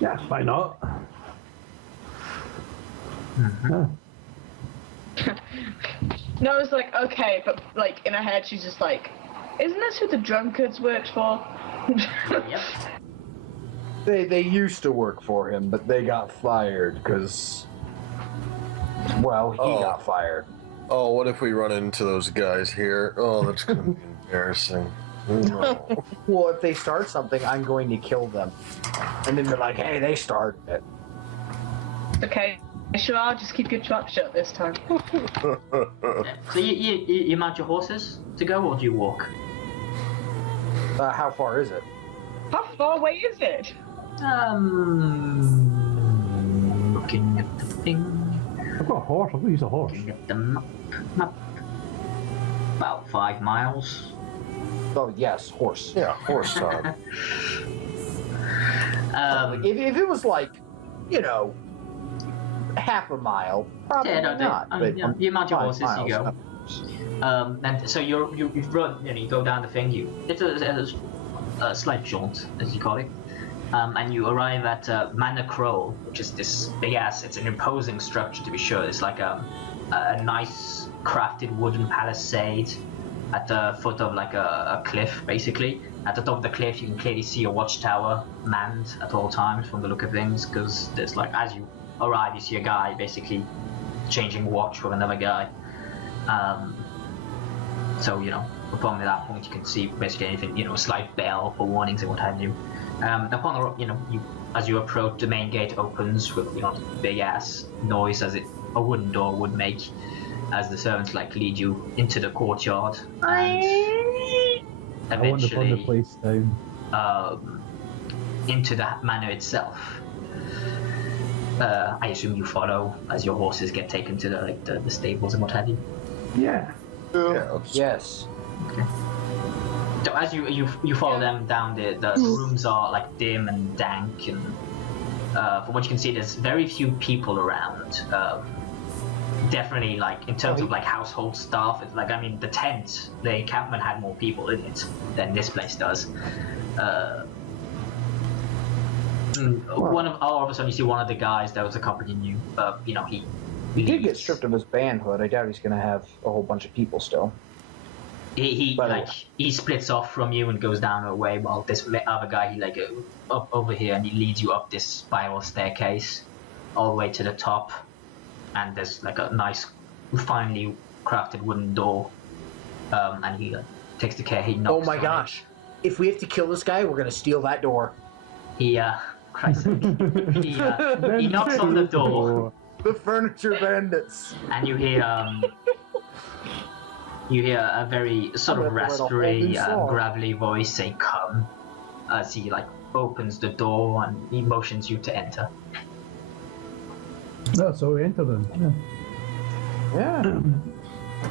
Yeah, why not? No, it's like, okay, but like in her head she's just like, isn't this who the drunkards worked for? Yep. They used to work for him, but they got fired because, well, he got fired. Oh, what if we run into those guys here? Oh, that's going to be embarrassing. No. Well, if they start something, I'm going to kill them. And then they're like, hey, they started it. Okay, sure, I'll just keep your trap shut this time. So you mount your horses to go, or do you walk? How far is it? How far away is it? Looking at the thing. I've got a horse. I'm going to use a horse. Looking at the map. About 5 miles. Oh, yes, horse. Yeah, horse time. If it was like, half a mile, probably not. You mount your horses, you go. And so you run, you go down the thing. It's a slight jaunt, as you call it, and you arrive at Manor Krole, which is this big ass. It's an imposing structure, to be sure. It's like a nice crafted wooden palisade at the foot of like a cliff, basically. At the top of the cliff, you can clearly see a watchtower manned at all times from the look of things, because there's like, as you arrive, you see a guy basically changing watch with another guy. So, upon that point, you can see basically anything, a slight bell for warnings and what have you. Upon, as you approach, the main gate opens with, big ass noise as a wooden door would make, as the servants lead you into the courtyard and eventually I want to burn the place down. into the manor itself. I assume you follow as your horses get taken to the stables and what have you. Yeah. Yes. Okay. So as you follow them down, the rooms are dim and dank, and from what you can see, there's very few people around. Definitely, like, in terms of, like, household stuff, it's like, I mean, the tent, the encampment had more people in it than this place does. All of a sudden you see one of the guys that was accompanying you, you know, he did get stripped of his bandhood. I doubt he's gonna have a whole bunch of people still. He splits off from you and goes down a way, while this other guy, he like up over here, and he leads you up this spiral staircase all the way to the top, and there's like a nice finely crafted wooden door, and he takes the care, he knocks. Oh my gosh, if we have to kill this guy, we're gonna steal that door. He Christ, he knocks on the door. The furniture bandits. And you hear a very sort of raspy, gravelly voice say, "Come," as he like opens the door and he motions you to enter. That's so we enter then. Yeah.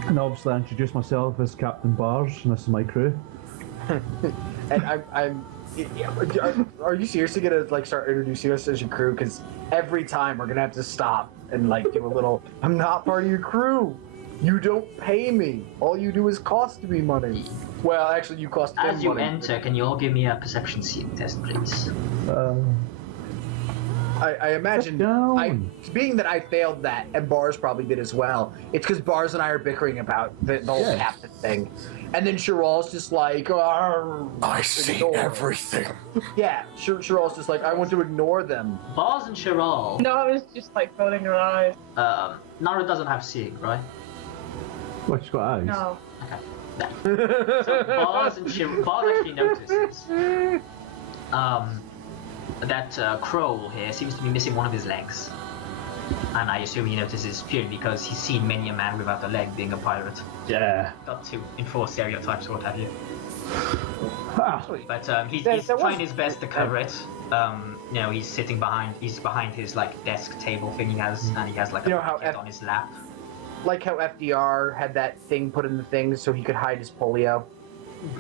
And obviously I introduce myself as Captain Bars, and this is my crew. And are you seriously gonna like start introducing us as your crew? Because every time we're gonna have to stop and like do a little. I'm not part of your crew. You don't pay me. All you do is cost me money. Well, actually, you cost them money. As you money. enter, can you all give me a perception test, please? I imagine, being that I failed that, and Bars probably did as well, it's because Bars and I are bickering about the whole captain thing. And then Sheral's just like, I see everything. Yeah, Sheral's just like, I want to ignore them. Bars and Sheral. No, I was just like rolling her eyes. Nara doesn't have seeing, right? What, she's got eyes? No. Okay. So Bars and Bars actually notices that Krole here seems to be missing one of his legs. And I assume he notices purely because he's seen many a man without a leg being a pirate. Yeah. Not to enforce stereotypes or what have you. But he's trying his best to cover it. You know, he's sitting behind his like desk table thing he has, and he has like a bucket on his lap. Like how FDR had that thing put in the thing so he could hide his polio.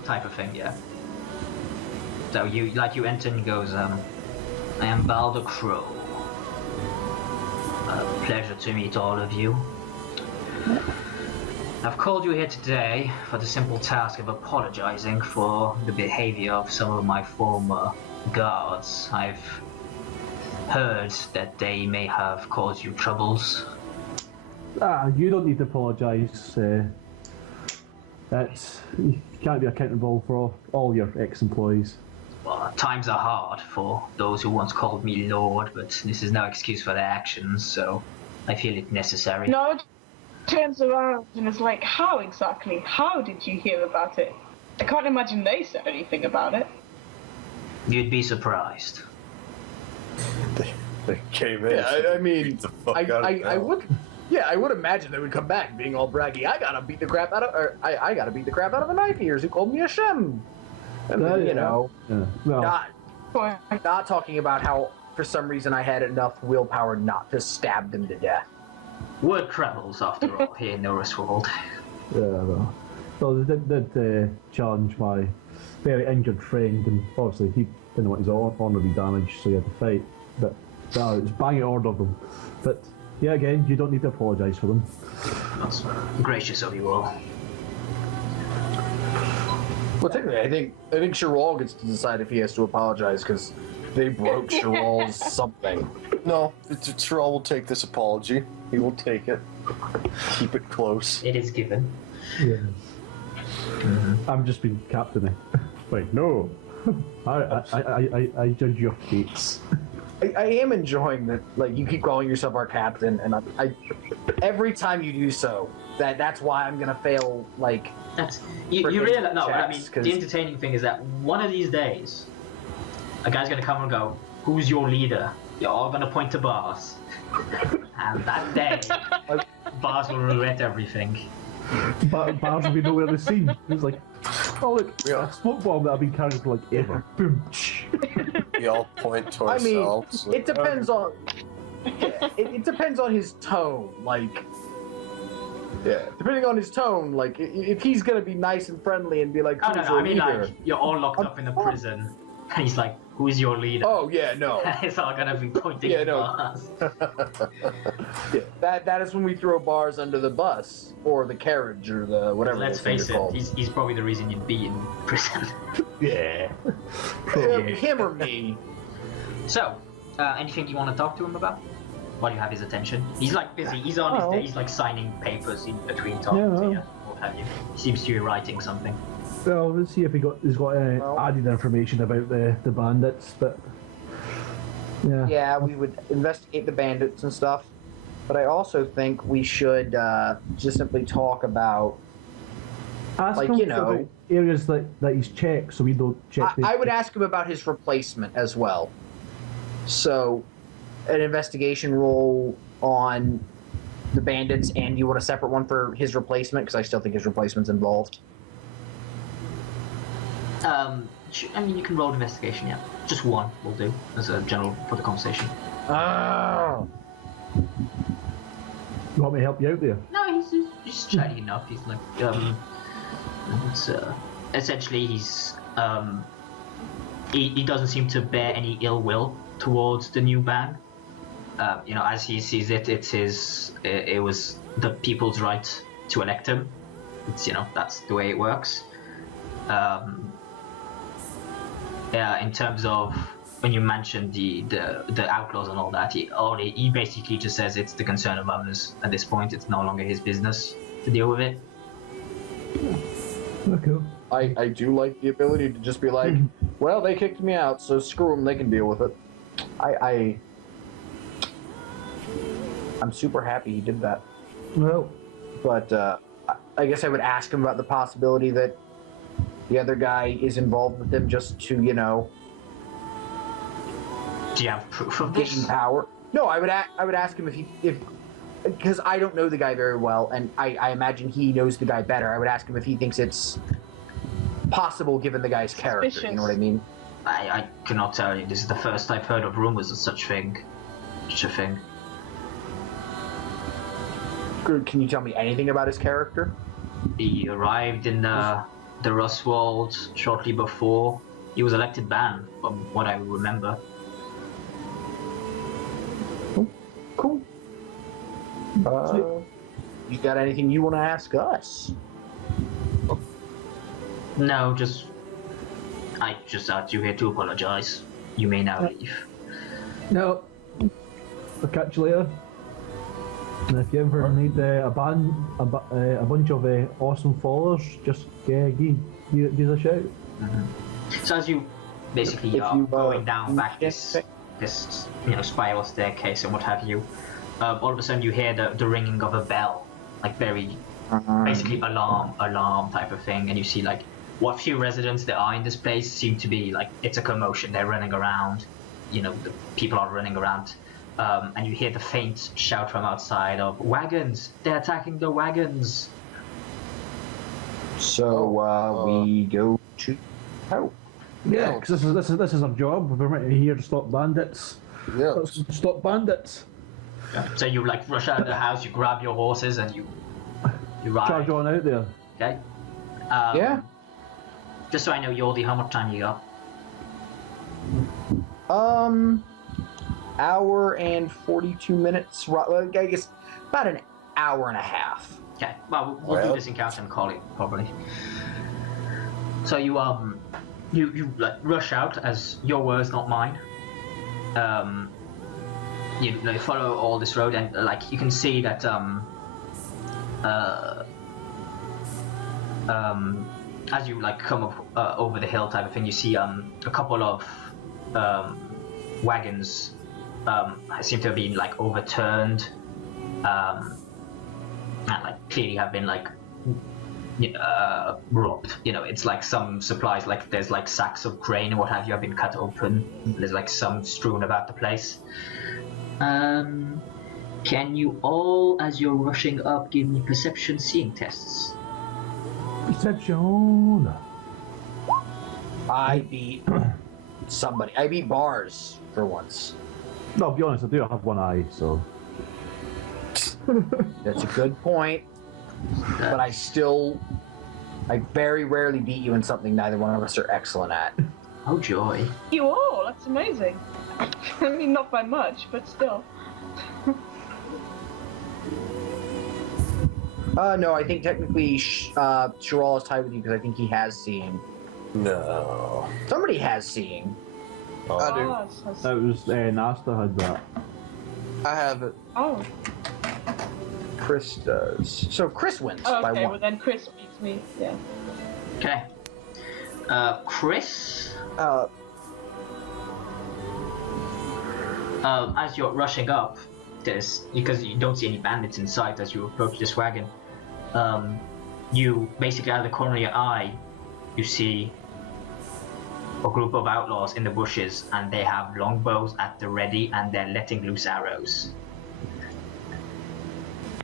Type of thing, yeah. So you enter and he goes, I am Valudur Krole. Pleasure to meet all of you. I've called you here today for the simple task of apologizing for the behavior of some of my former guards. I've heard that they may have caused you troubles. You don't need to apologise. You can't be accountable for all your ex-employees. Well, times are hard for those who once called me Lord, but this is no excuse for their actions, so I feel it necessary. No, turns around and is like, how exactly? How did you hear about it? I can't imagine they said anything about it. You'd be surprised. They came in. Yeah, I mean, I would. Yeah, I would imagine they would come back being all braggy. I gotta beat the crap out of a knife ears who called me a shem. And then, you know, not talking about how for some reason I had enough willpower not to stab them to death. Word travels after all here in the Ruswold. Yeah, no. So they did challenge my very injured friend, and obviously he didn't want his honour to be damaged, so he had to fight. But it was bang in order of them. But yeah, again, you don't need to apologise for them. That's gracious of you all. Well, technically, I think Sheral gets to decide if he has to apologize because they broke Sheral's something. No, Trumhall will take this apology. He will take it. Keep it close. It is given. Yeah. Mm-hmm. I'm just being captaining. Wait, no. I judge your fates. I am enjoying that. Like, you keep calling yourself our captain, and I every time you do so, that's why I'm gonna fail. Like, that's you realize? No, I mean, the entertaining thing is that one of these days, a guy's gonna come and go, "Who's your leader?" You're all gonna point to Bars, and that day, Bars will regret everything. Bars will be nowhere to see. It's like, oh look, a smoke bomb that I've been carrying for like ever. Boom. We all point to I mean, ourselves. it depends on. It depends on his tone. Like, yeah, depending on his tone. Like, if he's gonna be nice and friendly and be like, "Oh no, I mean, like, you're all locked up in a prison, And he's like, "Who's your leader?" Oh yeah, no. It's all gonna be pointing Yeah, at no. bars. Yeah, that is when we throw bars under the bus or the carriage or the whatever. Let's those things face are it, called. he's probably the reason you'd be in prison. Yeah. Him or me. So, anything you want to talk to him about? While you have his attention, he's like busy. He's on his day. He's like signing papers in between talking Yeah, to well. you. What have you? He seems to be writing something. Well, let's see if he's got any Well. added information about the bandits, but yeah. Yeah, we would investigate the bandits and stuff. But I also think we should just simply talk about. Ask Like, him you know- about areas that he's checked, so we don't check. I would ask him about his replacement as well. So, an investigation roll on the bandits, and you want a separate one for his replacement because I still think his replacement's involved. I mean, you can roll investigation. Yeah, just one will do as a general for the conversation. Oh. You want me to help you out there? No, he's chatty enough. He's like, it's, essentially he doesn't seem to bear any ill will towards the new ban. You know, as he sees it, it was the people's right to elect him. It's, you know, that's the way it works. Yeah, in terms of when you mentioned the outlaws and all that, he basically just says it's the concern of others at this point. It's no longer his business to deal with it. Okay. I do like the ability to just be like, well, they kicked me out, so screw them, they can deal with it. I'm super happy he did that. Well, But I guess I would ask him about the possibility that the other guy is involved with them just to, you know, Do you have proof of gain this? power. No, I would ask him if because I don't know the guy very well, and I imagine he knows the guy better. I would ask him if he thinks it's possible given the guy's character. Suspicious. You know what I mean? I cannot tell you. This is the first I've heard of rumors of such a thing. Can you tell me anything about his character? He arrived in the Ruswold shortly before he was elected Bann, from what I remember. Cool. You got anything you want to ask us? No, I just asked you here to apologize. You may now leave. no. I'll catch you later. And if you ever need a bunch of awesome followers, just give us a shout. So as you basically If are you, going down back yes. this spiral staircase and what have you, all of a sudden you hear the ringing of a bell, like very basically alarm type of thing, and you see like what few residents there are in this place seem to be like it's a commotion. They're running around, you know, the people are running around, and you hear the faint shout from outside of wagons. They're attacking the wagons. So we go to help. Yeah, because this is our job. We're here to stop bandits. Yeah. Let's stop bandits. So you like rush out of the house, you grab your horses, and you ride. Charge on out there. Okay. Yeah. Just so I know, Yordi, how much time you got? Hour and 42 minutes. Well, I guess about an hour and a half. Okay. Well, we'll do this encounter and call it probably. So you you like rush out, as your words, not mine. You follow all this road, and like you can see that as you like come up over the hill type of thing, you see a couple of wagons seem to have been like overturned, and like clearly have been like robbed. You know, it's like some supplies, like there's like sacks of grain and what have you have been cut open. There's like some strewn about the place. Can you all, as you're rushing up, give me perception seeing tests? Perception. I beat somebody. I beat Bars for once. No, I'll be honest, I do have one eye, so. That's a good point. But I very rarely beat you in something neither one of us are excellent at. Oh joy. You all? That's amazing. I mean, not by much, but still. No, I think technically Shirral is tied with you because I think he has seeing. No. Somebody has seeing. I do. That was Nasta had that. I have it. Oh. Chris does. So Chris wins Oh, by okay, one. well then Chris beats me, yeah. Okay. Chris, as you're rushing up this, because you don't see any bandits in sight as you approach this wagon, you basically out of the corner of your eye, you see a group of outlaws in the bushes, and they have longbows at the ready, and they're letting loose arrows.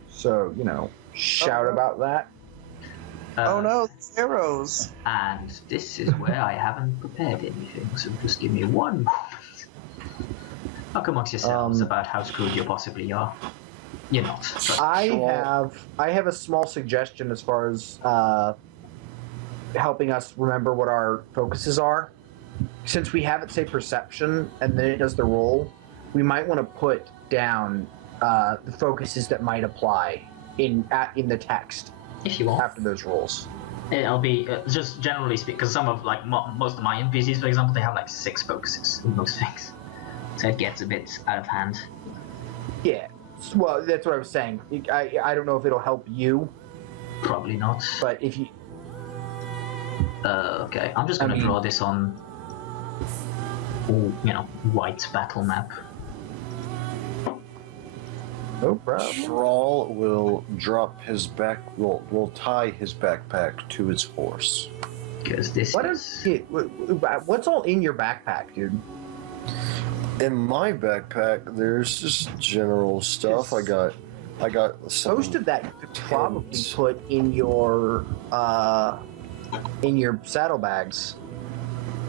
So, shout about that. Oh no, it's arrows. And this is where I haven't prepared anything, so just give me one moment. Talk amongst yourselves about how screwed you possibly are. You're not. But I have a small suggestion as far as helping us remember what our focuses are. Since we have it say perception and then it does the roll, we might want to put down the focuses that might apply in the text if you want. after those rolls. It'll be just generally speaking, because some of most of my NPCs, for example, they have 6 focuses in most things, so it gets a bit out of hand. Yeah, well, that's what I was saying. I don't know if it'll help you. Probably not. But if you... Okay, I'm just gonna draw this on, white battle map. No problem. Krole will drop his will tie his backpack to his horse. Because this what's all in your backpack, dude? In my backpack, there's just general stuff. I got some. Most of that you could probably put in your saddlebags,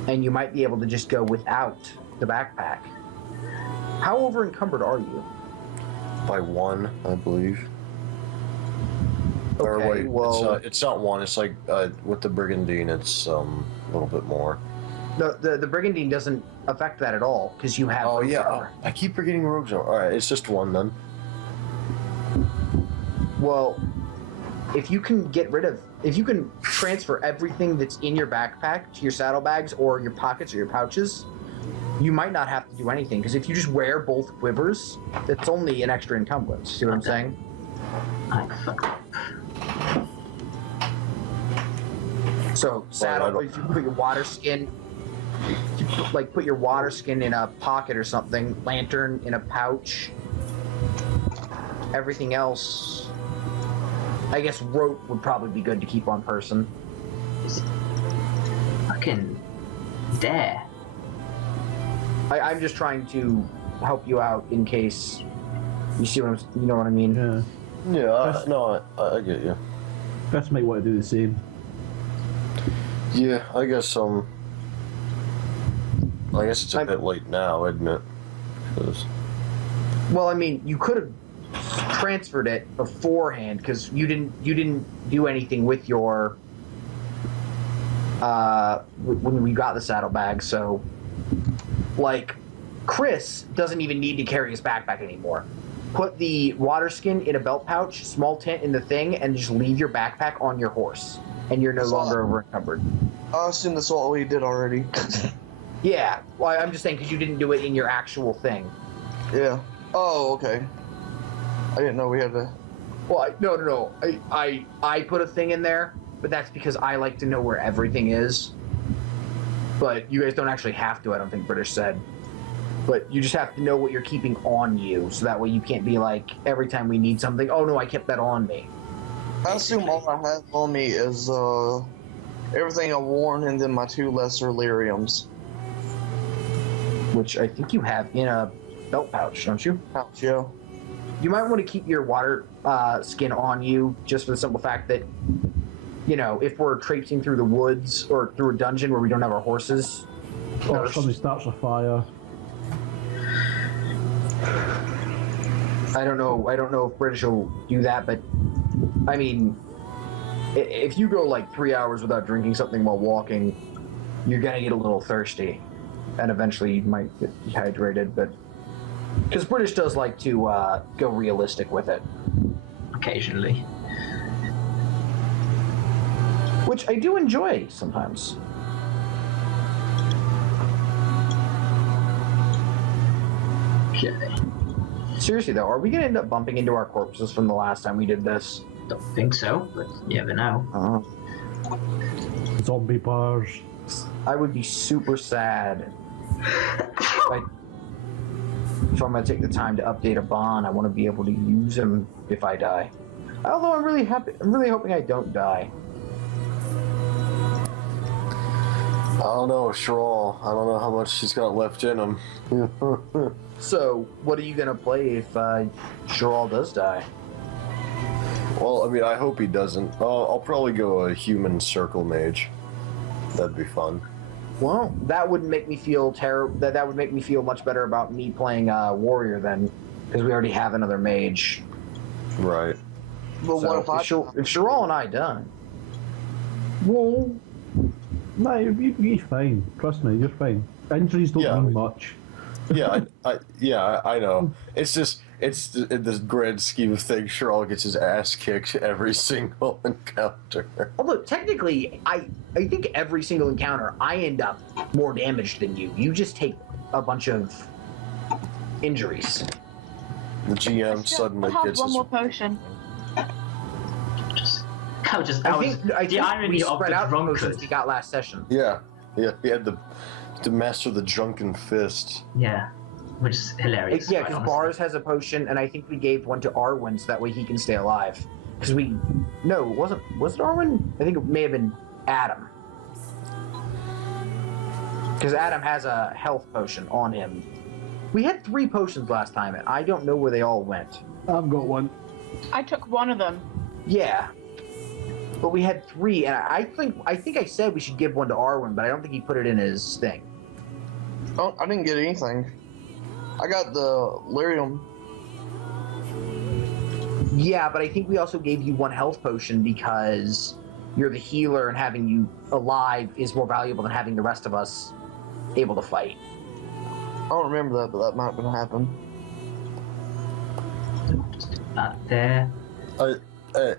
and you might be able to just go without the backpack. How over encumbered are you? By 1, I believe. Okay, or wait, well, it's not 1. It's like with the brigandine, it's a little bit more. The brigandine doesn't affect that at all because you have. Oh rogues yeah, armor. I keep forgetting rogues armor. All right, it's just 1 then. Well, if you can transfer everything that's in your backpack to your saddlebags or your pockets or your pouches, you might not have to do anything, because if you just wear both quivers, that's only an extra encumbrance. See what I'm saying? So saddle, if you put your water skin, put your water skin in a pocket or something, lantern in a pouch. Everything else, I guess rope would probably be good to keep on person. Fucking dare. I'm just trying to help you out in case you see what you know what I mean. Yeah. Yeah, I get you. Chris might want to do the same. Yeah, I guess it's a bit late now, isn't it? 'Cause... Well, I mean, you could have transferred it beforehand because you didn't do anything with your when we got the saddlebag. So, Chris doesn't even need to carry his backpack anymore. Put the water skin in a belt pouch, small tent in the thing, and just leave your backpack on your horse, and you're no longer over encumbered. I assume that's what we did already. Yeah, well, I'm just saying because you didn't do it in your actual thing. Yeah. Oh, okay. I didn't know we had to. Well, no. I put a thing in there, but that's because I like to know where everything is. But you guys don't actually have to, I don't think British said. But you just have to know what you're keeping on you, so that way you can't be like, every time we need something, oh no, I kept that on me. I assume all I have on me is everything I've worn and then my 2 lesser lyriums. Which I think you have in a belt pouch, don't you? Pouch, yeah. You might want to keep your water skin on you, just for the simple fact that, if we're traipsing through the woods or through a dungeon where we don't have our horses. Or somebody starts a fire. I don't know if British will do that, but I mean, if you go 3 hours without drinking something while walking, you're gonna get a little thirsty, and eventually you might get dehydrated. But because British does like to go realistic with it, Occasionally. which I do enjoy sometimes. Okay. Seriously though, are we gonna end up bumping into our corpses from the last time we did this? Don't think so, but you never know. Zombie bars. I would be super sad if I'm gonna take the time to update a Bann. I want to be able to use him if I die. Although I'm really hoping I don't die. I don't know, Krole. I don't know how much he's got left in him. So, what are you gonna play if Krole does die? Well, I mean, I hope he doesn't. I'll probably go a human circle mage. That'd be fun. Well, that wouldn't make me feel terrible. That would make me feel much better about me playing warrior then, because we already have another mage. Right. But So what if if Krole and I done? Well, no, you're fine. Trust me, you're fine. Injuries don't mean much. Yeah, I know. It's just, in this grand scheme of things, Krole gets his ass kicked every single encounter. Although technically, I think every single encounter I end up more damaged than you. You just take a bunch of injuries. The GM suddenly I'll have gets one his... more potion. I think the irony we of spread the out the drunkard. potions we got last session. Yeah, he had to master the drunken fist. Yeah, which is hilarious. Yeah, quite because honestly. Bars has a potion, and I think we gave one to Arwen so that way he can stay alive. Because was it Arwen? I think it may have been Adam. Because Adam has a health potion on him. We had 3 potions last time, and I don't know where they all went. I've got one. I took one of them. Yeah. But we had 3, and I think I said we should give one to Arwen, but I don't think he put it in his thing. Oh, I didn't get anything. I got the lyrium. Yeah, but I think we also gave you 1 health potion because you're the healer, and having you alive is more valuable than having the rest of us able to fight. I don't remember that, but that might have been happen. That there.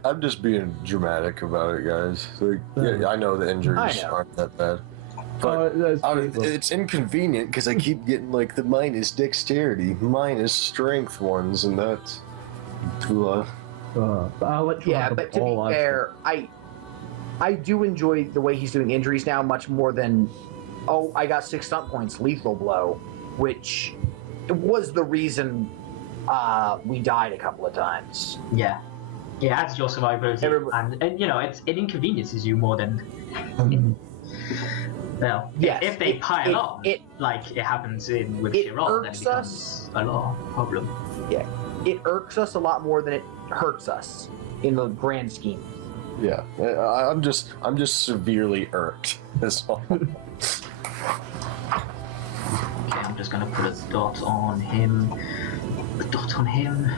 I'm just being dramatic about it, guys. Like, yeah, I know the injuries aren't that bad. But it's inconvenient because I keep getting like the minus dexterity, minus strength ones, and that's... But I'll let you Yeah, have but to all be fair, I do enjoy the way he's doing injuries now much more than, oh, I got 6 stunt points, lethal blow, which was the reason we died a couple of times. Yeah. Yeah, adds your survivability, and you know, it inconveniences you more than... Well, Yes, if they pile on, it like it happens with Krole, then it becomes a lot of problem. Yeah, it irks us a lot more than it hurts us in the grand scheme. Yeah, I'm just severely irked. That's all. Okay, I'm just gonna put a dot on him. A dot on him,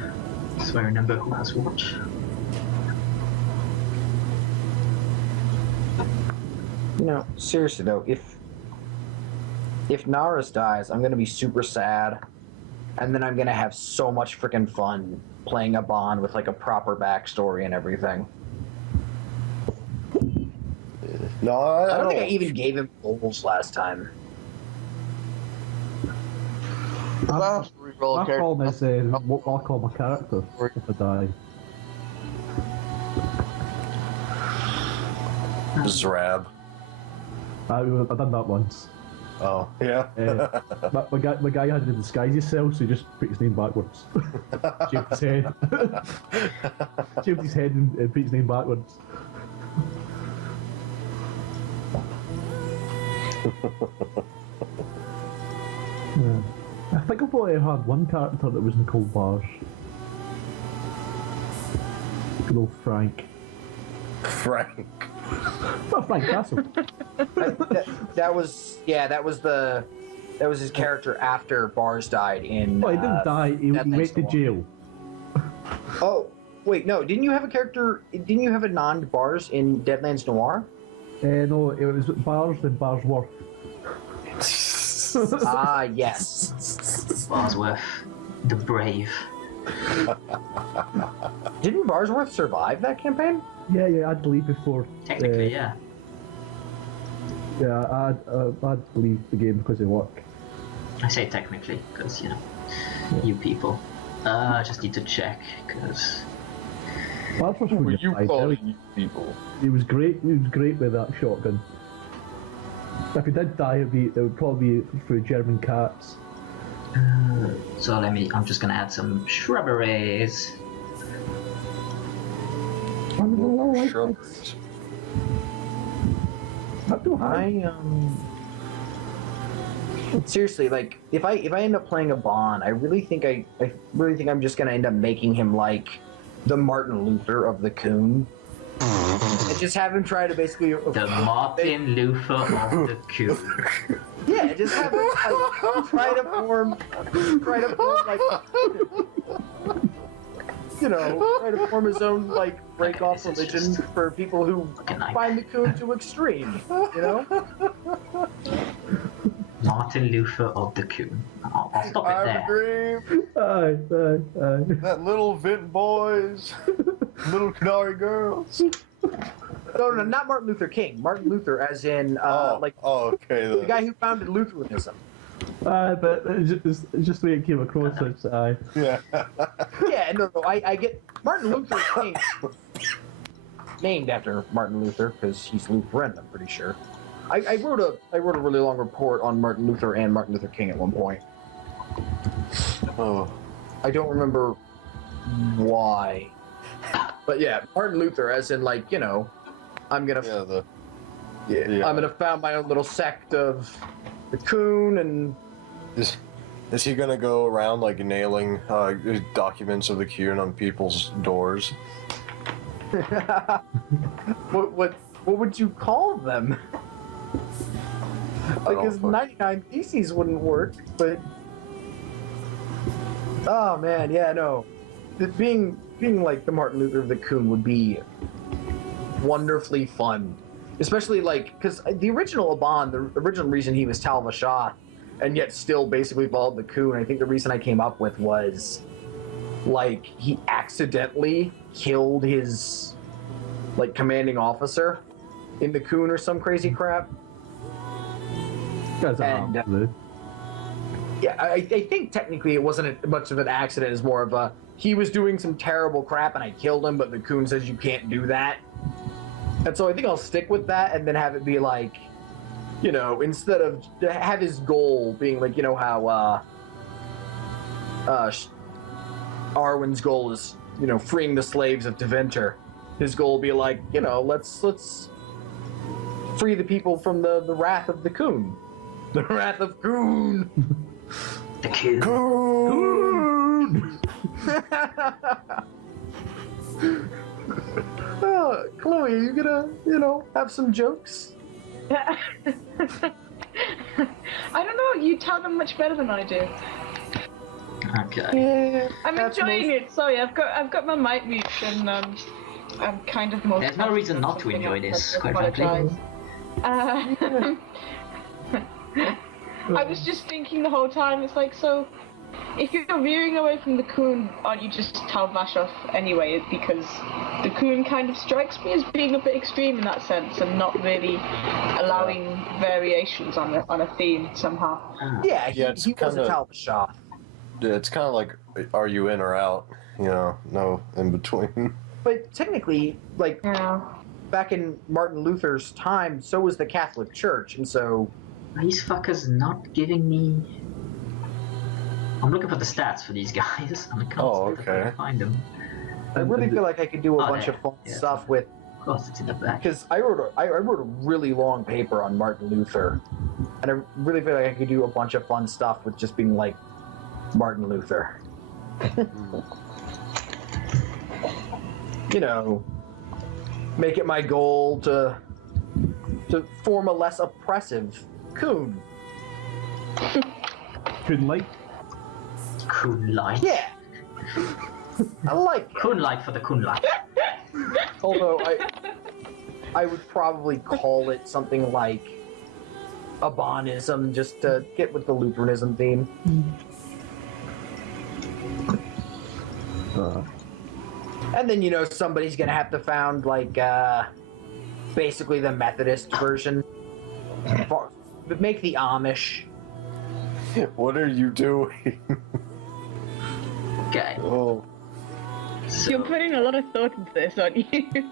so I remember who has watch. You know, seriously though, if Naras dies, I'm gonna be super sad, and then I'm gonna have so much freaking fun playing a Bann with like a proper backstory and everything. No, I don't think I even gave him goals last time. I'll reroll a My problem character. is what I'll call my character if I die. Zrab. I've done that once. Oh, yeah. My guy had to disguise himself, so he just put his name backwards. Shaved his head. Shaved his head and put his name backwards. Yeah. I think I've only had one character that wasn't called Bars. Good old Frank. Frank. Oh, Frank Castle. That was his character after Bars died in. Oh, he didn't die. He went to jail. Oh, wait, no. Didn't you have a character? Didn't you have a non-Bars in Deadlands Noir? No, it was Bars and Barsworth. Ah, yes. Barsworth, the brave. Didn't Barsworth survive that campaign? Yeah, I'd leave before. Technically, yeah. Yeah, I'd leave the game because of work. I say technically, because, you know, you people. I just need to check, because... Barsworth Who are was you fine. calling you people? He was great. He was great with that shotgun. If he did die, it would probably be through German cats. So I'm just gonna add some shrubberies. Shrubberies. Seriously, like if I end up playing a Bann, I really think I'm just gonna end up making him like the Martin Luther of the Coon. And just have him try to basically The Martin Luther of the Coon. Yeah, just have him like, try to form like try to form his own like break off This is religion just for people who find the Coon too extreme. You know? Martin Luther of the Coon. I'll stop it there. Dream, Aye. that little Vent boys, little Canary girls. No, not Martin Luther King. Martin Luther, as in okay. the guy who founded Lutheranism. But it's just the way it came across. It's aye. Yeah. Yeah, no, I get Martin Luther King named after Martin Luther because he's Lutheran. I'm pretty sure. I wrote a really long report on Martin Luther and Martin Luther King at one point. Oh. I don't remember why, but yeah, Martin Luther, as in like I'm gonna I'm gonna found my own little sect of the Coon and. Is he gonna go around like nailing documents of the Coon on people's doors? What would you call them? Like his 99 Theses wouldn't work, but oh man, yeah, no. Being like the Martin Luther of the Coon would be wonderfully fun, especially like because the original Aban, the original reason he was Tal Vashath, and yet still basically followed the Coon. I think the reason I came up with was like he accidentally killed his like commanding officer in the Coon or some crazy crap. And, yeah, I think technically it wasn't much of an accident. It's more of a he was doing some terrible crap and I killed him, but the Coon says you can't do that. And so I think I'll stick with that and then have it be like, instead of have his goal being like, how Arwen's goal is, freeing the slaves of Deventer. His goal will be like, let's free the people from the wrath of the Coon. The wrath of Coon. The Coon. Coon. Chloe, are you gonna, have some jokes? I don't know. You tell them much better than I do. Okay. Yeah, I'm enjoying it. Sorry, I've got my mic mute and I'm kind of more. There's no reason not to enjoy this, quite frankly. I was just thinking the whole time. It's like, so if you're veering away from the Coon, aren't you just Tal Vashath anyway? Because the Coon kind of strikes me as being a bit extreme in that sense, and not really allowing variations on a theme somehow. Yeah, he was a Tal Vashath. Yeah, it's kind of like, are you in or out? No in between. But technically, like, back in Martin Luther's time, so was the Catholic Church, and so... These fuckers not giving me... I'm looking for the stats for these guys, and I can't find them. I really feel like I could do a bunch of fun stuff with... Of course, it's in the back. Because I wrote a really long paper on Martin Luther, and I really feel like I could do a bunch of fun stuff with just being like Martin Luther. Make it my goal to form a less oppressive Coon. Coon-like? Coon-like? Yeah. I like it. Coon-like for the Coon-like. Although I would probably call it something like Abonism, just to get with the Lutheranism theme. And then, you know, somebody's gonna have to found, like, basically the Methodist version. But make the Amish. What are you doing? Okay. Oh. So, You're putting a lot of thought into this, aren't you?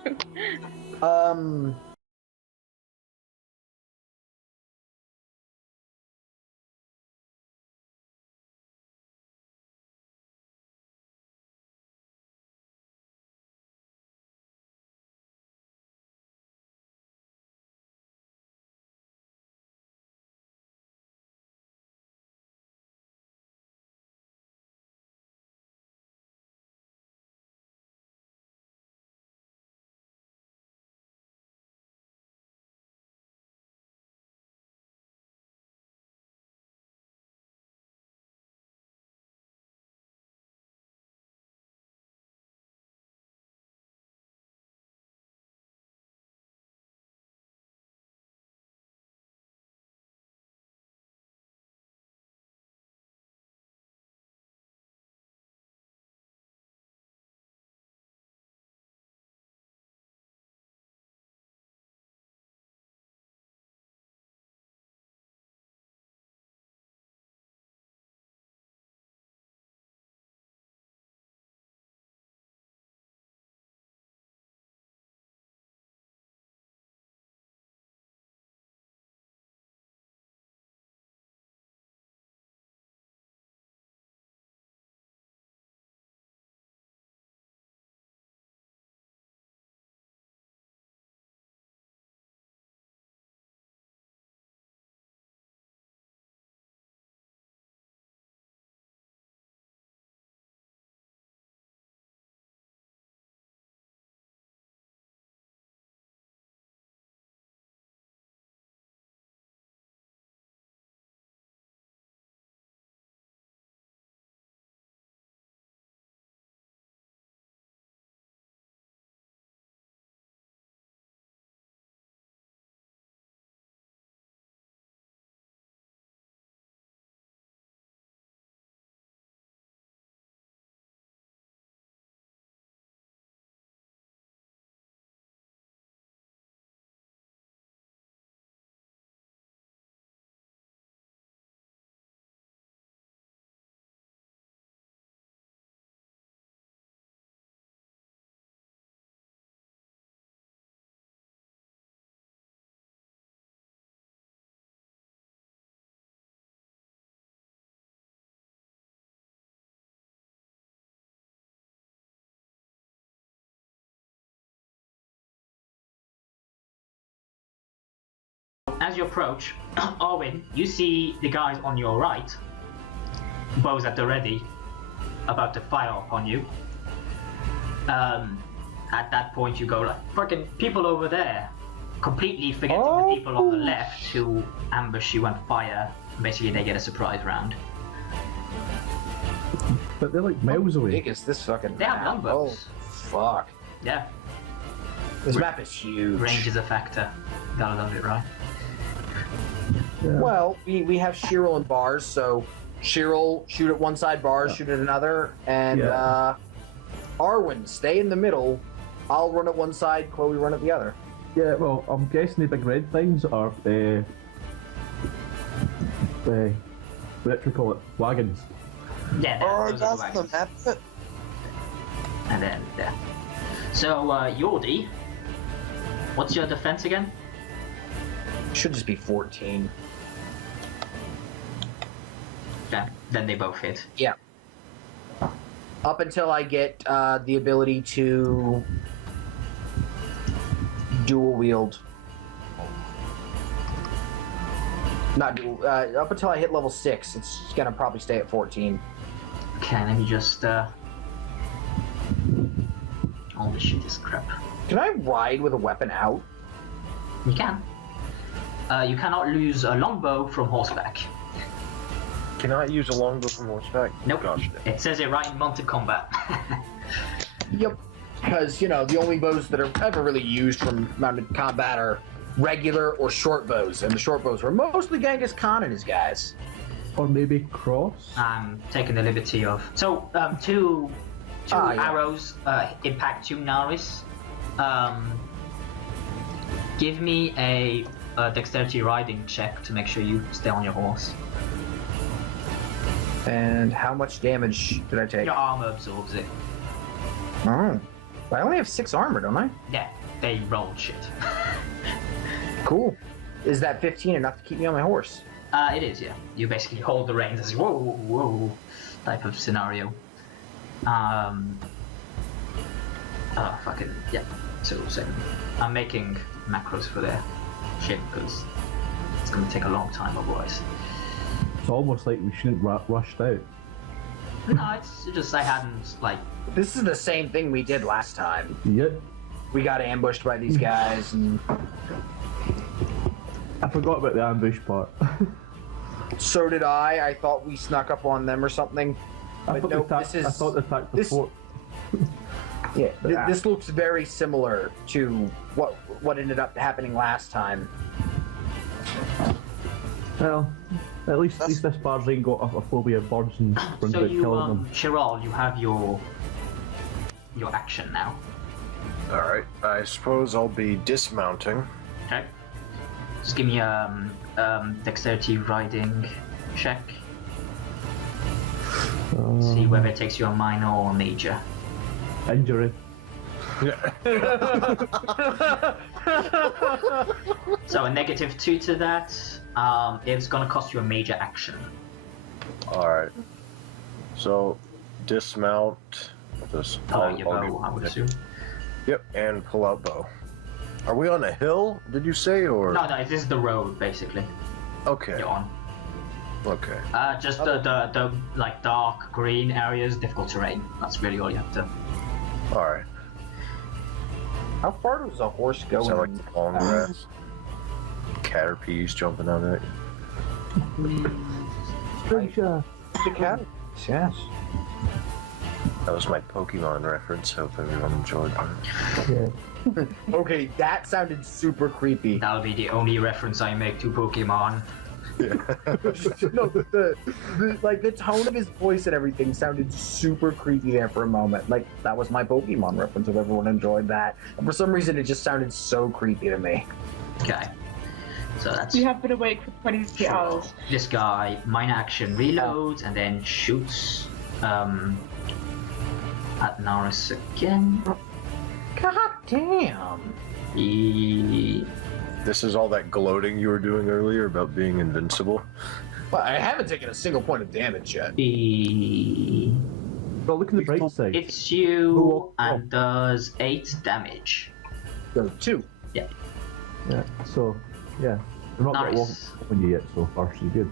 as you approach, Arwen, you see the guys on your right, bows at the ready, about to fire upon you. At that point, you go like, "Fucking people over there," completely forgetting the people on the left who ambush you and fire. Basically, they get a surprise round. But they're like miles How away. big is this fucking They have map? longbows. Oh, fuck. Yeah, This map is huge. range is a factor. Gotta love it, right? Yeah. Well, we have Shirl and bars, so Shirl shoot at one side, bars shoot at another, and Arwen stay in the middle. I'll run at one side, Chloe run at the other. Yeah, well, I'm guessing the big red things are, what do you call it? Wagons. Yeah, Oh, those are that's the the wagons. map. And then there. So, Yordi, what's your defense again? Should just be 14. Okay, then they both hit. Yeah. Up until I get the ability to dual wield. Not dual. Up until I hit level 6, it's gonna probably stay at 14. Okay, let me just all this shit is crap. Can I ride with a weapon out? You can. You cannot lose a longbow from horseback. Can I use a longbow from horseback? Nope. Gosh. It says it right in mounted combat. Yep. Because, you know, the only bows that are ever really used from mounted combat are regular or short bows, and the short bows were mostly Genghis Khan and his guys. Or maybe cross. I'm taking the liberty of... So, two arrows impact 2 Naris. Give me a dexterity riding check to make sure you stay on your horse. And how much damage did I take? Your armor absorbs it. Oh. I only have 6 armor, don't I? Yeah, they rolled shit. Cool. Is that 15 enough to keep me on my horse? It is, yeah. You basically hold the reins as whoa, whoa, whoa type of scenario. Fucking, yeah. So, I'm making macros for their shit because it's going to take a long time otherwise. It's almost like we shouldn't rushed out. No, it's just I hadn't, like... This is the same thing we did last time. Yep. We got ambushed by these guys, and... I forgot about the ambush part. So did I. I thought we snuck up on them or something. I But thought no, this is... I thought the attack the fort. Yeah, this looks very similar to what ended up happening last time. Well, at least this bard's ain't got a phobia of birds and brings So out you, killing them. Chirol, you have your action now. Alright, I suppose I'll be dismounting. Okay. Just give me a dexterity riding check. See whether it takes you a minor or a major. Injury. So a -2 to that. It's gonna cost you a major action. Alright. So, dismount. Just Oh, your bow, I would assume. Yep, and pull out bow. Are we on a hill, did you say, or...? No, this is the road, basically. Okay. You're on. Okay. Just the like dark green areas, difficult terrain. That's really all you have to. Alright. How far does a horse go? Sound like the long grass. Caterpies jumping on it. Stranger. The cat. Yes. That was my Pokemon reference. Hope everyone enjoyed that. Yeah. Okay, that sounded super creepy. That'll be the only reference I make to Pokemon. No, the tone of his voice and everything sounded super creepy there for a moment. Like, that was my Pokemon reference, if everyone enjoyed that. And for some reason, it just sounded so creepy to me. Okay. So that's... You have been awake for 23 hours. This guy, minor action, reloads, and then shoots at Naris again. God damn. This is all that gloating you were doing earlier about being invincible? Well, I haven't taken a single point of damage yet. But look at the bright side. It's you and does 8 damage. So 2. Yeah. Yeah. So, yeah. We're not got Nice. walking you yet, so far so good.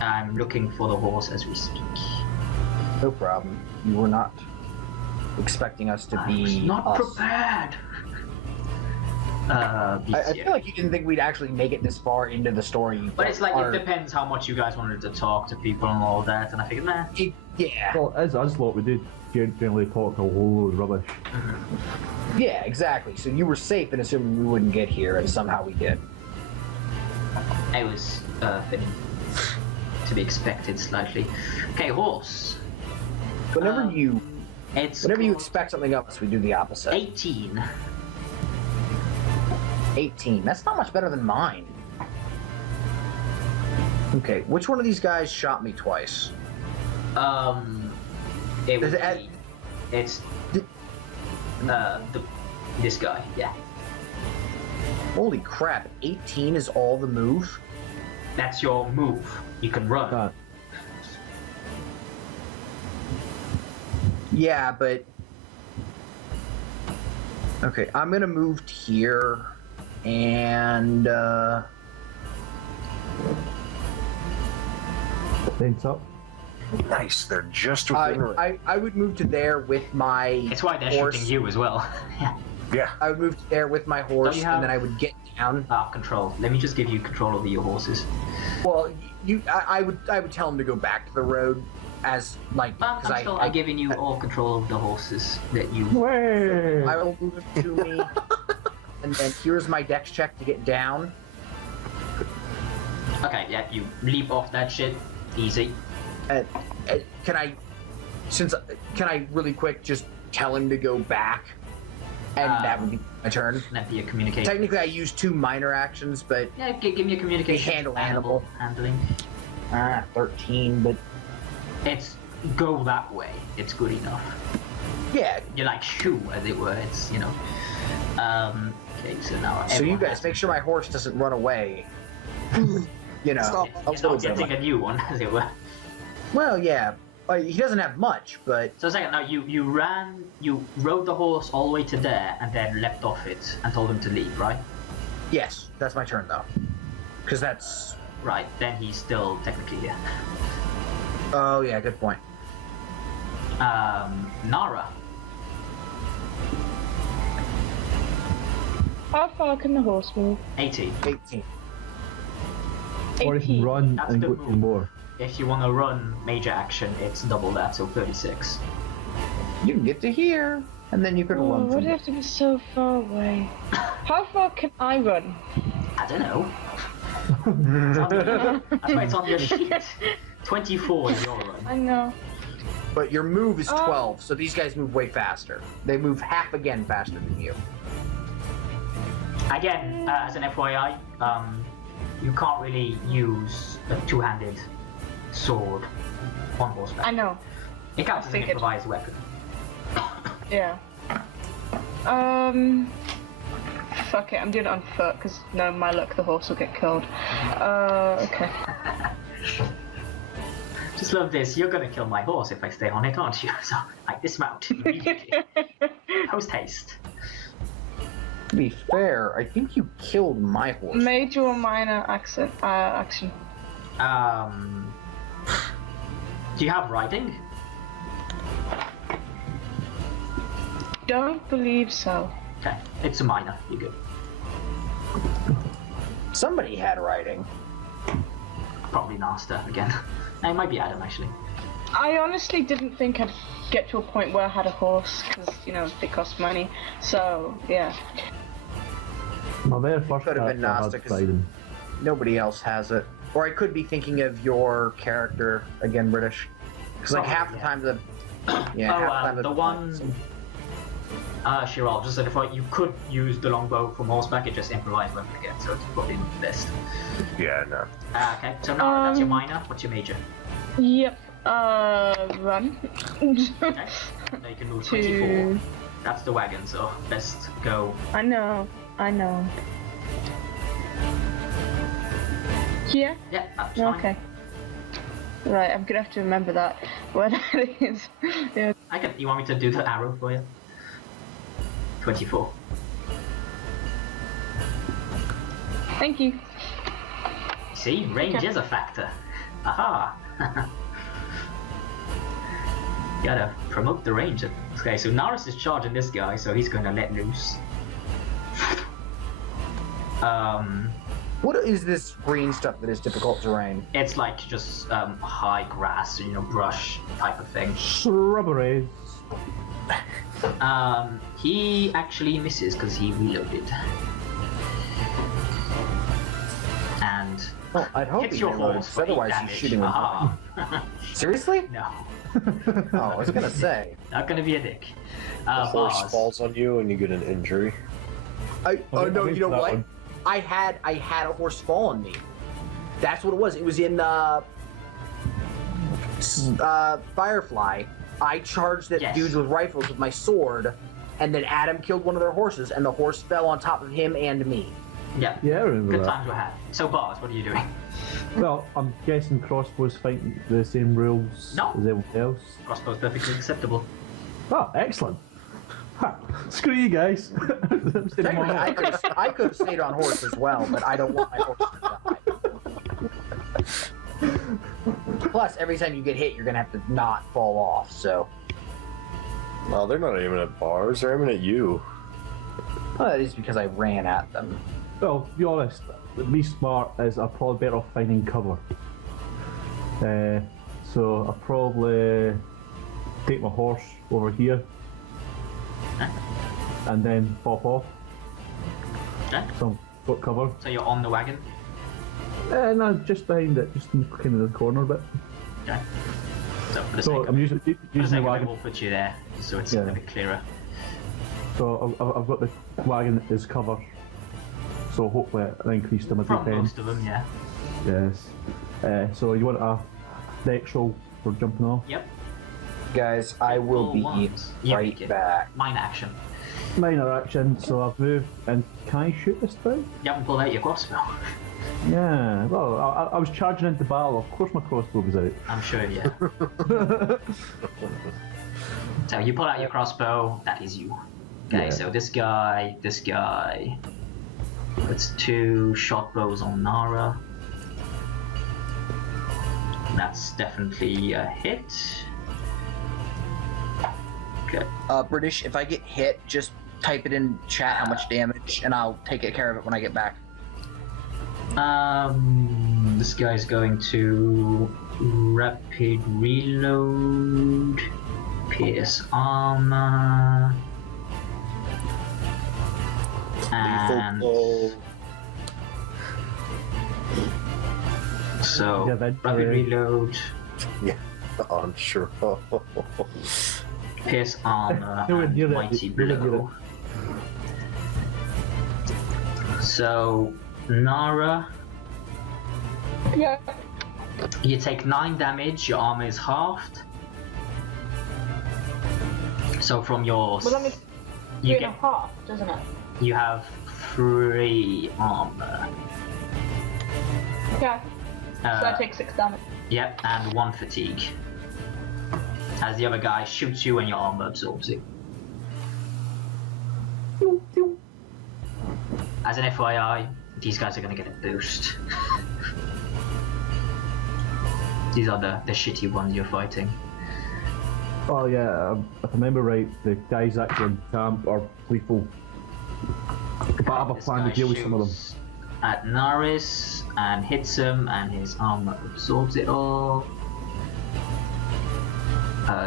I'm looking for the horse as we speak. No problem. You were not expecting us to I be was not us. prepared. I feel like you didn't think we'd actually make it this far into the story. But it's like, it depends how much you guys wanted to talk to people and all that, and I figured, nah. Yeah. Well, as Unslot, we did generally talk a whole load of rubbish. Yeah, exactly. So you were safe in assuming we wouldn't get here, and somehow we did. I was fitting to be expected slightly. Okay, horse. Whenever you It's expect something of us, we do the opposite. 18. 18. That's not much better than mine. Okay, which one of these guys shot me twice? It would Is it be, it's this guy, yeah. Holy crap, 18 is all the move? That's your move. You can run. Yeah, but... Okay, I'm gonna move to here, and, Thanks up. Nice, they're just within range. I would move to there with my It's why they're horse. shooting you as well. Yeah. Yeah. I would move to there with my horse, you have- and then I would get down. Control. Let me just give you control over your horses. Well, I would tell him to go back to the road, as like I'm because still I'm giving you all control of the horses that you. Way. I will move it to me, and then here's my dex check to get down. Okay, yeah, you leap off that shit, easy. Can I really quick just tell him to go back, and that would be my turn. That'd be a communication. Technically, I used 2 minor actions, but Yeah, give me a communication. handle animal. Handling. 13. But It's go that way. It's good enough. yeah. You're like shoo, as it were. It's Okay, so now. So you everyone guys has- make sure my horse doesn't run away. You know. Stop. You're not getting a new one, as it were. Well, yeah. He doesn't have much, but So second, now you rode the horse all the way to there, and then leapt off it and told him to leave, right? yes, that's my turn though. Because that's. Right. Then he's still technically here. Oh yeah, good point. Nara. How far can the horse move? 18. 18. Or you can 18. run That's and the go move. to more. If you want to run major action, it's double that, so 36. You can get to here, and then you can Oh, run would from it there. have to be so far away? How far can I run? I don't know. That's why it's on your sheet. 24 is your run. I know. But your move is Oh. 12, so these guys move way faster. They move half again faster than you. Again, as an FYI, you can't really use a two-handed sword on horseback. I know. It counts as an figured. improvised weapon. Yeah. Fuck it, I'm doing it on foot, because no, my luck, the horse will get killed. Okay. Just love this. You're gonna kill my horse if I stay on it, aren't you? So I dismount immediately. Post haste. To be fair, I think you killed my horse. Major or minor action? Do you have riding? Don't believe so. Okay, it's a minor. You're good. Somebody had riding. Probably Nasta again. No, it might be Adam actually. I honestly didn't think I'd get to a point where I had a horse, because, they cost money. So, yeah. My very first Could have been character Gnostic, had 'cause riding. nobody else has it. Or I could be thinking of your character, again, British. Because like half the time the... Yeah, half the time the one... Shiral, just said you could use the longbow from horseback, it just improvised weapon again, so it's probably the best. Yeah, no. Okay, so now that's your minor. What's your major? Yep. Run. Okay. Now you can move 24. That's the wagon, so best go. I know. Here? Yeah, that's fine. Okay. Right, I'm gonna have to remember that. Where that is. Yeah. You want me to do the arrow for you? 24. Thank you. See, range Okay. is a factor. Aha! Gotta promote the range. Okay, so Naris is charging this guy, so he's gonna let loose. What is this green stuff that is difficult terrain? It's like just high grass, brush type of thing. Shrubberies. He actually misses because he reloaded. And Well, I'd hope hits he your reloads, horse for 8 otherwise damage. he's shooting with Aha! Seriously? No, Oh, I was gonna say. not gonna be a dick. The horse Bars. falls on you and you get an injury. Oh no, wait you know for that what? one. I had a horse fall on me. That's what it was. It was in Firefly. I charged at Yes. dudes with rifles with my sword, and then Adam killed one of their horses, and the horse fell on top of him and me. Yeah. Yeah, I remember Good that. times were had. So Bars, what are you doing? Well, I'm guessing crossbows fight the same rules No. as everyone else. Crossbow's perfectly acceptable. Oh, excellent. Ha, screw you guys. Technically, I could have stayed on horse as well, but I don't want my horse to die. Plus, every time you get hit, you're gonna have to not fall off. So, No, they're not aiming at bars, they're aiming at you. well, that is because I ran at them. Well, to be honest, be smart is probably better off finding cover. So I'll probably take my horse over here Okay. and then pop off. Okay. Some foot cover. So you're on the wagon. No, just behind it, just in kind of the corner bit. Okay. So for the So sake I'm of, using for the the sake of it, wagon. we'll put you there, so it's Yeah. a bit clearer. So I've got the wagon as cover. So hopefully I increase them a From bit. most of them, yeah. Yes. So you want a next roll for jumping off? Yep. Guys, I will be Ones. Yeah, right okay. back. Mine action. Minor action, so I've moved, and can I shoot this thing? You haven't pulled out your crossbow. Yeah, well, I was charging into battle, of course my crossbow was out. I'm sure, yeah. So you pull out your crossbow, that is you. Okay, Yeah. so this guy. It's 2 short bows on Nara. That's definitely a hit. Okay. British, if I get hit, just type it in chat how much damage, and I'll take care of it when I get back. This guy's going to rapid reload, pierce armor, and so Yeah, that, rapid reload, Yeah, I'm sure. pierce armor, Nowhere and near it. mighty Nowhere near blow. So Nara, Yeah. you take 9 damage. Your armor is halved. So from your Well, that means you 3.5, doesn't it? you have 3 armor. Yeah. So I Uh, take 6 damage. Yep, and 1 fatigue. As the other guy shoots you and your armor absorbs it. As an FYI, these guys are gonna get a boost. These are the shitty ones you're fighting. Oh yeah, if I remember right, the guys actually in camp are lethal. But I have a This plan to guy deal with some of them. shoots at Naris and hits him, and his armor absorbs it all.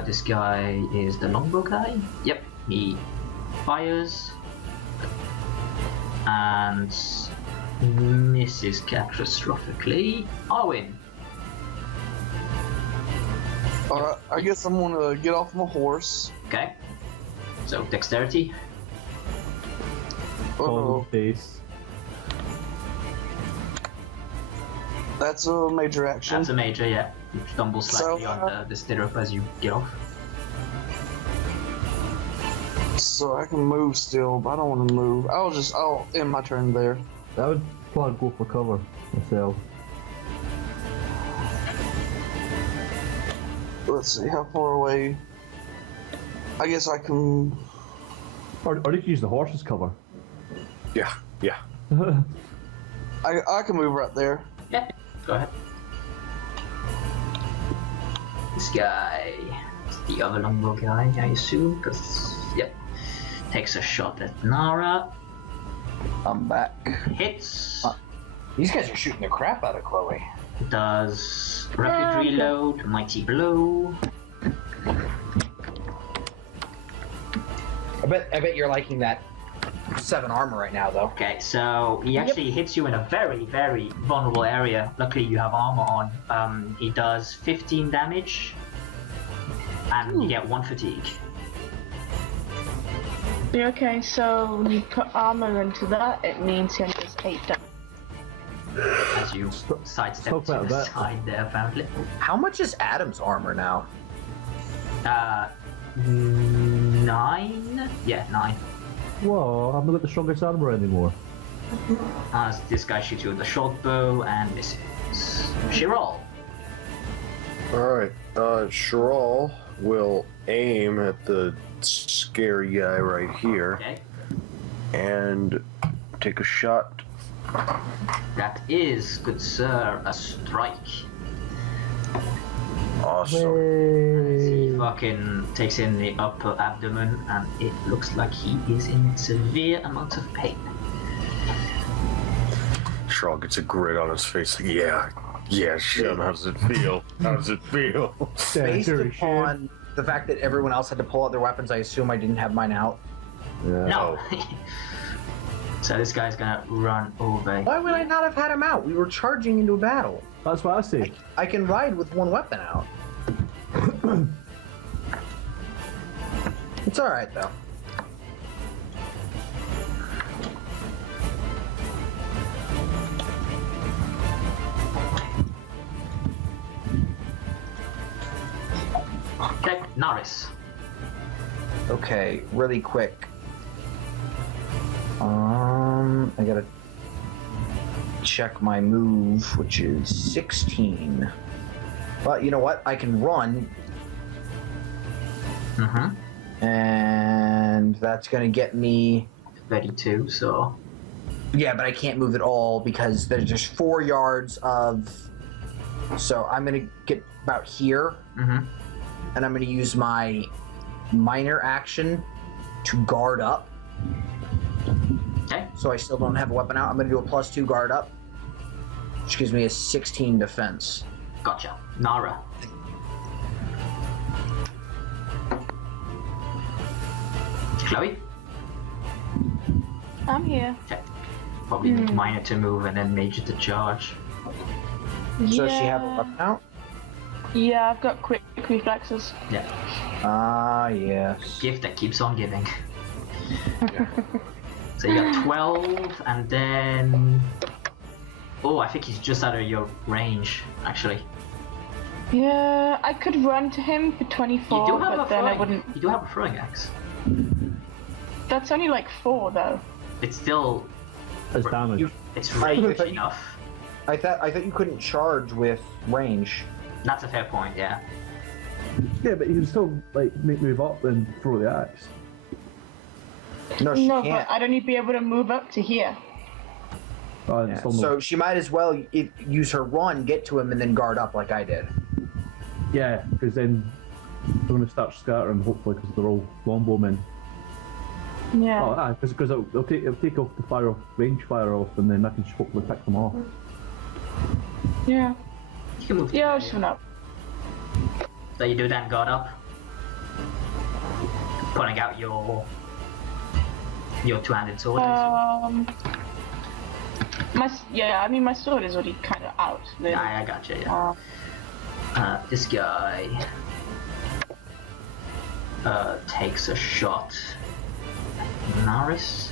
This guy is the longbow guy. Yep, he fires and misses catastrophically. Arwen. Alright, I guess I'm gonna get off my horse. Okay. So dexterity. Follow the base. That's a major action. That's a major, yeah. You stumble slightly So, on the stirrup as you get off. So I can move still, but I don't want to move. I'll end my turn there. I would probably go for cover myself. Let's see, how far away? I guess I can... Or you can use the horse as cover. Yeah, yeah. I can move right there. Yeah, go ahead. This guy is the other longbow guy, I assume, because, yep. Takes a shot at Nara. I'm back. Hits. These guys are shooting the crap out of Chloe. Does rapid reload, mighty blow. I bet you're liking that 7 armor right now, though. Okay, so he actually hits you in a very, very vulnerable area. Luckily you have armor on. He does 15 damage, and you get 1 fatigue. Yeah, okay, so when you put armor into that, it means he only does 8 damage. As you sidestep talk to about the that. side there, apparently. How much is Adam's armor now? 9? Yeah, 9. Whoa, I'm not got the strongest armor anymore. As this guy shoots you with a short bow and misses. Shirol. Alright, Sherall will aim at the scary guy right here Okay. and take a shot. That is, good sir, a strike. Awesome. He fucking takes in the upper abdomen and it looks like he is in severe amounts of pain. Sherall gets a grin on his face like, yeah, Yeah, Sean, how does it feel? How does it feel? Based upon the fact that everyone else had to pull out their weapons, I assume I didn't have mine out. No. So this guy's gonna run over. Why would I not have had him out? We were charging into a battle. That's what I say. I can ride with one weapon out. It's alright, though. Okay, Norris. Okay, really quick. I gotta check my move, which is 16. But you know what? I can run. And that's gonna get me 32, so... Yeah, but I can't move at all because there's just 4 yards of... So I'm gonna get about here. And I'm gonna use my minor action to guard up. Okay. So I still don't have a weapon out. I'm gonna do a +2 guard up, which gives me a 16 defense. Gotcha. Nara. Chloe? I'm here. Okay. Probably minor to move and then major to charge. So does she have a weapon out? Yeah, I've got quick reflexes. Yeah. Ah, yes. Gift that keeps on giving. So you got 12, and then... Oh, I think he's just out of your range, actually. Yeah, I could run to him for 24, You do have but a then I throwing. wouldn't... You do have a throwing axe. That's only like 4, though. It's still... It's damage. It's range enough. I thought you couldn't charge with range. That's a fair point, yeah. Yeah, but you can still like move up and throw the axe. No, she No, can't. but I'd only be able to move up to here. Yeah, so she might as well use her run, get to him, and then guard up like I did. Yeah, because then they're going to start scattering, hopefully, because they're all longbowmen. Yeah. Oh, because it'll take off the range fire off, and then I can hopefully pick them off. Yeah. You can move. Yeah, I'll just run up. So you do then guard up. Pulling out your two-handed sword. My sword is already kind of out. Really. I gotcha, yeah. This guy takes a shot. Norris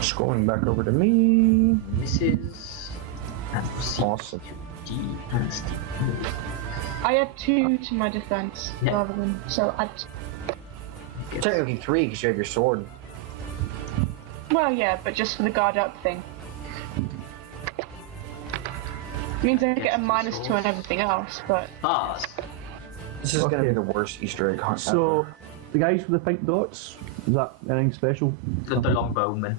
Scrolling back over to me. misses. And Awesome. I had 2 to my defense rather than Technically 3 because you have your sword. Well, yeah, but just for the guard up thing. Means I get a -2 on everything else, but... Pass. This is gonna be the worst Easter egg hunt So, ever. the guys with the pink dots, is that anything special? The longbowman.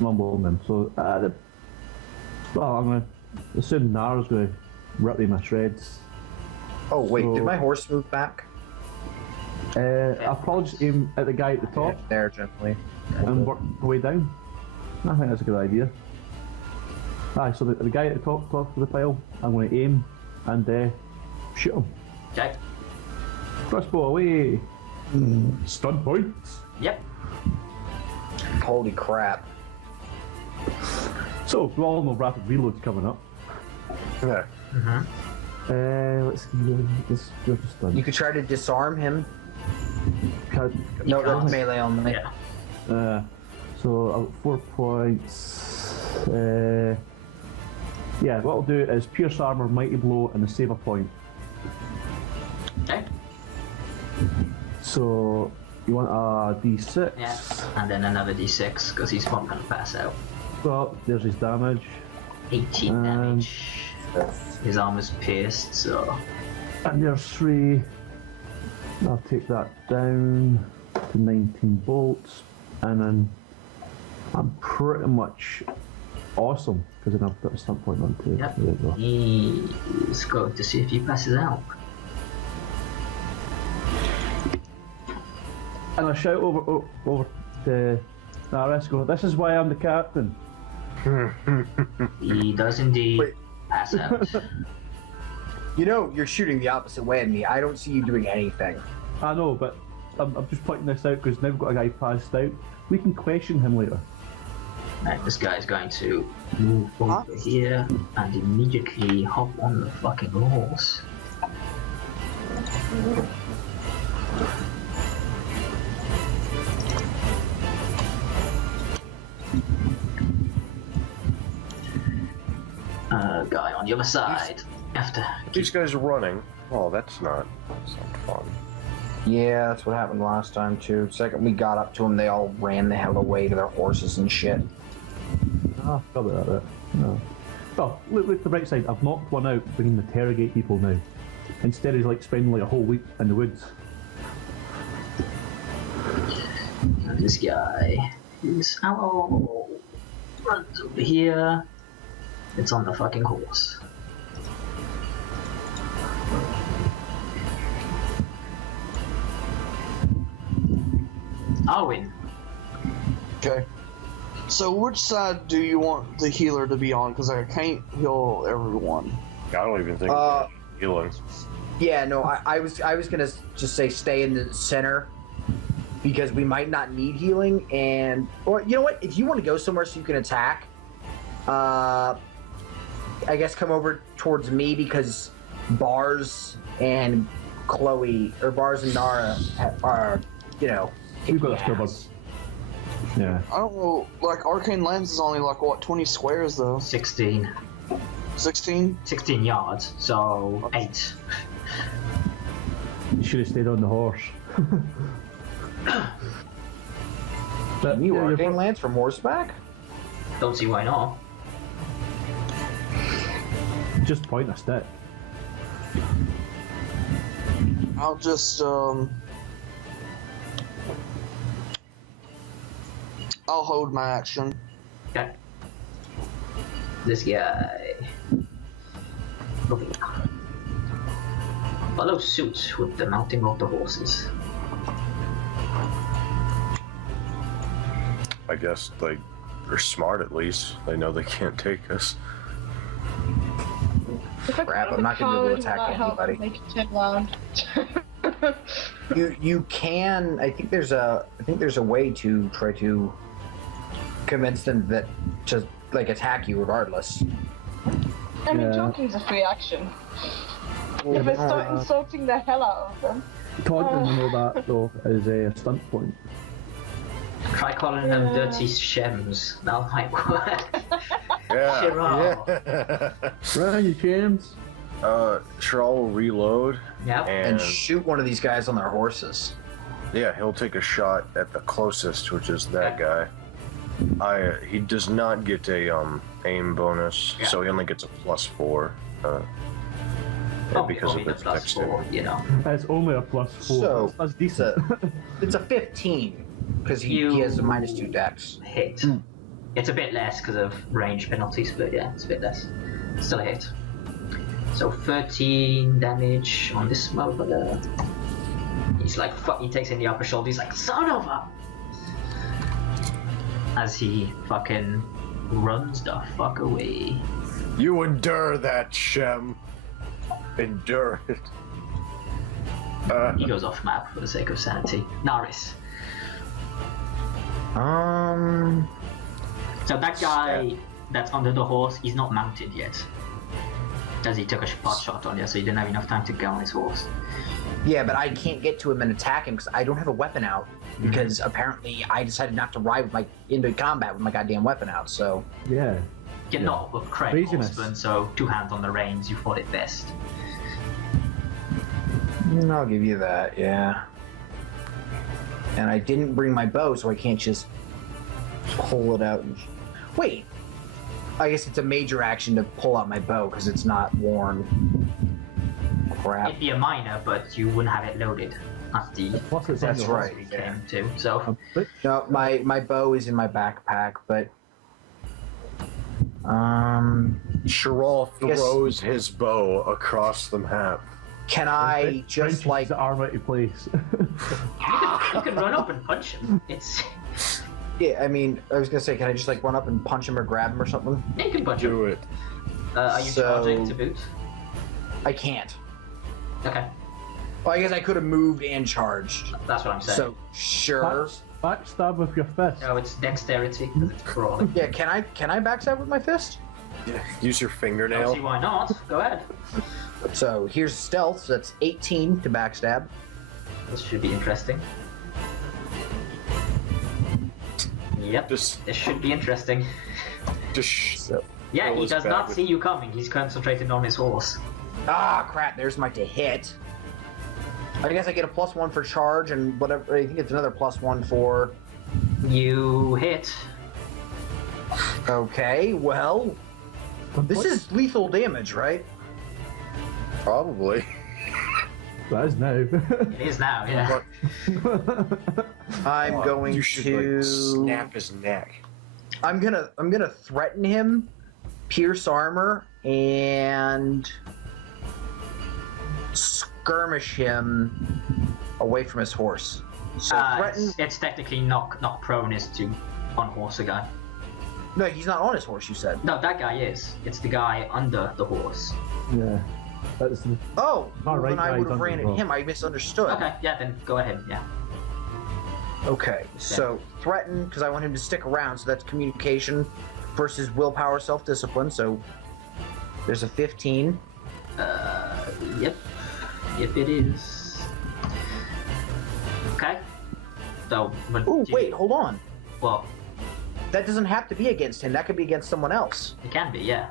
Longbowmen. So, I'm going to assume Nara's going to rip them to shreds. Oh wait, so- did my horse move back? I'll probably just aim at the guy at the top There, gently. and work my way down. I think that's a good idea. Aye, so the guy at the top of the pile, I'm going to aim and shoot him. Okay. Crossbow away! Stun points! Yep. Holy crap. So, we all know rapid reload's coming up. Yeah. Let's see, this just done. You could try to disarm him. can't. No, that's melee only. Yeah. So, I've got 4 points. Yeah, what I'll do is Pierce Armour, Mighty Blow, and a Saver point. Okay. So, you want a D6? Yeah. And then another d6 because he's probably gonna pass out. Well, there's his damage. 18 damage. His armor's pierced, so. And there's 3. I'll take that down to 19 bolts. And then I'm pretty much awesome because then I've got a stunt point on too. Yep. There you go. He's going to see if he passes out. And I shout over to Nares, go, "This is why I'm the captain." He does indeed. Wait, pass out. You know, you're shooting the opposite way of me. I don't see you doing anything. I know, but I'm just pointing this out because now we've got a guy passed out. We can question him later. Right, this guy's going to move over here and immediately hop on the fucking horse. Guy on the other side. After These guys are running. Oh, that's not fun. Yeah, that's what happened last time too. Second we got up to them, they all ran the hell away to their horses and shit. Ah, probably that bit. No. Well, look at the bright side. I've knocked one out. We can interrogate people now. Instead of like spending like a whole week in the woods. and this guy is runs over here. It's on the fucking horse. Arwen. Okay. So which side do you want the healer to be on? Because I can't heal everyone. I don't even think of healing. Yeah, no, I was gonna just say stay in the center because we might not need healing, and or you know what? If you want to go somewhere so you can attack, I guess come over towards me because Bars and Chloe or Bars and Nara are, you know, We've got a covered. Yeah. I don't know, like Arcane Lens is only like what, 20 squares though? 16. 16? 16 yards, so 8. You should have stayed on the horse. But You yeah, are you're getting fine. Lance from horseback? Don't see why not. Just point a stick. I'll just I'll hold my action. Okay. This guy. Over here. Follow suit with the mounting of the horses. I guess they're smart at least. They know they can't take us. If I Crap, could I'm not gonna be able to have a attack coward, anybody. Make it turn around. You can. I think there's a way to try to convince them that to like attack you regardless. I mean, Yeah. talking's a free action. If I start insulting the hell out of them. Taunting and all that though is a stunt point. Try calling them dirty shems. That might work. Yeah. Shiro. Yeah. Right, you James. Krole will reload. Yep. And shoot one of these guys on their horses. Yeah, he'll take a shot at the closest, which is that guy. He does not get a aim bonus, so he only gets a +4. Because only of the its +4, dexterity. you know. It's only a +4. So that's decent. It's a 15 because he has a -2 dex. Hit. It's a bit less because of range penalties, but yeah, it's a bit less. Still a hit. So 13 damage on this motherfucker. He's like, fuck, he takes in the upper shoulder, he's like, son of a... As he fucking runs the fuck away. You endure that, Shem. Endure it. He goes off map for the sake of sanity. Naris. So that guy that's under the horse, he's not mounted yet. As he took a pot shot on you, so he didn't have enough time to get on his horse. Yeah, but I can't get to him and attack him because I don't have a weapon out. Because apparently I decided not to ride with into combat with my goddamn weapon out. So Yeah. You're not with Craig Craziness. Horseman, so 2 hands on the reins, you fought it best. I'll give you that. Yeah. And I didn't bring my bow, so I can't just pull it out. Wait. I guess it's a major action to pull out my bow because it's not worn. Crap. It'd be a minor, but you wouldn't have it loaded. That's the Plus it's on That's your right. we came to. So But No, my bow is in my backpack, but Krole Yes. throws his bow across the map. can I just like the arm out of place. you can run up and punch him. It's yeah, I mean, I was gonna say, can I just like run up and punch him or grab him or something? you can punch him. Do it. Are you charging to boot? I can't. Okay, Well, I guess I could have moved and charged. that's what I'm saying. So sure. Backstab with your fist. No, it's dexterity because it's crawling. Yeah, can I backstab with my fist? Yeah, use your Don't fingernail. see why not. Go ahead. So here's stealth. So that's 18 to backstab. This should be interesting. Yep, Just- this should be interesting. So Yeah, That he was does bad not with- see you coming. He's concentrated on his horse. crap. There's my to hit. I guess I get a +1 for charge and whatever. I think it's another +1 for. You hit. Okay, well, this is lethal damage, right? Probably. That is now. It is now, yeah. I'm going You should to like snap his neck. I'm gonna threaten him, pierce armor, and skirmish him away from his horse. So threaten. It's technically knock prone is to unhorse a guy. No, he's not on his horse. You said. No, that guy is. It's the guy under the horse. Yeah. That's the... Oh, Not well, then right I guy, would have he's ran under at him. I misunderstood. Okay, yeah, then go ahead, yeah. Okay, so threaten because I want him to stick around. So that's communication versus willpower, self-discipline. So there's a 15. Yep. Yep, it is. Okay. So, but Oh, do you- wait, hold on. Well, That doesn't have to be against him. That could be against someone else. it can be, yeah.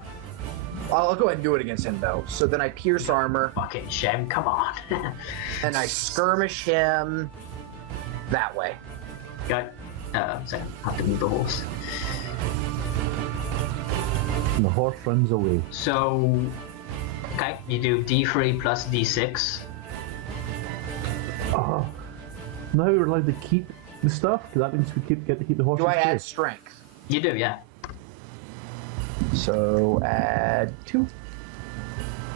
I'll go ahead and do it against him though. So then I pierce armor Fucking Shem, come on. and I skirmish him that way. Go. So, have to move the horse. And the horse runs away. So, okay, you do D3 plus D6. Oh. Now we're allowed to keep the stuff, because that means we get to keep the horse. Do I add strength? You do, yeah. So add 2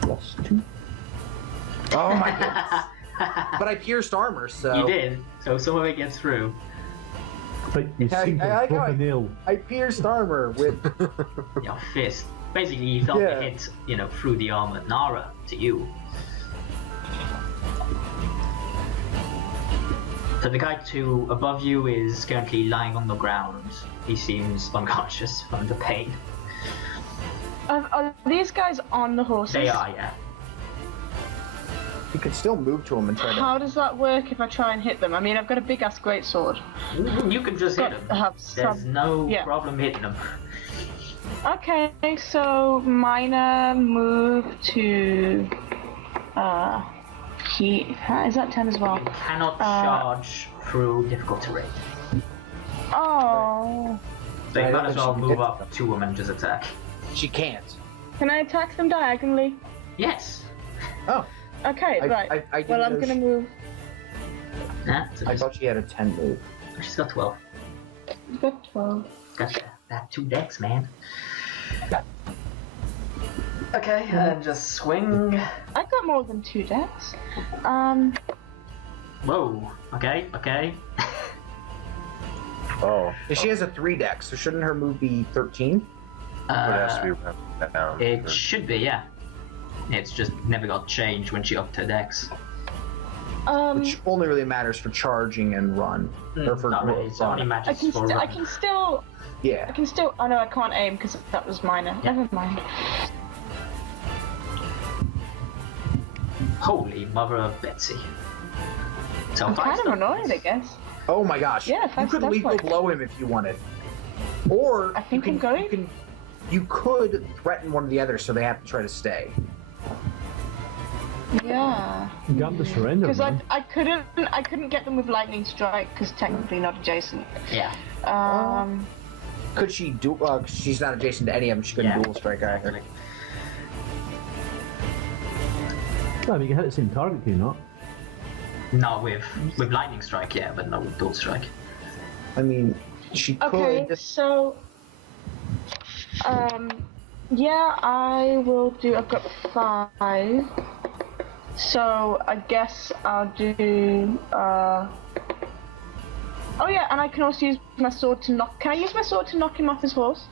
plus 2. Oh my goodness! But I pierced armor, so You did. So some of it gets through. But you I- seem to I have like broke how a nail. I pierced armor with. Your fist. Basically, you felt Yeah. the hit, through the armor. Nara, to you. So the guy above you is currently lying on the ground. He seems unconscious from the pain. Are these guys on the horses? They are, yeah. You could still move to him and try to. How does that work if I try and hit them? I mean, I've got a big ass greatsword. You can just hit Got to him. have There's some- no yeah. problem hitting him. Okay, so Minor move to is that 10 as well? You cannot charge through difficult terrain. Oh, So you I might don't as think well she move hits up to him and just attack. She can't. can I attack them diagonally? Yes. Oh, Okay, right. I didn't well, I'm know gonna move. Yeah, so I thought she had a 10 move. she's got 12. I've got 12. Gotcha. That 2 decks, man. Okay, and just swing. I've got more than 2 decks. Whoa. Okay. Oh. She has a 3 deck, so shouldn't her move be 13? It has to be wrapped down. It should be, yeah. It's just never got changed when she upped her decks. Which only really matters for charging and run. Or for Not really. It's only run. I matches can, for I run. can still. Yeah. Oh no, I can't aim because that was Minor. Yeah. Never mind. Holy mother of Betsy. So I'm 5 kind of stuff. annoyed, I guess. Oh my gosh. Yeah, you 5 could steps lethal like- blow him if you wanted. Or I think you I'm can, going. You could threaten one of the others so they have to try to stay. Yeah. You got them to surrender. Because man. I couldn't get them with lightning strike because technically not adjacent. Yeah. Could she do? She's not adjacent to any of them. She couldn't Yeah. dual strike either. Well, I mean, you can hit the same target, can you not? Not with lightning strike, yeah, but not with dual strike. I mean, she could. Okay, so yeah, I will do. I've got 5, so I guess I'll do. Oh yeah, and I can also use my sword to knock. Can I use my sword to knock him off his horse?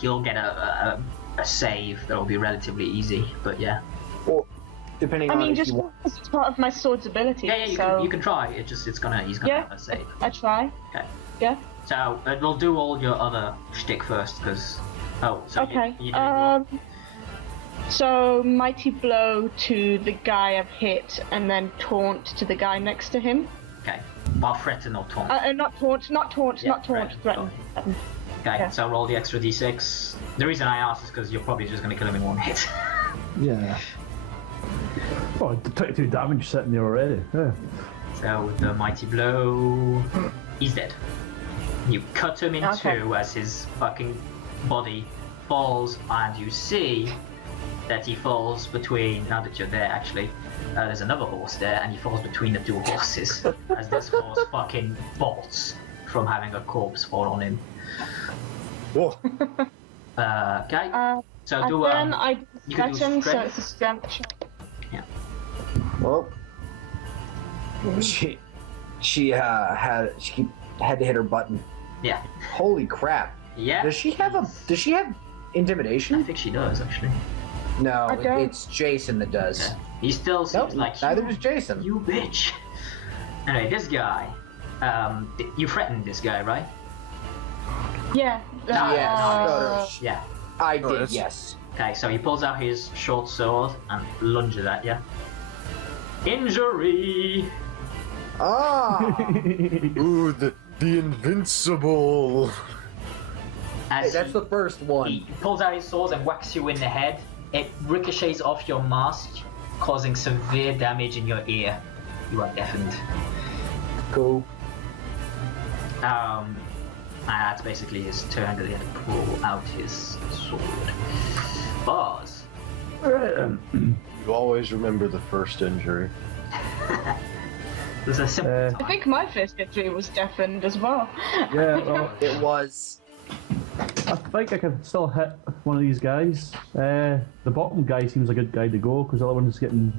He'll get a a save that'll be relatively easy. But yeah. Well, depending I on mean, if just you want. because it's part of my sword's ability. Yeah, you can try. He's gonna Yeah. have a save. I try. Okay. Yeah. So we'll do all your other shtick first, because Okay. You what? So mighty blow to the guy I've hit, and then taunt to the guy next to him. Okay. While threaten or taunt. Not taunt, Yeah, threaten. threaten. Threaten. Okay. yeah. So roll the extra d6. The reason I asked is because you're probably just gonna kill him in one hit. Yeah. Oh, 22 damage sitting there already. Yeah. So with the mighty blow, he's dead. You cut him in two as his fucking body falls, and you see that he falls between. Now that you're there, actually, there's another horse there, and he falls between the two horses as this horse fucking bolts from having a corpse fall on him. Whoa. Okay. So do then I you can do threaten, so strength. it's a strength check. Well, she had to hit her button. Yeah. Holy crap! Yeah. Does she have intimidation? I think she does actually. No, I don't. it's Jason that does. Okay. He still seems Nope, like neither you, does Jason. You bitch. Anyway, this guy. You threatened this guy, right? Yeah. Yeah. I Oh, did, that's- yes. Okay, so he pulls out his short sword and lunges at you. Injury. Ah! Ooh, the invincible. As Hey, that's the first one. he pulls out his sword and whacks you in the head. It ricochets off your mask, causing severe damage in your ear. You are deafened. Cool. And that's basically his turn to pull out his sword. Bars. You always remember the first injury. There's a simple I think my first injury was deafened as well. Yeah, well, It was. I think I can still hit one of these guys. The bottom guy seems a good guy to go because the other one's getting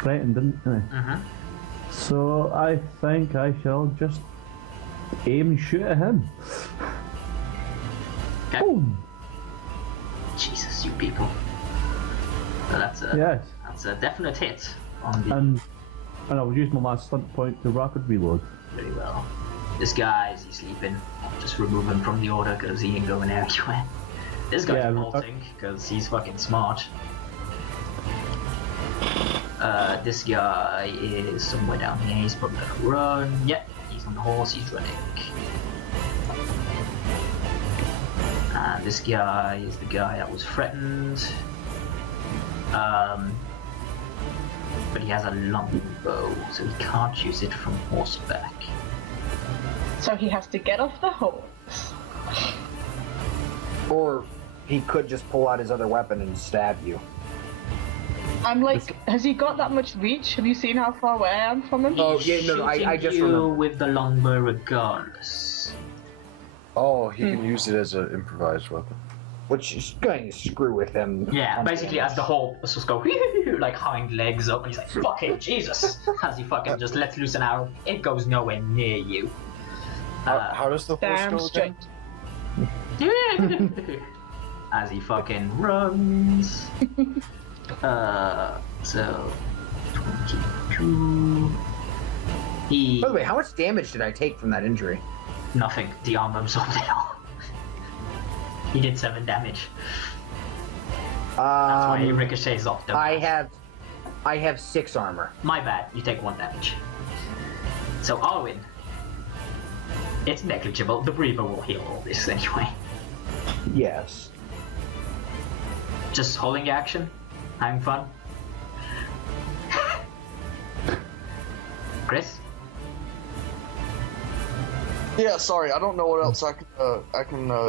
threatened, didn't he? So I think I shall just aim and shoot at him. Okay. Boom! Jesus, you people. So that's Yes, a definite hit on the and I'll use my last stunt point to rapid reload. very well. This guy, is he sleeping? Just remove him from the order because he ain't going anywhere. This guy's Yeah, bolting because he's fucking smart. This guy is somewhere down here. He's probably gonna run. Yep, he's on the horse. He's running. And this guy is the guy that was threatened. But he has a long bow, so he can't use it from horseback. So he has to get off the horse. Or he could just pull out his other weapon and stab you. I'm like, has he got that much reach? Have you seen how far away I am from him? Oh, yeah, no, I just you remember. with the longbow regardless. Oh, he can use it as an improvised weapon. Which is going to screw with him. Yeah, basically as the whole just go like hind legs up, and he's like, fucking Jesus! As he fucking just lets loose an arrow, it goes nowhere near you. How does the horse Damn go straight. again? As he fucking runs. So 22. He By the way, how much damage did I take from that injury? nothing. The armor absorbed it all. He did 7 damage. That's why he ricochets off the. I have 6 armor. My bad. You take 1 damage. So Arwen, it's negligible. The Breather will heal all this anyway. Yes. Just holding your action, having fun. Chris? Yeah, sorry, I don't know what else I can.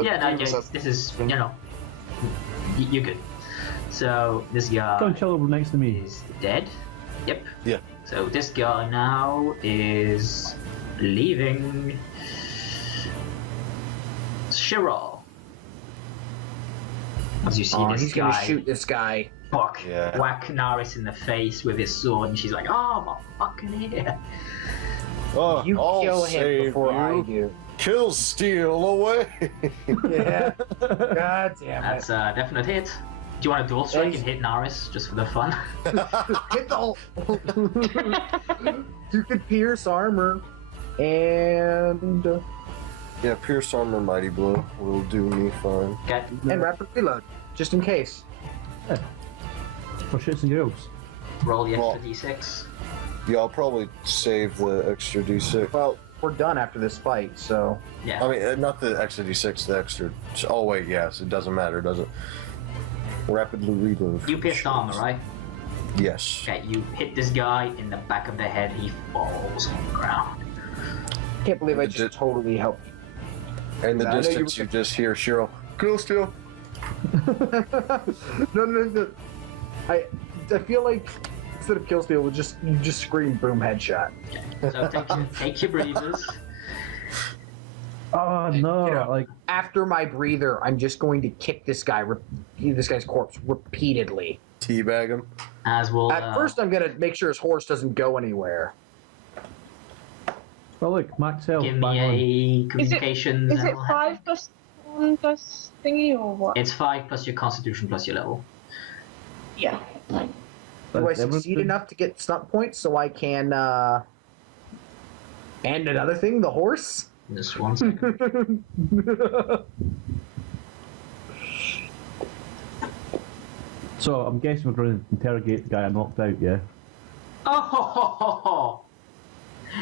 Yeah, no, do besides- this is, you know, you're good. So this guy Don't chill over next to me. is dead. Yep. Yeah. So this guy now is leaving. Shirol. As you see this he's guy gonna shoot this guy. whack Naris in the face with his sword, and she's like, "Oh my fucking ear!" Oh, You I'll kill him save before you. I do. Kill steal away. Yeah. God damn it. That's a definite hit. Do you want to dual strike and hit Naris just for the fun? Hit the hole. You could pierce armor, and Yeah, pierce armor, mighty blow will do me fine. Okay. rapid reload, just in case. Yeah. For shits and giggles. Roll the Well- extra d6. Yeah, I'll probably save the extra d6. Well, we're done after this fight, so Yeah. I mean, not the extra d6, the extra. Oh wait, yes, it doesn't matter, does it? Rapidly reload. You pierced armor, right? Yes. Okay, you hit this guy in the back of the head, he falls on the ground. can't believe I just totally helped. In the I know distance, you just hear Cheryl. Kill steal. No. I feel like instead of kill steal, you just scream boom headshot. So take your breathers. Oh no! You know, Like After my breather, I'm just going to kick this guy's corpse repeatedly. Teabag him. As will. At first, I'm gonna make sure his horse doesn't go anywhere. well, look, max health. give bang on. me a communications. Is and it we'll have- 5 plus 1 plus thingy or what? It's 5 plus your constitution plus your level. Yeah. Do I That's succeed everything. enough to get stunt points so I can? And another thing, the horse. Just 1 second. So I'm guessing we're going to interrogate the guy I knocked out. Yeah. Oh, ho, ho, ho, ho.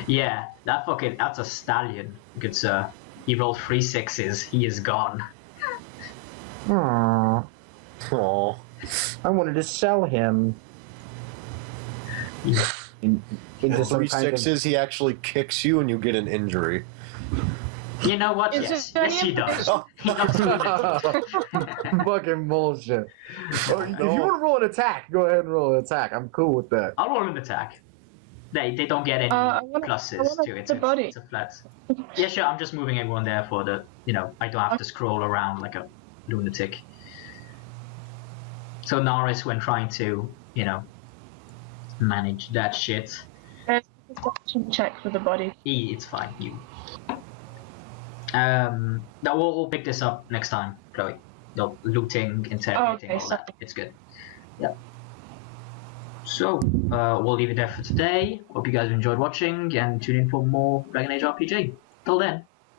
Yeah, that's a stallion. Good sir. He rolled 3 6s. He is gone. Aww. Aww. I wanted to sell him. Into some Three kind of sixes, he actually kicks you and you get an injury. You know what? Is Yes, there yes, he any- does. He knocks you in. fucking bullshit. If you want to roll an attack, go ahead and roll an attack. I'm cool with that. I'll roll an attack. They don't get any I wanna pluses to it. the body. It's a flat. Yeah, sure. I'm just moving everyone there for the. I don't have to scroll around like a lunatic. So Naris, when trying to, manage that shit, Check for the body. it's fine. Now we'll pick this up next time, Chloe. Looting, interrogating, okay, all that. It's good. Yep. So, we'll leave it there for today. Hope you guys enjoyed watching and tune in for more Dragon Age RPG. Till then.